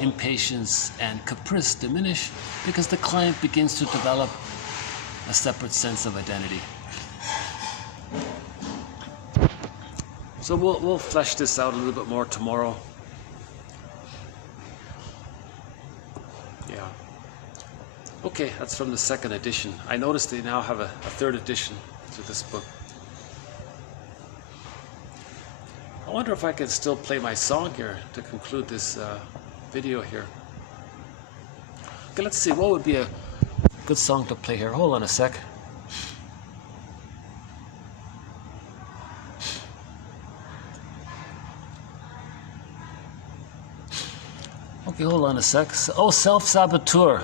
Impatience and caprice diminish because the client begins to develop a separate sense of identity. So we'll flesh this out a little bit more tomorrow. Yeah. Okay, that's from the second edition. I noticed they now have a third edition to this book. I wonder if I can still play my song here to conclude this video here. Okay, let's see. What would be a good song to play here? Hold on a sec. Okay, hold on a sec. Oh, Self-Saboteur.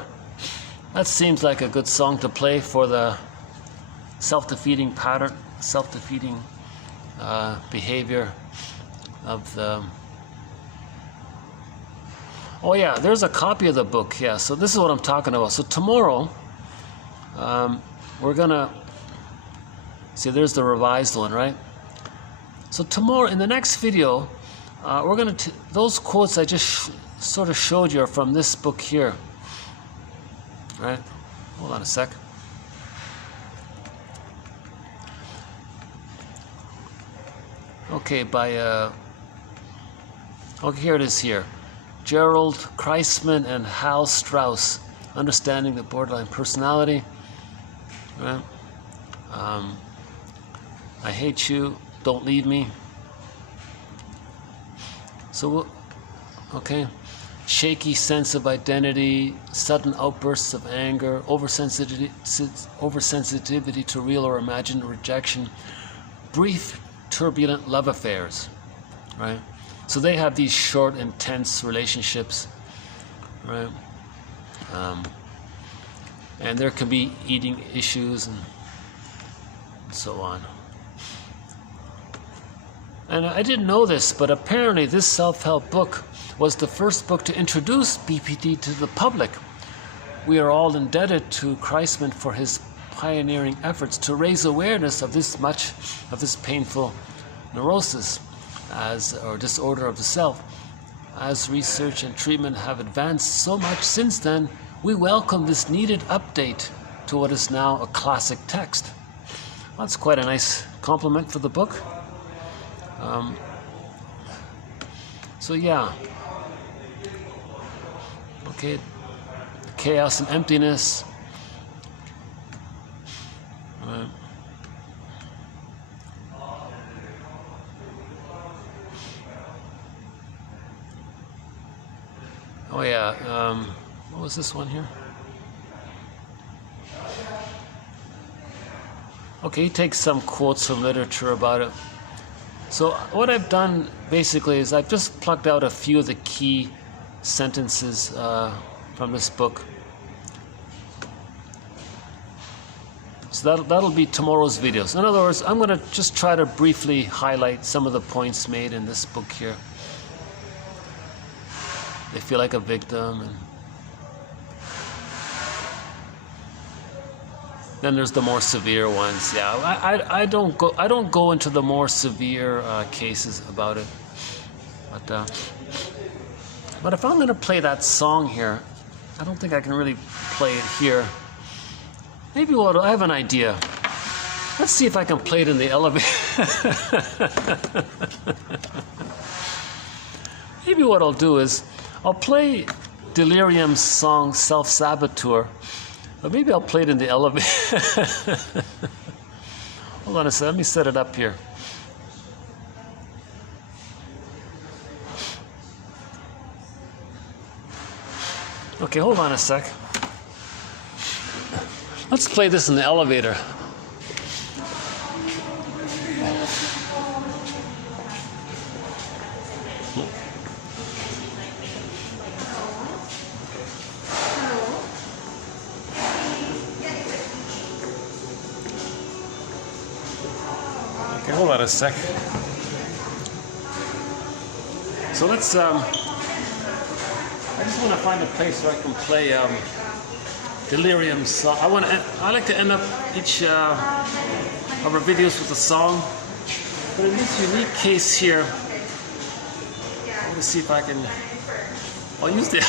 That seems like a good song to play for the self-defeating pattern, self-defeating behavior of the... Oh yeah, there's a copy of the book, yeah. So this is what I'm talking about. So tomorrow, we're gonna... See, there's the revised one, right? So tomorrow, in the next video, we're gonna... Those quotes I just sort of showed you are from this book here. Right? Hold on a sec. Okay, by okay, here it is here. Gerald Kreisman and Hal Strauss, Understanding the Borderline Personality. Right? I Hate You, Don't Leave Me. So, okay. Shaky sense of identity, sudden outbursts of anger, oversensitivity to real or imagined rejection, brief, turbulent love affairs, right? So they have these short, intense relationships, right? And there can be eating issues and so on. And I didn't know this, but apparently this self-help book was the first book to introduce BPD to the public. We are all indebted to Kreisman for his pioneering efforts to raise awareness of this painful neurosis or disorder of the self. As research and treatment have advanced so much since then, we welcome this needed update to what is now a classic text. That's quite a nice compliment for the book. So yeah. Okay, chaos and emptiness. Oh yeah, what was this one here? Okay, he takes some quotes from literature about it. So what I've done basically is I've just plucked out a few of the key sentences from this book. So that'll be tomorrow's videos. In other words, I'm going to just try to briefly highlight some of the points made in this book here. They feel like a victim, and Then there's the more severe ones. Yeah, I don't go into the more severe cases about it. But if I'm going to play that song here, I don't think I can really play it here. Maybe I have an idea. Let's see if I can play it in the elevator. Maybe what I'll do is I'll play Delirium's song Self-Saboteur, but maybe I'll play it in the elevator. Hold on a second, let me set it up here. Okay, hold on a sec. Let's play this in the elevator. Okay, hold on a sec. So let's I just want to find a place where I can play Delirium's song. I like to end up each of our videos with a song. But in this unique case here, I want to see if I can. I'll use the.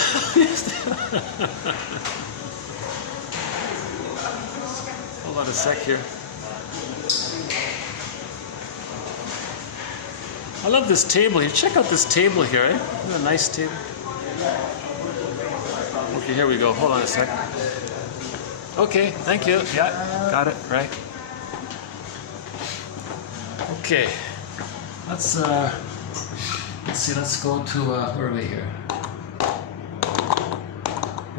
Hold on a sec here. I love this table here. Check out this table here, eh? Isn't it a nice table? Okay, here we go. Hold on a sec. Okay, thank you. Yeah, got it, right. Okay. Let's see, let's go to, where are we here?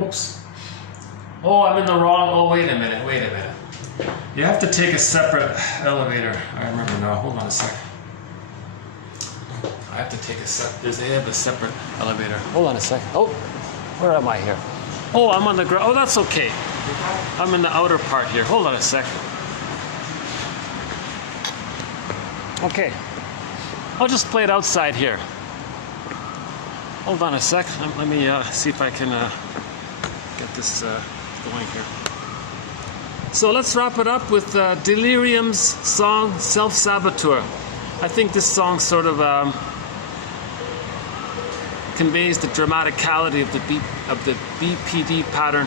Oops. Oh, I'm in the wrong, oh, wait a minute. You have to take a separate elevator. I remember now, hold on a sec. I have to take they have a separate elevator. Hold on a sec. Oh, where am I here? Oh, I'm on the ground. Oh, that's okay. I'm in the outer part here. Hold on a sec. Okay. I'll just play it outside here. Hold on a sec. Let me see if I can get this going here. So let's wrap it up with Delirium's song Self-Saboteur. I think this song sort of conveys the dramaticality of the BPD pattern.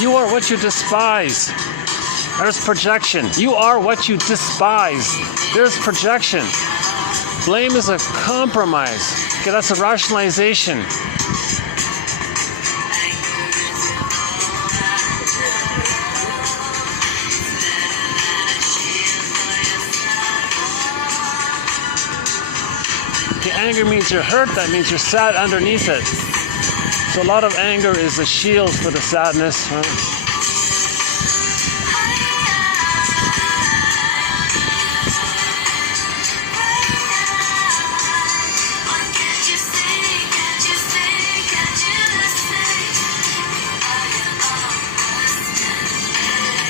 You are what you despise. There's projection. You are what you despise. There's projection. Blame is a compromise. Okay, that's a rationalization. Okay, anger means you're hurt. That means you're sad underneath it. So a lot of anger is a shield for the sadness, right?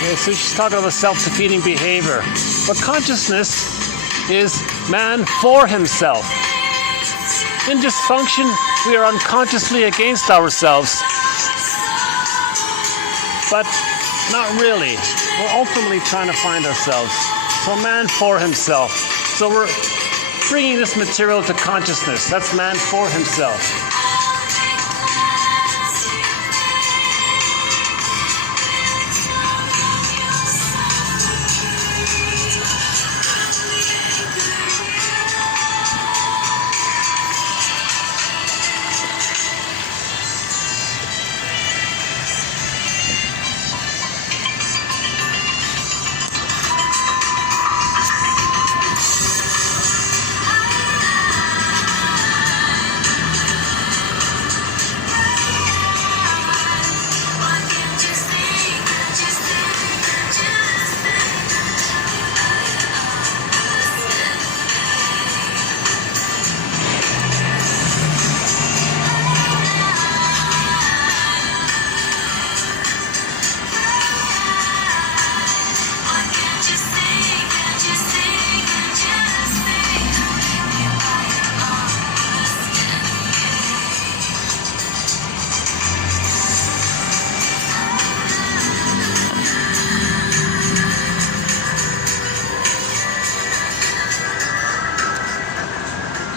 Yeah, so she's talking about self-defeating behavior. But consciousness is man for himself. In dysfunction, we are unconsciously against ourselves. but not really. We're ultimately trying to find ourselves. So man for himself. So we're bringing this material to consciousness. That's man for himself.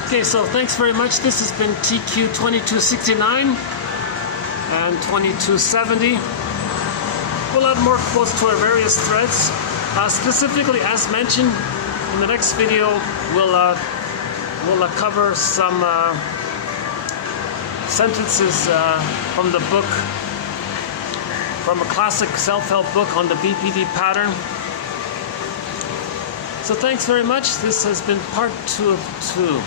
Okay, so thanks very much. This has been TQ 2269 and 2270. We'll add more quotes to our various threads. Specifically, as mentioned, in the next video, we'll cover some sentences from the book, from a classic self-help book on the BPD pattern. So thanks very much. This has been part 2 of 2.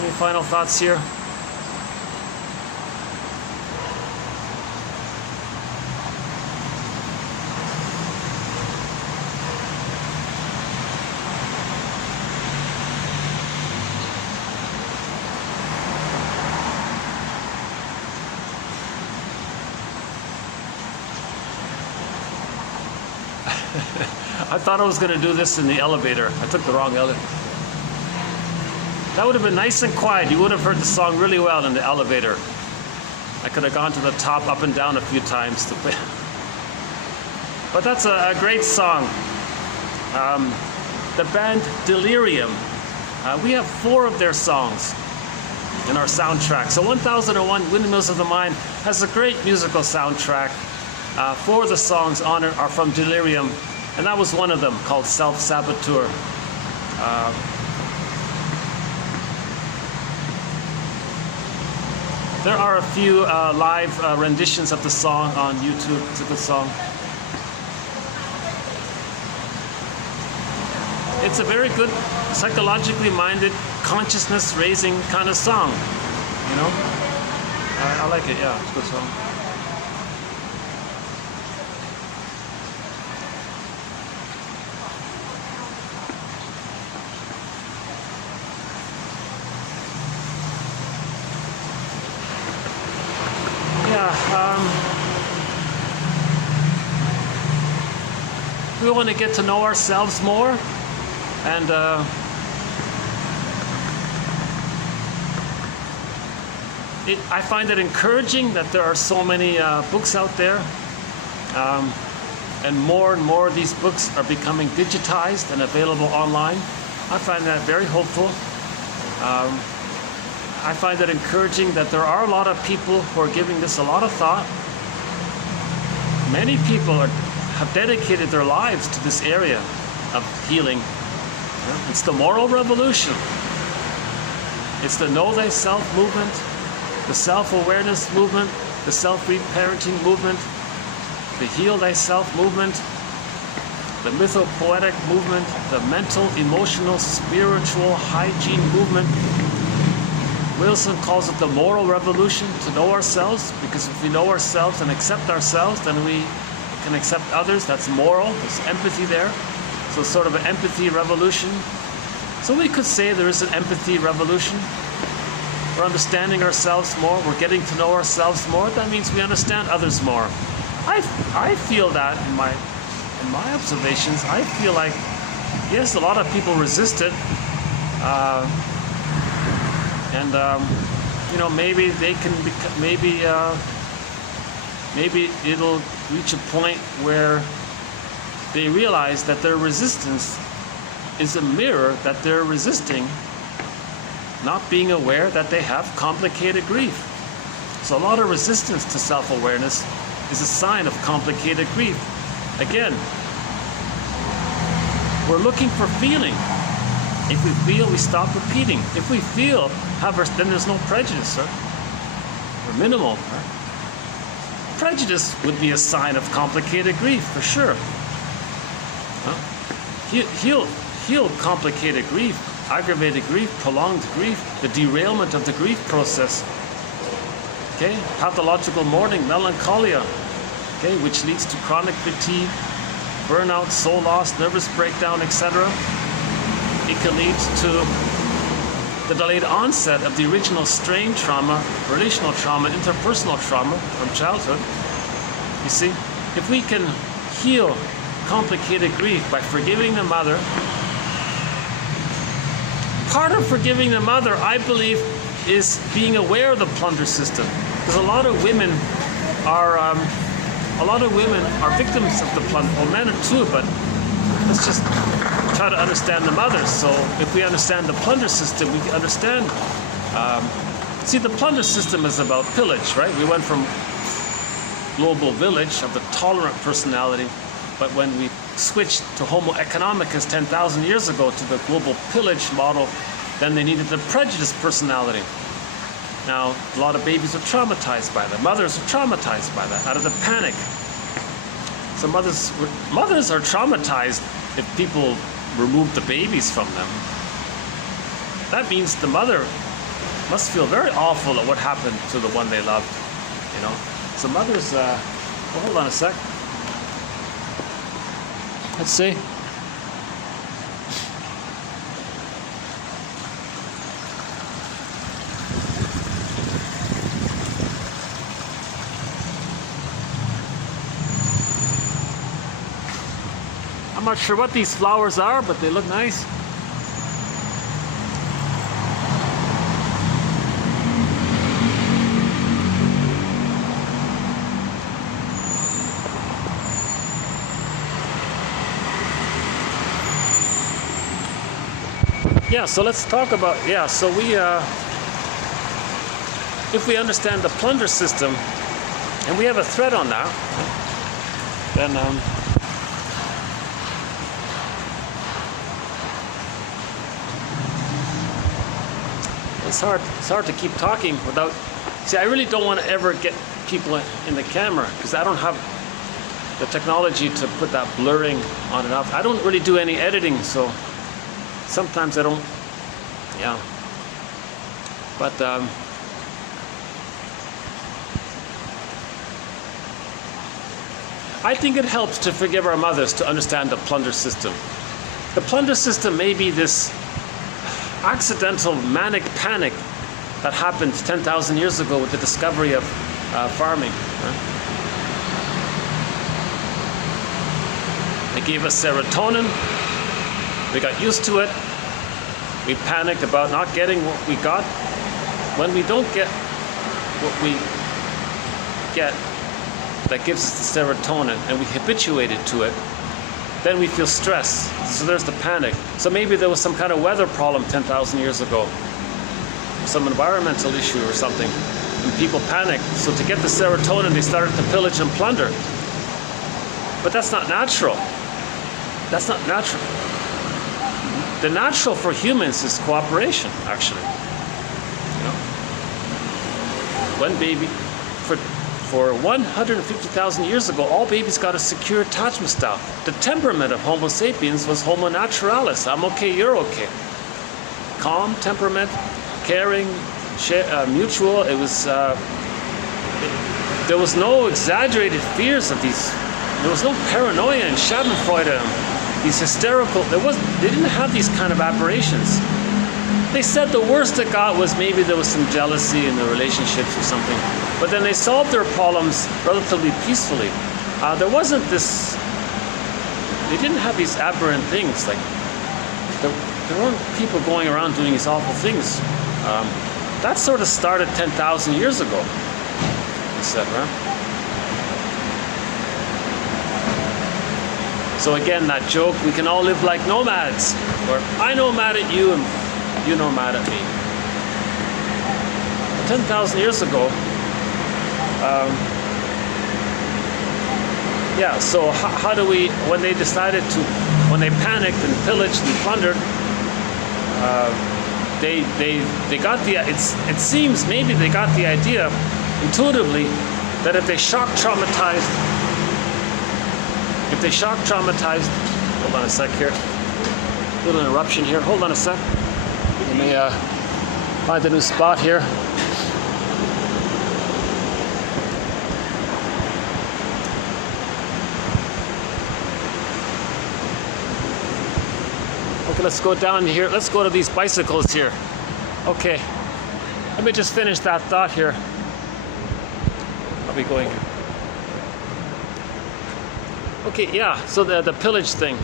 Any final thoughts here? I thought I was going to do this in the elevator. I took the wrong elevator. That would have been nice and quiet. You would have heard the song really well in the elevator. I could have gone to the top, up and down a few times to play. But that's a great song. The band Delirium. We have 4 of their songs in our soundtrack. So 1001 Windmills of the Mind has a great musical soundtrack. 4 of the songs on it are from Delirium, and that was one of them, called Self-Saboteur. There are a few live renditions of the song on YouTube. It's a good song. It's a very good, psychologically minded, consciousness-raising kind of song. You know? I like it, yeah. It's a good song. We want to get to know ourselves more, and I find it encouraging that there are so many books out there, and more of these books are becoming digitized and available online. I find that very hopeful. I find it encouraging that there are a lot of people who are giving this a lot of thought. Many people have dedicated their lives to this area of healing. It's the moral revolution. It's the know thyself movement, the self-awareness movement, the self-reparenting movement, the heal thyself movement, the mythopoetic movement, the mental, emotional, spiritual hygiene movement. Wilson calls it the moral revolution, to know ourselves, because if we know ourselves and accept ourselves, then we can accept others. That's moral. There's empathy there. So sort of an empathy revolution. So we could say there is an empathy revolution. We're understanding ourselves more. We're getting to know ourselves more. That means we understand others more. I feel that in my observations. I feel like, yes, a lot of people resist it. maybe they can maybe it'll reach a point where they realize that their resistance is a mirror that they're resisting, not being aware that they have complicated grief. So a lot of resistance to self-awareness is a sign of complicated grief. Again, we're looking for feeling. If we feel, we stop repeating. If we feel, then there's no prejudice, or minimal. Prejudice would be a sign of complicated grief, for sure. Heal complicated grief, aggravated grief, prolonged grief, the derailment of the grief process. Okay, pathological mourning, melancholia, okay, which leads to chronic fatigue, burnout, soul loss, nervous breakdown, etc. It can lead to the delayed onset of the original strain trauma, relational trauma, interpersonal trauma from childhood. You see, if we can heal complicated grief by forgiving the mother, part of forgiving the mother, I believe, is being aware of the plunder system. Because a lot of women are victims of the plunder. Well, men are too, but let's just try to understand the mothers. So if we understand the plunder system, we can understand. See, the plunder system is about pillage, right? We went from global village of the tolerant personality, but when we switched to Homo economicus 10,000 years ago to the global pillage model, then they needed the prejudiced personality. Now, a lot of babies are traumatized by that. Mothers are traumatized by that, out of the panic. So mothers are traumatized if people remove the babies from them. That means the mother must feel very awful at what happened to the one they loved, So mothers, hold on a sec. Let's see. I'm not sure what these flowers are, but they look nice. Yeah, so let's talk about, so if we understand the plunder system, and we have a thread on that, then it's hard to keep talking without, see, I really don't want to ever get people in the camera, because I don't have the technology to put that blurring on and off. I don't really do any editing, so sometimes I don't, but I think it helps to forgive our mothers to understand the plunder system. The plunder system may be this accidental manic panic that happened 10,000 years ago with the discovery of farming. They gave us serotonin. We got used to it. We panicked about not getting what we got. When we don't get what we get that gives us the serotonin and we habituated to it, then we feel stress. So there's the panic. So maybe there was some kind of weather problem 10,000 years ago, some environmental issue or something, and people panicked. So to get the serotonin, they started to pillage and plunder. But that's not natural. That's not natural. The natural for humans is cooperation, actually. One baby, for 150,000 years ago, all babies got a secure attachment style. The temperament of Homo sapiens was Homo naturalis. I'm okay, you're okay. Calm temperament, caring, mutual. It was. There was no exaggerated fears of these. There was no paranoia and Schadenfreude. These hysterical. They didn't have these kind of aberrations. They said the worst it got was maybe there was some jealousy in the relationships or something. But then they solved their problems relatively peacefully. There wasn't this. They didn't have these aberrant things. Like there weren't people going around doing these awful things. that sort of started 10,000 years ago, he said, right? So again, that joke, we can all live like nomads, or I nomad at you and you nomad at me. 10,000 years ago, yeah, so how do we, when they decided to, when they panicked and pillaged and plundered, they got the, it seems maybe they got the idea intuitively that if they shock traumatized, hold on a sec here, little interruption here, hold on a sec, let me find a new spot here. Okay, let's go down here. Let's go to these bicycles here. Okay, let me just finish that thought here. I'll be going. Okay, yeah, so the pillage thing.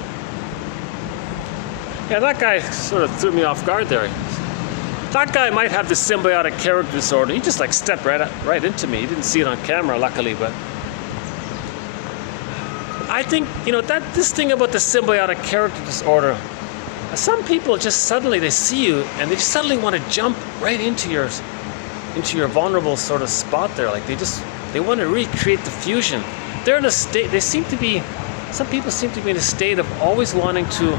Yeah, that guy sort of threw me off guard there. That guy might have this symbiotic character disorder. He just like stepped right into me. He didn't see it on camera, luckily, but I think, you know, that this thing about the symbiotic character disorder, some people just suddenly, they see you and they suddenly want to jump right into your vulnerable sort of spot there. Like they want to recreate the fusion. They're in a state, some people seem to be in a state of always wanting to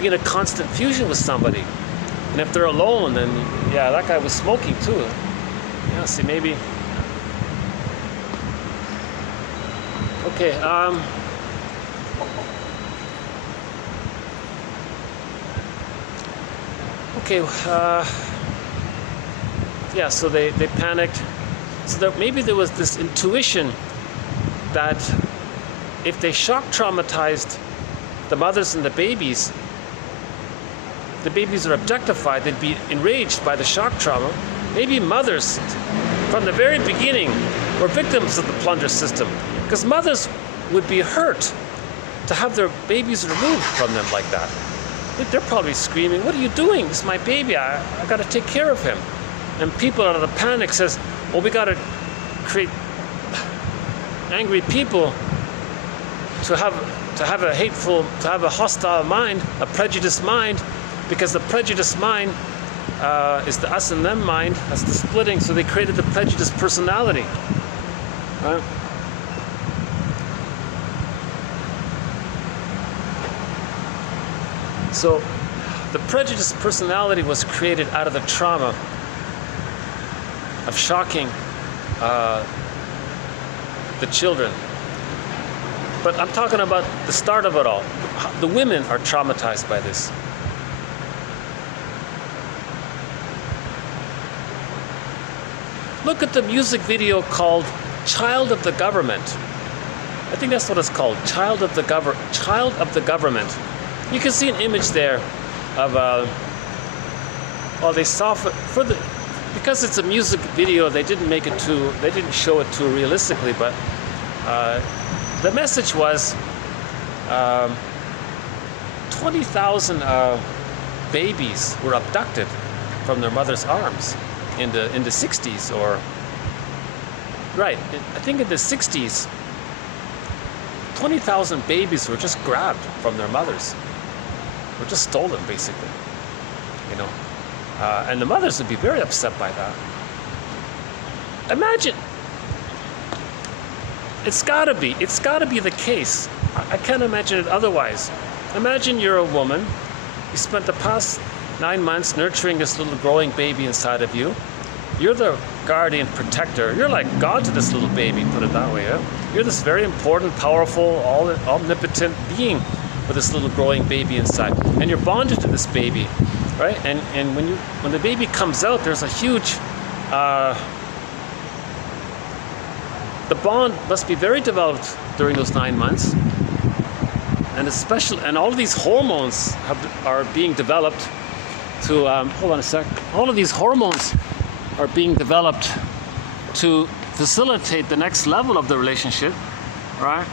be in a constant fusion with somebody. And if they're alone, then yeah, that guy was smoking too. Yeah, see, maybe. Okay, okay, yeah, so they panicked. So maybe there was this intuition that if they shock traumatized the mothers and the babies are objectified, they'd be enraged by the shock trauma. Maybe mothers, from the very beginning, were victims of the plunder system, because mothers would be hurt to have their babies removed from them like that. They're probably screaming, "What are you doing? This is my baby. I got to take care of him." And people out of the panic says, "Well, we got to create angry people to have a hostile mind, a prejudiced mind, because the prejudiced mind is the us and them mind. That's the splitting. So they created the prejudiced personality." Right? So the prejudiced personality was created out of the trauma of shocking the children. But I'm talking about the start of it all. The women are traumatized by this. Look at the music video called "Child of the Government." I think that's what it's called, Child of the Government. You can see an image there of, well, they saw because it's a music video, they didn't show it too realistically, but the message was 20,000 babies were abducted from their mother's arms in the 60s, or right, I think in the 60s, 20,000 babies were just grabbed from their mothers. Were just stolen, basically, you know, and the mothers would be very upset by that. Imagine, it's gotta be the case. I can't imagine it otherwise. Imagine you're a woman, you spent the past 9 months nurturing this little growing baby inside of you. You're the guardian protector. You're like God to this little baby, put it that way. Yeah? You're this very important, powerful, omnipotent being with this little growing baby inside, and you're bonded to this baby, right? And when the baby comes out, there's a huge the bond must be very developed during those 9 months, and all of these hormones are being developed to hold on a sec. All of these hormones are being developed to facilitate the next level of the relationship, right?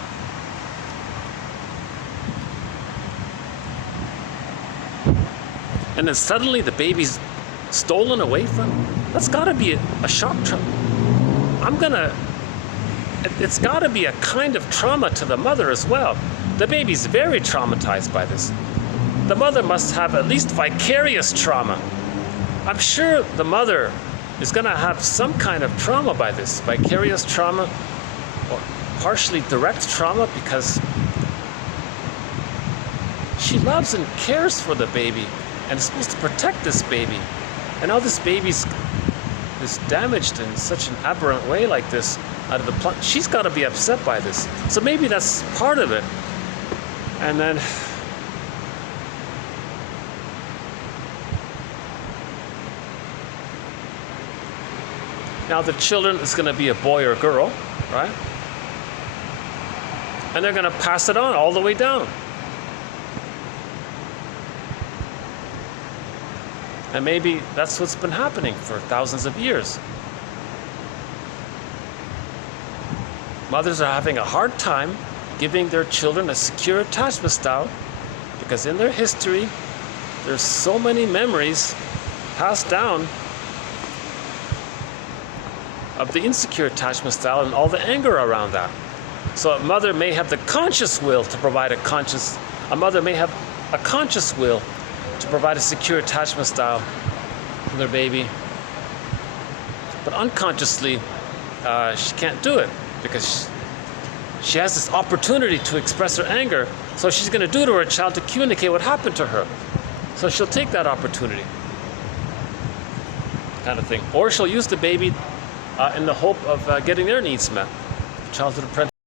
And then suddenly the baby's stolen away from That's got to be a shock trauma. It's got to be a kind of trauma to the mother as well. The baby's very traumatized by this. The mother must have at least vicarious trauma. I'm sure the mother is going to have some kind of trauma by this, vicarious trauma or partially direct trauma, because she loves and cares for the baby and is supposed to protect this baby. And now this baby's is damaged in such an aberrant way like this out of the plot. She's got to be upset by this. So maybe that's part of it. And then now the children is going to be a boy or a girl, right? And they're going to pass it on all the way down. And maybe that's what's been happening for thousands of years. Mothers are having a hard time giving their children a secure attachment style because in their history, there's so many memories passed down of the insecure attachment style and all the anger around that. So a mother may have the conscious will to provide a mother may have a conscious will to provide a secure attachment style for their baby. But unconsciously, she can't do it because she has this opportunity to express her anger. So she's going to do to her child to communicate what happened to her. So she'll take that opportunity, kind of thing. Or she'll use the baby in the hope of getting their needs met. Childhood apprentice.